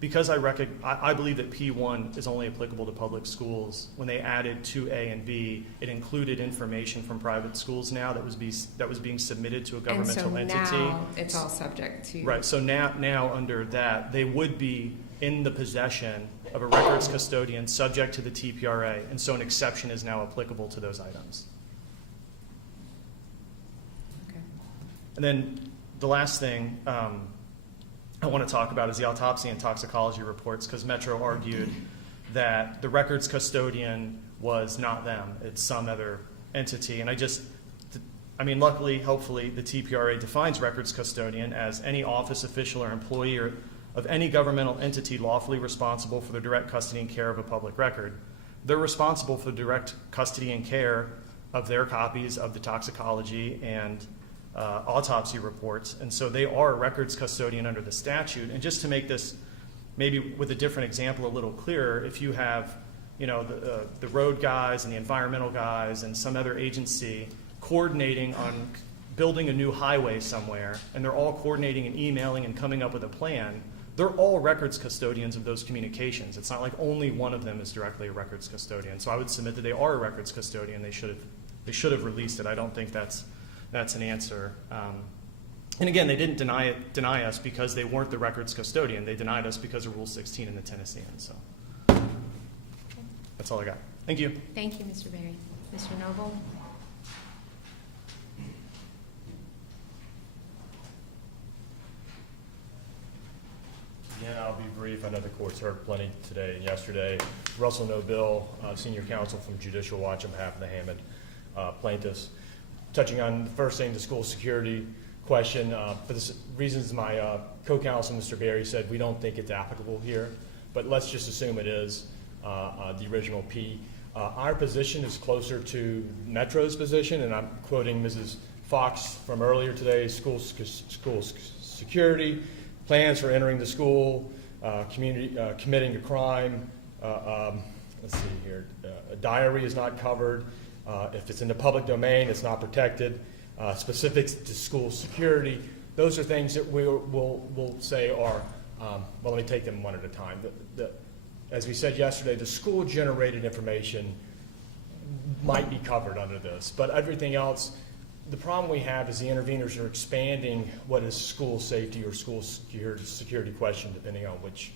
because I believe that P1 is only applicable to public schools, when they added 2A and B, it included information from private schools now that was being submitted to a governmental and entity. so now it's all subject to. Right, so now under that, they would be in the possession of a records custodian subject to the TPRA, and so an exception is now applicable to those items. Okay. And then the last thing I want to talk about is the autopsy and toxicology reports, because Metro argued that the records custodian was not them, it's some other entity. And luckily, hopefully, the TPRA defines records custodian as any office, official, or employee of any governmental entity lawfully responsible for the direct custody and care of a public record. They're responsible for the direct custody and care of their copies of the toxicology and autopsy reports, and so they are a records custodian under the statute. And just to make this maybe with a different example a little clearer, if you have the road guys and the environmental guys and some other agency coordinating on building a new highway somewhere, and they're all coordinating and emailing and coming up with a plan, they're all records custodians of those communications. It's not like only one of them is directly a records custodian. So I would submit that they are a records custodian. They should have released it. I don't think that's an answer. And again, they didn't deny us because they weren't the records custodian. They denied us because of Rule 16 in the Tennessean. So that's all I got. Thank you. Thank you, Mr. Berry. Mr. Noble? Again, I'll be brief. I know the court's heard plenty today and yesterday. Russell Noble, Senior Counsel from Judicial Watch on behalf of the Hammond plaintiffs. Touching on the first thing, the school security question, for the reasons my co-counsel, Mr. Berry, said, we don't think it's applicable here, but let's just assume it is the original P. Our position is closer to Metro's position, and I'm quoting Mrs. Fox from earlier today, school security, plans for entering the school, committing a crime, let's see here, a diary is not covered. If it's in the public domain, it's not protected. Specifics to school security, those are things that we'll say are, well, let me take them one at a time. As we said yesterday, the school-generated information might be covered under this, but everything else, the problem we have is the interveners are expanding what is school safety or school security question, depending on which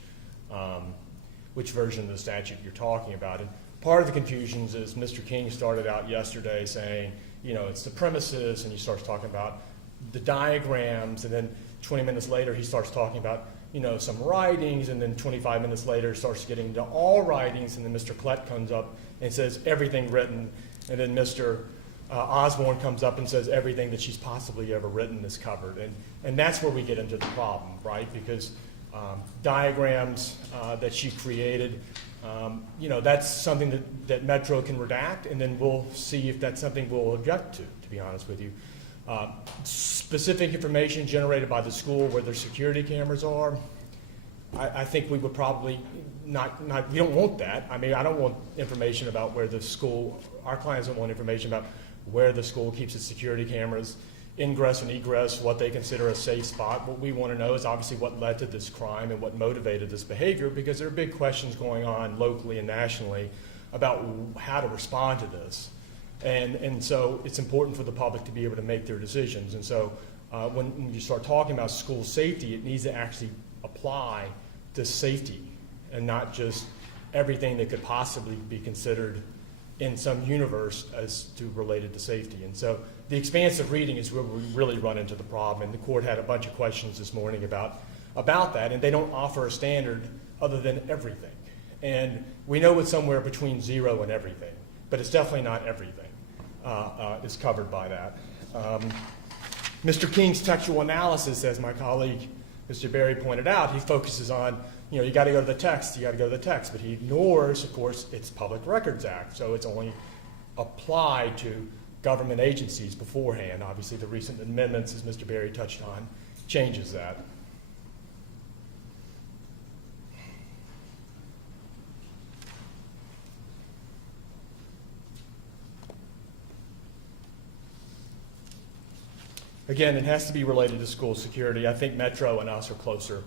version of the statute you're talking about. And part of the confusion is Mr. King started out yesterday saying, it's the premises, and he starts talking about the diagrams, and then 20 minutes later he starts talking about, some writings, and then 25 minutes later starts getting into all writings, and then Mr. Klett comes up and says everything written, and then Mr. Osborne comes up and says everything that she's possibly ever written is covered. And that's where we get into the problem, right? Because diagrams that she created, that's something that Metro can redact, and then we'll see if that's something we'll object to be honest with you. Specific information generated by the school where their security cameras are, I think we would probably not, we don't want that. I mean, I don't want information about where the school, our clients don't want information about where the school keeps its security cameras, ingress and egress, what they consider a safe spot. What we want to know is obviously what led to this crime and what motivated this behavior, because there are big questions going on locally and nationally about how to respond to this. And so it's important for the public to be able to make their decisions. And so when you start talking about school safety, it needs to actually apply to safety and not just everything that could possibly be considered in some universe as to related to safety. And so the expansive reading is where we really run into the problem. And the court had a bunch of questions this morning about that, and they don't offer a standard other than everything. And we know it's somewhere between 0 and everything, but it's definitely not everything is covered by that. Mr. King's textual analysis, as my colleague Mr. Berry pointed out, he focuses on, you got to go to the text, but he ignores, of course, it's Public Records Act, so it's only applied to government agencies beforehand. Obviously, the recent amendments, as Mr. Berry touched on, changes that. Again, it has to be related to school security. I think Metro and us are closer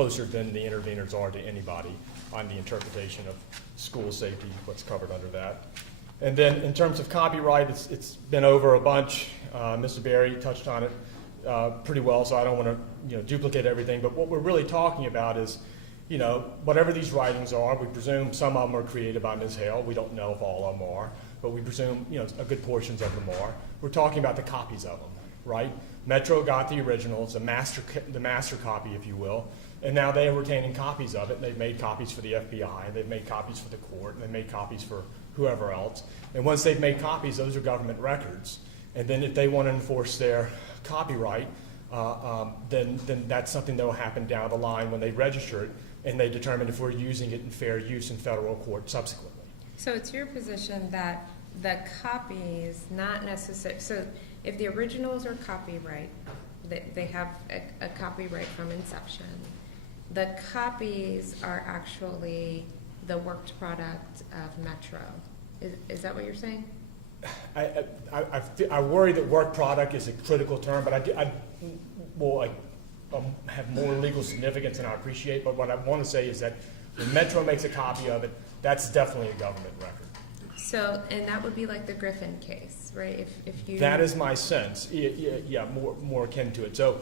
closer than the interveners are to anybody on the interpretation of school safety, what's covered under that. And then in terms of copyright, it's been over a bunch. Mr. Berry touched on it pretty well, so I don't want to duplicate everything. But what we're really talking about is, whatever these writings are, we presume some of them are created by Ms. Hale. We don't know if all of them are, but we presume a good portions of them are. We're talking about the copies of them, right? Metro got the originals, the master copy, if you will, and now they are retaining copies of it. They've made copies for the FBI, they've made copies for the court, and they've made copies for whoever else. And once they've made copies, those are government records. And then if they want to enforce their copyright, then that's something that will happen down the line when they register it and they determine if we're using it in fair use in federal court subsequently. So it's your position that the copies, not necessarily, so if the originals are copyright, they have a copyright from inception, the copies are actually the worked product of Metro. Is that what you're saying? I worry that work product is a critical term, but I have more legal significance than I appreciate. But what I want to say is that when Metro makes a copy of it, that's definitely a government record. So, and that would be like the Griffin case, right? If you. That is my sense. Yeah, more akin to it. So,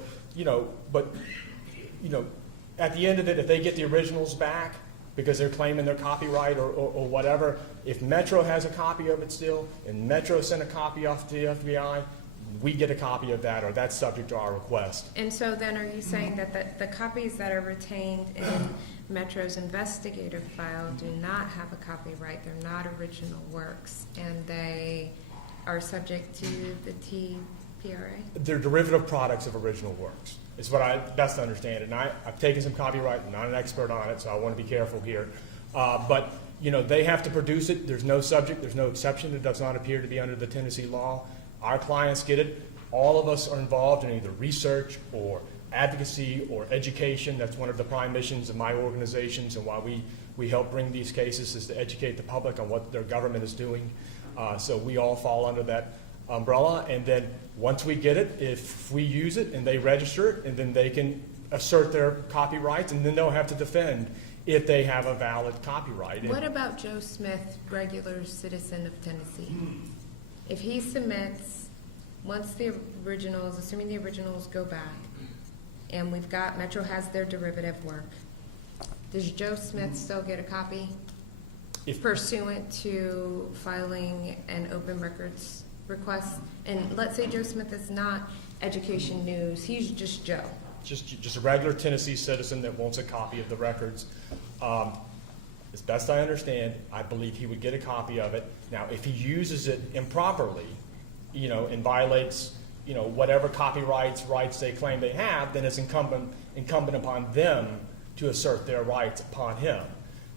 at the end of it, if they get the originals back because they're claiming their copyright or whatever, if Metro has a copy of it still, and Metro sent a copy off to the FBI, we get a copy of that, or that's subject to our request. And so then are you saying that the copies that are retained in Metro's investigative file do not have a copyright, they're not original works, and they are subject to the TPRA? They're derivative products of original works. It's what I best understand. And I've taken some copyright. I'm not an expert on it, so I want to be careful here. But they have to produce it. There's no subject. There's no exception. It does not appear to be under the Tennessee law. Our clients get it. All of us are involved in either research or advocacy or education. That's one of the prime missions of my organizations, and why we help bring these cases is to educate the public on what their government is doing. So we all fall under that umbrella, and then once we get it, if we use it and they register it, and then they can assert their copyrights, and then they'll have to defend if they have a valid copyright. What about Joe Smith, regular citizen of Tennessee? If he submits, once the originals, assuming the originals go back, and we've got, Metro has their derivative work, does Joe Smith still get a copy pursuant to filing an open records request? And let's say Joe Smith is not Education News, he's just Joe. Just a regular Tennessee citizen that wants a copy of the records. As best I understand, I believe he would get a copy of it. Now, if he uses it improperly, and violates, whatever copyrights rights they claim they have, then it's incumbent upon them to assert their rights upon him.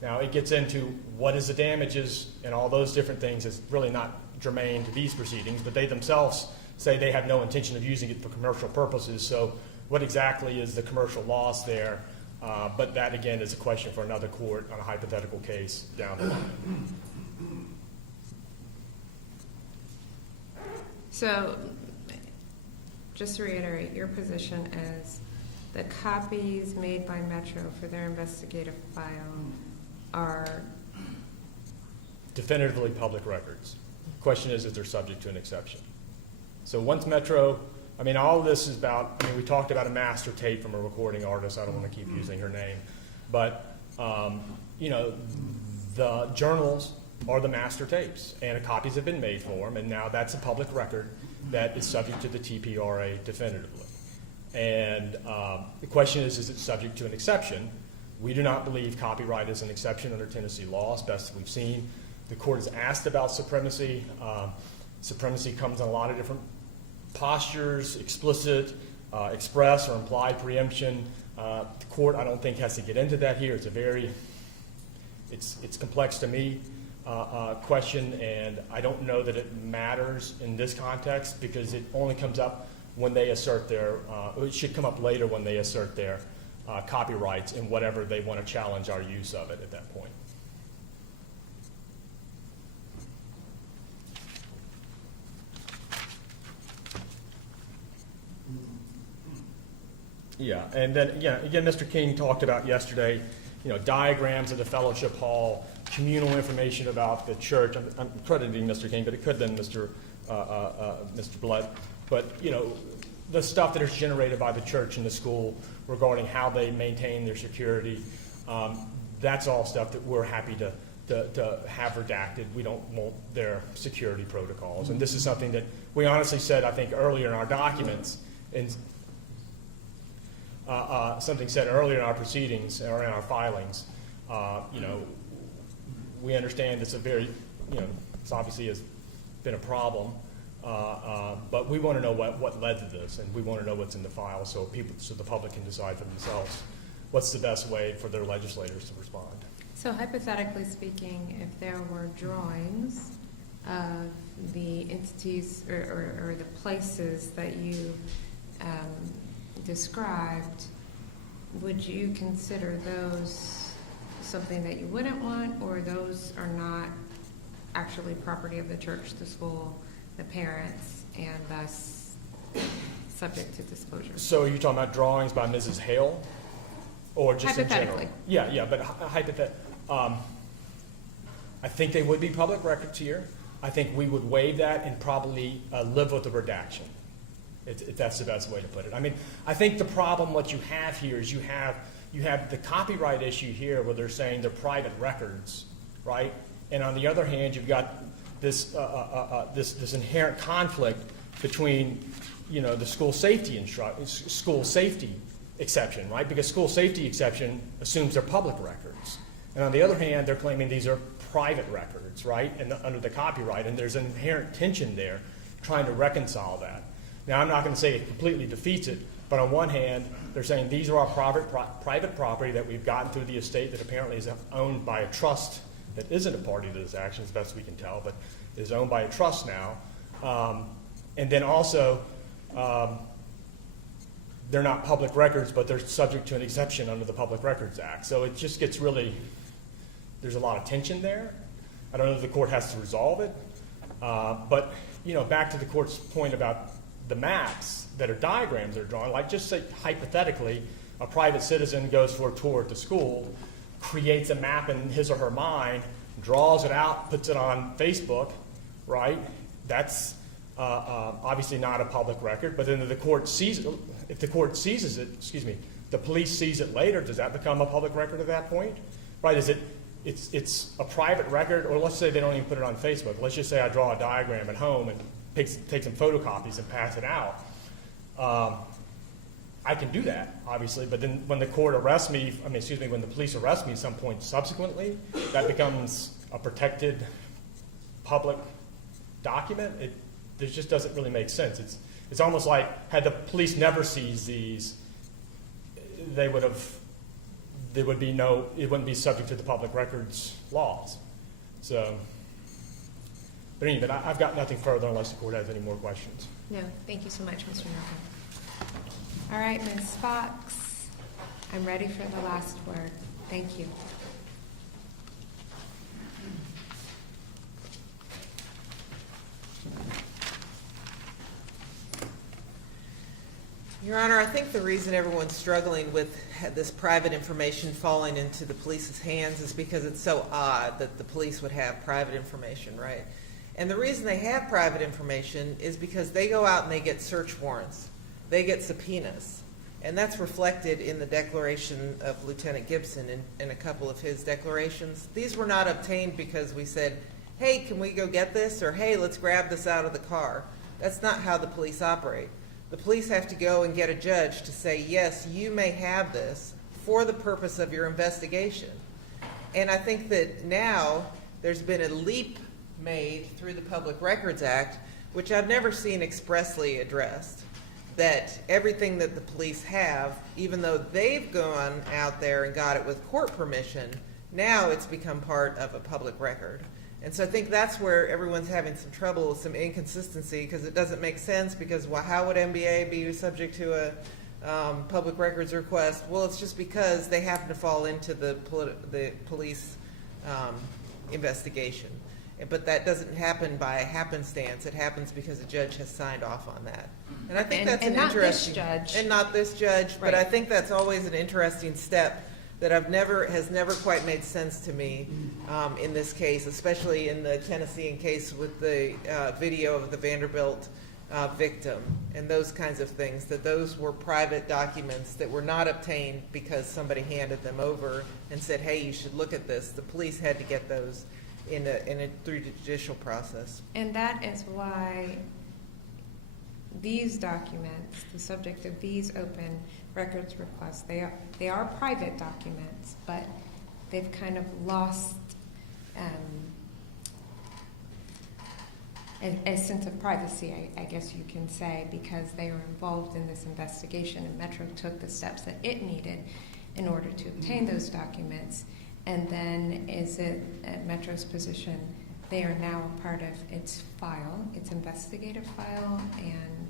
Now, it gets into what is the damages and all those different things. It's really not germane to these proceedings, but they themselves say they have no intention of using it for commercial purposes. So what exactly is the commercial loss there? But that, again, is a question for another court on a hypothetical case down the line. So, just to reiterate, your position is the copies made by Metro for their investigative file are Definitively public records. Question is they're subject to an exception. So once Metro, all of this is about, we talked about a master tape from a recording artist. I don't want to keep using her name. But, the journals are the master tapes, and copies have been made for them, and now that's a public record that is subject to the TPRA definitively. And the question is it subject to an exception? We do not believe copyright is an exception under Tennessee law, as best as we've seen. The court has asked about supremacy. Supremacy comes in a lot of different postures, explicit, express or implied preemption. The court, I don't think, has to get into that here. It's complex to me question, and I don't know that it matters in this context, because it only comes up when they assert their, it should come up later when they assert their copyrights in whatever they want to challenge our use of it at that point. Yeah, and then, again, Mr. King talked about yesterday, diagrams of the fellowship hall, communal information about the church. I'm crediting Mr. King, but it could have been Mr. Blood. But, the stuff that is generated by the church and the school regarding how they maintain their security, that's all stuff that we're happy to have redacted. We don't want their security protocols. And this is something that we honestly said, I think, earlier in our documents, and something said earlier in our proceedings or in our filings. We understand it's a very, it's obviously has been a problem, but we want to know what led to this, and we want to know what's in the file so the public can decide for themselves what's the best way for their legislators to respond. So hypothetically speaking, if there were drawings of the entities or the places that you described, would you consider those something that you wouldn't want, or those are not actually property of the church, the school, the parents, and thus subject to disclosure? So are you talking about drawings by Mrs. Hale, or just in general? Hypothetically. Yeah, but hypothetically. I think they would be public records here. I think we would waive that and probably live with the redaction, if that's the best way to put it. I mean, I think the problem, what you have here is you have the copyright issue here where they're saying they're private records, right? And on the other hand, you've got this this inherent conflict between the school safety exception, right? Because school safety exception assumes they're public records. And on the other hand, they're claiming these are private records, right, and under the copyright, and there's an inherent tension there trying to reconcile that. Now, I'm not going to say it completely defeats it, but on one hand, they're saying these are our private property that we've gotten through the estate that apparently is owned by a trust that isn't a party to this action, as best we can tell, but is owned by a trust now. And then also, they're not public records, but they're subject to an exception under the Public Records Act. So it just gets really, there's a lot of tension there. I don't know if the court has to resolve it. But, back to the court's point about the maps that are diagrams that are drawn, like just say hypothetically, a private citizen goes for a tour at the school, creates a map in his or her mind, draws it out, puts it on Facebook, right? That's obviously not a public record, but then if the court seizes it, the police seize it later, does that become a public record at that point? Right, it's a private record, or let's say they don't even put it on Facebook. Let's just say I draw a diagram at home and take some photocopies and pass it out. I can do that, obviously, but then when the court arrests me, when the police arrest me at some point subsequently, that becomes a protected public document. It just doesn't really make sense. It's almost like had the police never seized these, it wouldn't be subject to the public records laws. So, but anyway, I've got nothing further unless the court has any more questions. No, thank you so much, Mr. Miller. All right, Ms. Fox, I'm ready for the last word. Thank you. Your Honor, I think the reason everyone's struggling with this private information falling into the police's hands is because it's so odd that the police would have private information, right? And the reason they have private information is because they go out and they get search warrants. They get subpoenas. And that's reflected in the declaration of Lieutenant Gibson in a couple of his declarations. These were not obtained because we said, hey, can we go get this? Or, hey, let's grab this out of the car. That's not how the police operate. The police have to go and get a judge to say, yes, you may have this for the purpose of your investigation. And I think that now there's been a leap made through the Public Records Act, which I've never seen expressly addressed, that everything that the police have, even though they've gone out there and got it with court permission, now it's become part of a public record. And so I think that's where everyone's having some trouble with some inconsistency, because it doesn't make sense, because how would MBA be subject to a public records request? Well, it's just because they happen to fall into the police investigation. But that doesn't happen by happenstance. It happens because a judge has signed off on that. And I think that's And an not this interesting. judge. And not this judge, but I Right. think that's always an interesting step that has never quite made sense to me in this case, especially in the Tennessean case with the video of the Vanderbilt victim and those kinds of things, that those were private documents that were not obtained because somebody handed them over and said, hey, you should look at this. The police had to get those through the judicial process. And that is why these documents, the subject of these open records requests, they are private documents, but they've kind of lost a sense of privacy, I guess you can say, because they were involved in this investigation, and Metro took the steps that it needed in order to obtain those documents. And then is it at Metro's position, they are now a part of its file, its investigative file, and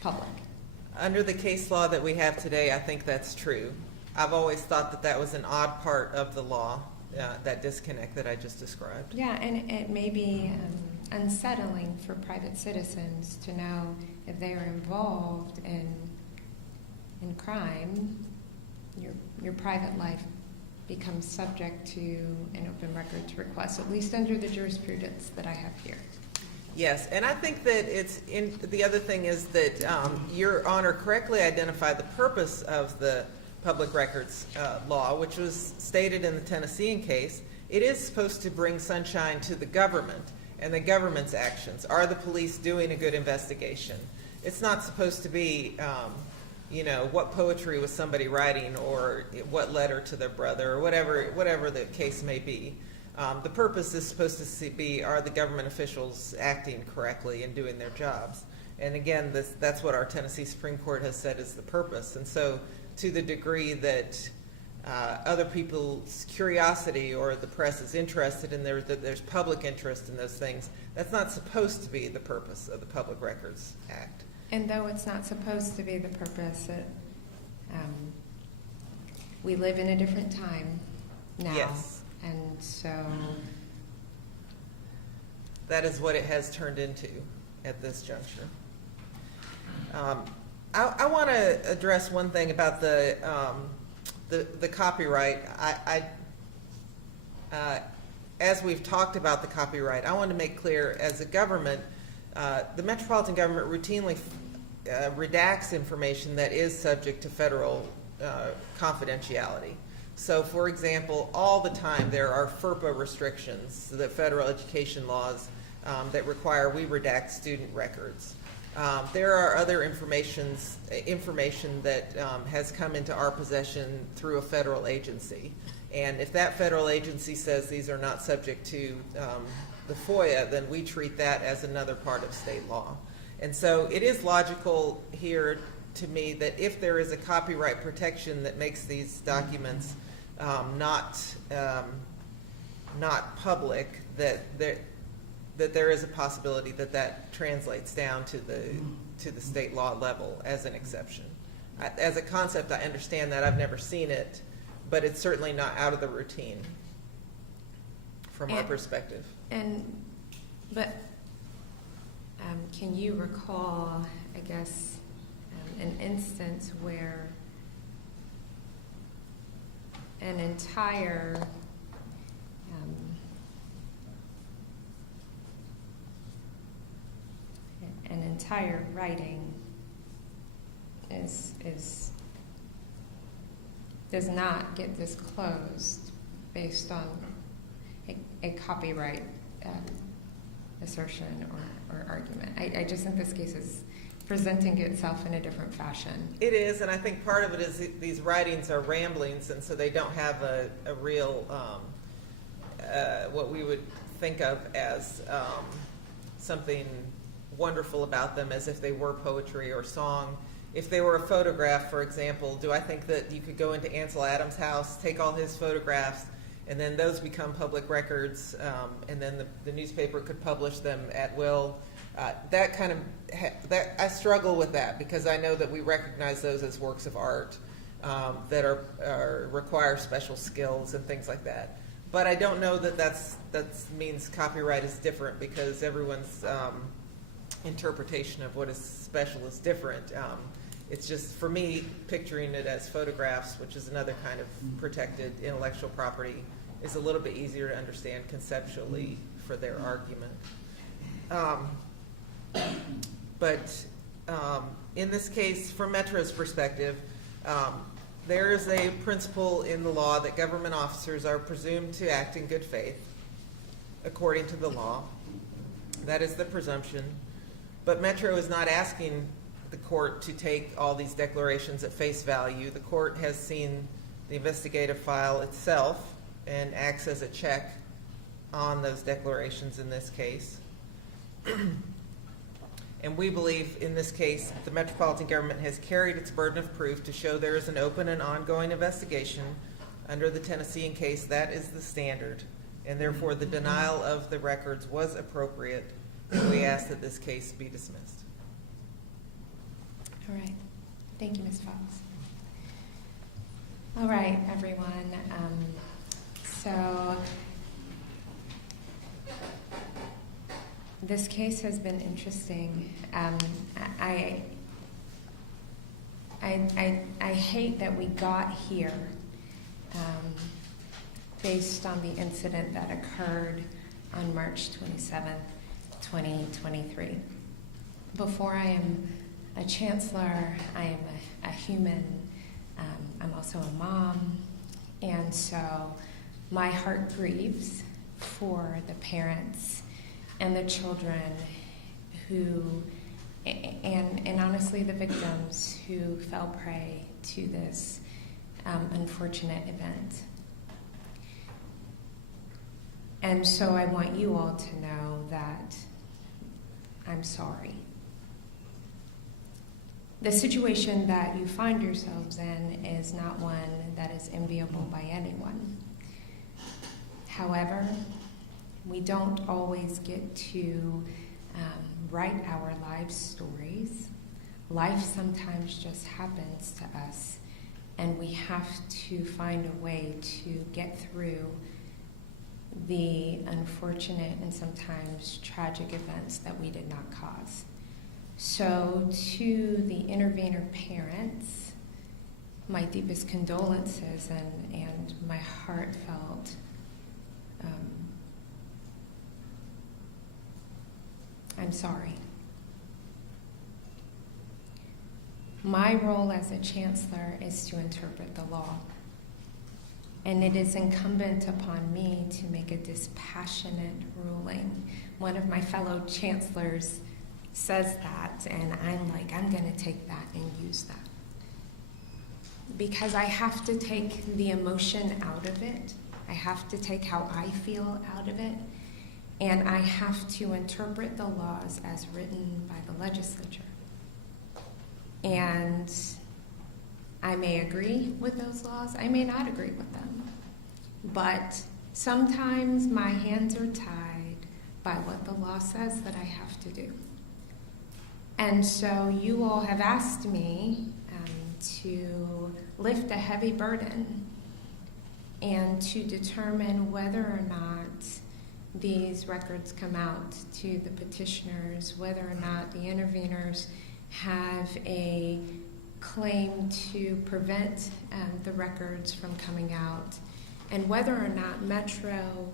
public. Under the case law that we have today, I think that's true. I've always thought that that was an odd part of the law, that disconnect that I just described. Yeah, and it may be unsettling for private citizens to know if they are involved in crime, your private life becomes subject to an open records request, at least under the jurisprudence that I have here. Yes, and I think that the other thing is that Your Honor correctly identified the purpose of the public records law, which was stated in the Tennessean case. It is supposed to bring sunshine to the government and the government's actions. Are the police doing a good investigation? It's not supposed to be, what poetry was somebody writing, or what letter to their brother, or whatever the case may be. The purpose is supposed to be, are the government officials acting correctly and doing their jobs? And again, that's what our Tennessee Supreme Court has said is the purpose. And so to the degree that other people's curiosity or the press is interested in that there's public interest in those things, that's not supposed to be the purpose of the Public Records Act. And though it's not supposed to be the purpose, we live in a different time now. Yes. And so, That is what it has turned into at this juncture. I want to address one thing about the copyright. As we've talked about the copyright, I want to make clear, as a government, the metropolitan government routinely redacts information that is subject to federal confidentiality. So, for example, all the time there are FERPA restrictions, the federal education laws that require we redact student records. There are other information that has come into our possession through a federal agency. And if that federal agency says these are not subject to the FOIA, then we treat that as another part of state law. And so it is logical here to me that if there is a copyright protection that makes these documents not public, that there is a possibility that translates down to the state law level as an exception. As a concept, I understand that. I've never seen it, but it's certainly not out of the routine from our perspective. But can you recall, I guess, an instance where an entire writing does not get disclosed based on a copyright assertion or argument? I just think this case is presenting itself in a different fashion. It is, and I think part of it is these writings are ramblings, and so they don't have a real, what we would think of as something wonderful about them, as if they were poetry or song. If they were a photograph, for example, do I think that you could go into Ansel Adams' house, take all his photographs, and then those become public records, and then the newspaper could publish them at will? I struggle with that, because I know that we recognize those as works of art that require special skills and things like that. But I don't know that that means copyright is different, because everyone's interpretation of what is special is different. It's just, for me, picturing it as photographs, which is another kind of protected intellectual property, is a little bit easier to understand conceptually for their argument. But in this case, from Metro's perspective, there is a principle in the law that government officers are presumed to act in good faith, according to the law. That is the presumption. But Metro is not asking the court to take all these declarations at face value. The court has seen the investigative file itself and acts as a check on those declarations in this case. And we believe in this case the metropolitan government has carried its burden of proof to show there is an open and ongoing investigation under the Tennessee case. That is the standard, and therefore the denial of the records was appropriate, and we ask that this case be dismissed. All right. Thank you, Ms. Fox. All right, everyone. So this case has been interesting. I hate that we got here based on the incident that occurred on March 27th, 2023. Before I am a chancellor, I am a human. I'm also a mom, and so my heart grieves for the parents and the children who, and honestly the victims who fell prey to this unfortunate event. And so I want you all to know that I'm sorry. The situation that you find yourselves in is not one that is enviable by anyone. However, we don't always get to write our life stories. Life sometimes just happens to us, and we have to find a way to get through the unfortunate and sometimes tragic events that we did not cause. So to the intervener parents, my deepest condolences and my heartfelt I'm sorry. My role as a chancellor is to interpret the law. And it is incumbent upon me to make a dispassionate ruling. One of my fellow chancellors says that, and I'm like, I'm going to take that and use that. Because I have to take the emotion out of it. I have to take how I feel out of it. And I have to interpret the laws as written by the legislature. And I may agree with those laws, I may not agree with them. But sometimes my hands are tied by what the law says that I have to do. And so you all have asked me to lift a heavy burden and to determine whether or not these records come out to the petitioners, whether or not the interveners have a claim to prevent the records from coming out, and whether or not Metro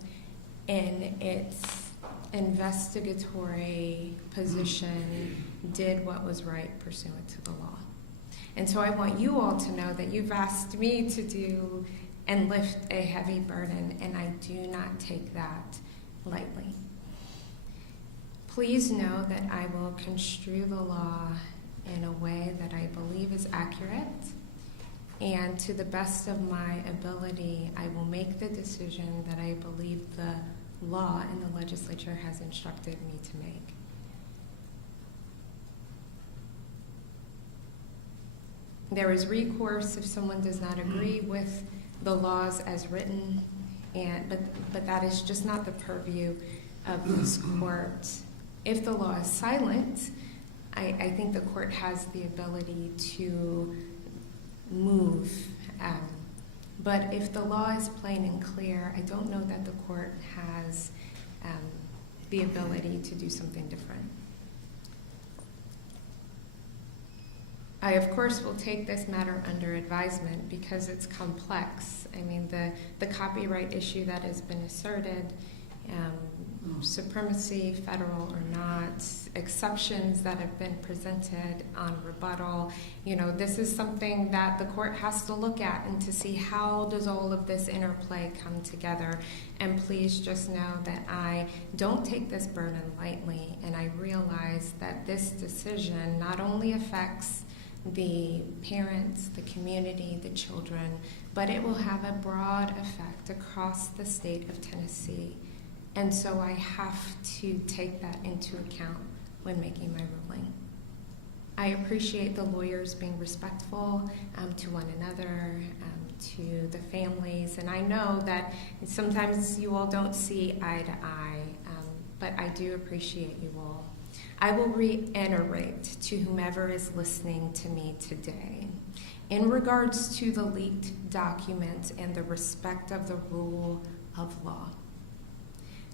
in its investigatory position did what was right pursuant to the law. And so I want you all to know that you've asked me to do and lift a heavy burden, and I do not take that lightly. Please know that I will construe the law in a way that I believe is accurate, and to the best of my ability, I will make the decision that I believe the law and the legislature has instructed me to make. There is recourse if someone does not agree with the laws as written, but that is just not the purview of this court. If the law is silent, I think the court has the ability to move But if the law is plain and clear, I don't know that the court has the ability to do something different. I, of course, will take this matter under advisement because it's complex. I mean, the copyright issue that has been asserted, supremacy, federal or not, exceptions that have been presented on rebuttal. You know, this is something that the court has to look at and to see how does all of this interplay come together. And please just know that I don't take this burden lightly, and I realize that this decision not only affects the parents, the community, the children, but it will have a broad effect across the state of Tennessee. And so I have to take that into account when making my ruling. I appreciate the lawyers being respectful to one another, to the families, and I know that sometimes you all don't see eye to eye, but I do appreciate you all. I will reiterate to whomever is listening to me today, in regards to the leaked documents and the respect of the rule of law.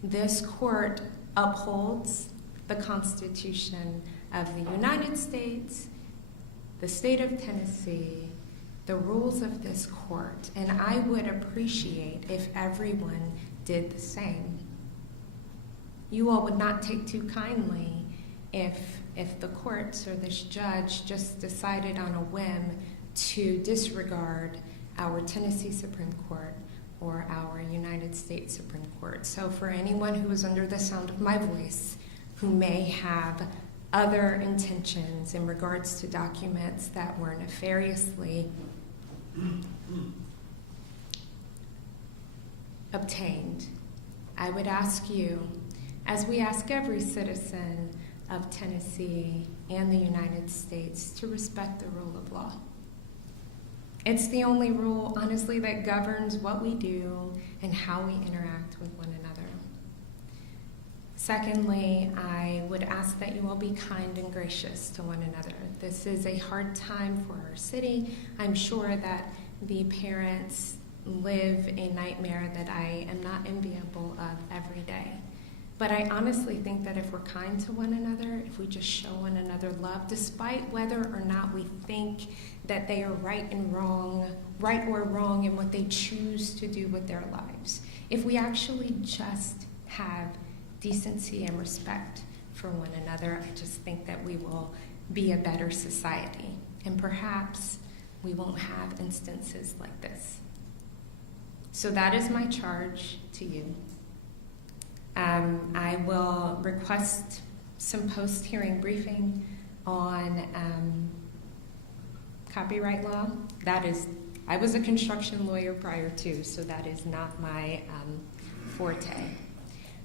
This court upholds the Constitution of the United States, the state of Tennessee, the rules of this court, and I would appreciate if everyone did the same. You all would not take too kindly if the courts or this judge just decided on a whim to disregard our Tennessee Supreme Court or our United States Supreme Court. So for anyone who is under the sound of my voice who may have other intentions in regards to documents that were nefariously obtained, I would ask you, as we ask every citizen of Tennessee and the United States, to respect the rule of law. It's the only rule, honestly, that governs what we do and how we interact with one another. Secondly, I would ask that you all be kind and gracious to one another. This is a hard time for our city. I'm sure that the parents live a nightmare that I am not enviable of every day. But I honestly think that if we're kind to one another, if we just show one another love, despite whether or not we think that they are right or wrong in what they choose to do with their lives, if we actually just have decency and respect for one another, I just think that we will be a better society. And perhaps we won't have instances like this. So that is my charge to you. I will request some post-hearing briefing on copyright law. I was a construction lawyer prior to, so that is not my forte.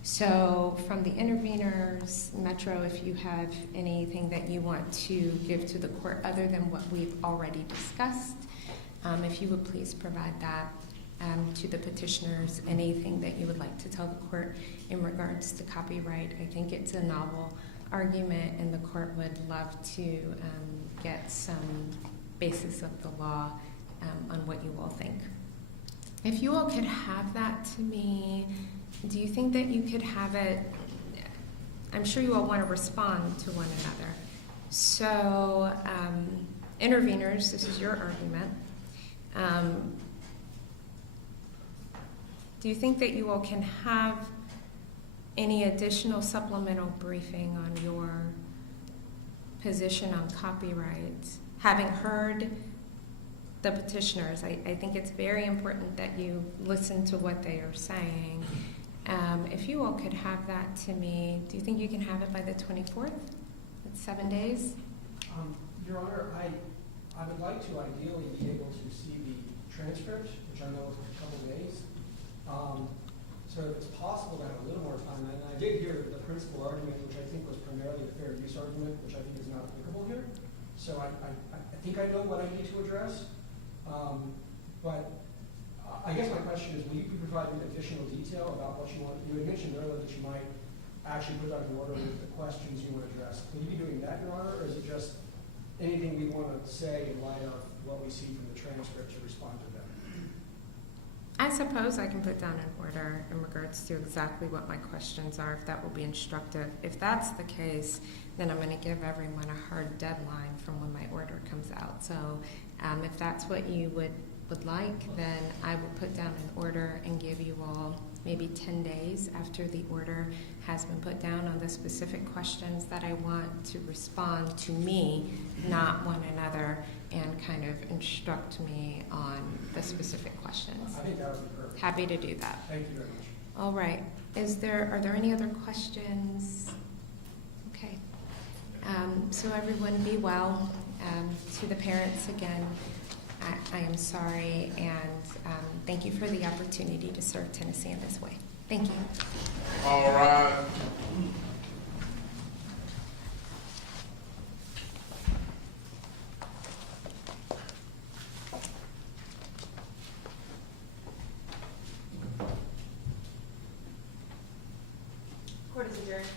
So from the interveners, Metro, if you have anything that you want to give to the court other than what we've already discussed, if you would please provide that. To the petitioners, anything that you would like to tell the court in regards to copyright. I think it's a novel argument, and the court would love to get some basis of the law on what you all think. If you all could have that to me, do you think that you could have it? I'm sure you all want to respond to one another. So, interveners, this is your argument. Do you think that you all can have any additional supplemental briefing on your position on copyright? Having heard the petitioners, I think it's very important that you listen to what they are saying. If you all could have that to me, do you think you can have it by the 24th? It's 7 days? Your Honor, I would like to ideally be able to see the transcript, which I know is a couple of days. So if it's possible to have a little more time, and I did hear the principal argument, which I think was primarily the fair use argument, which I think is not applicable here. So I think I know what I need to address. But I guess my question is, will you be providing additional detail about what you want? You had mentioned earlier that you might actually put out an order with the questions you want to address. Will you be doing that, Your Honor, or is it just anything we want to say in light of what we see from the transcript to respond to them? I suppose I can put down an order in regards to exactly what my questions are, if that will be instructive. If that's the case, then I'm going to give everyone a hard deadline from when my order comes out. So if that's what you would like, then I will put down an order and give you all maybe 10 days after the order has been put down on the specific questions that I want to respond to me, not one another, and kind of instruct me on the specific questions. I think that would be perfect. Happy to do that. Thank you very much. All right. Are there any other questions? Okay. So everyone be well. To the parents again, I am sorry, and thank you for the opportunity to serve Tennessee in this way. Thank you. All right. Court is adjourned.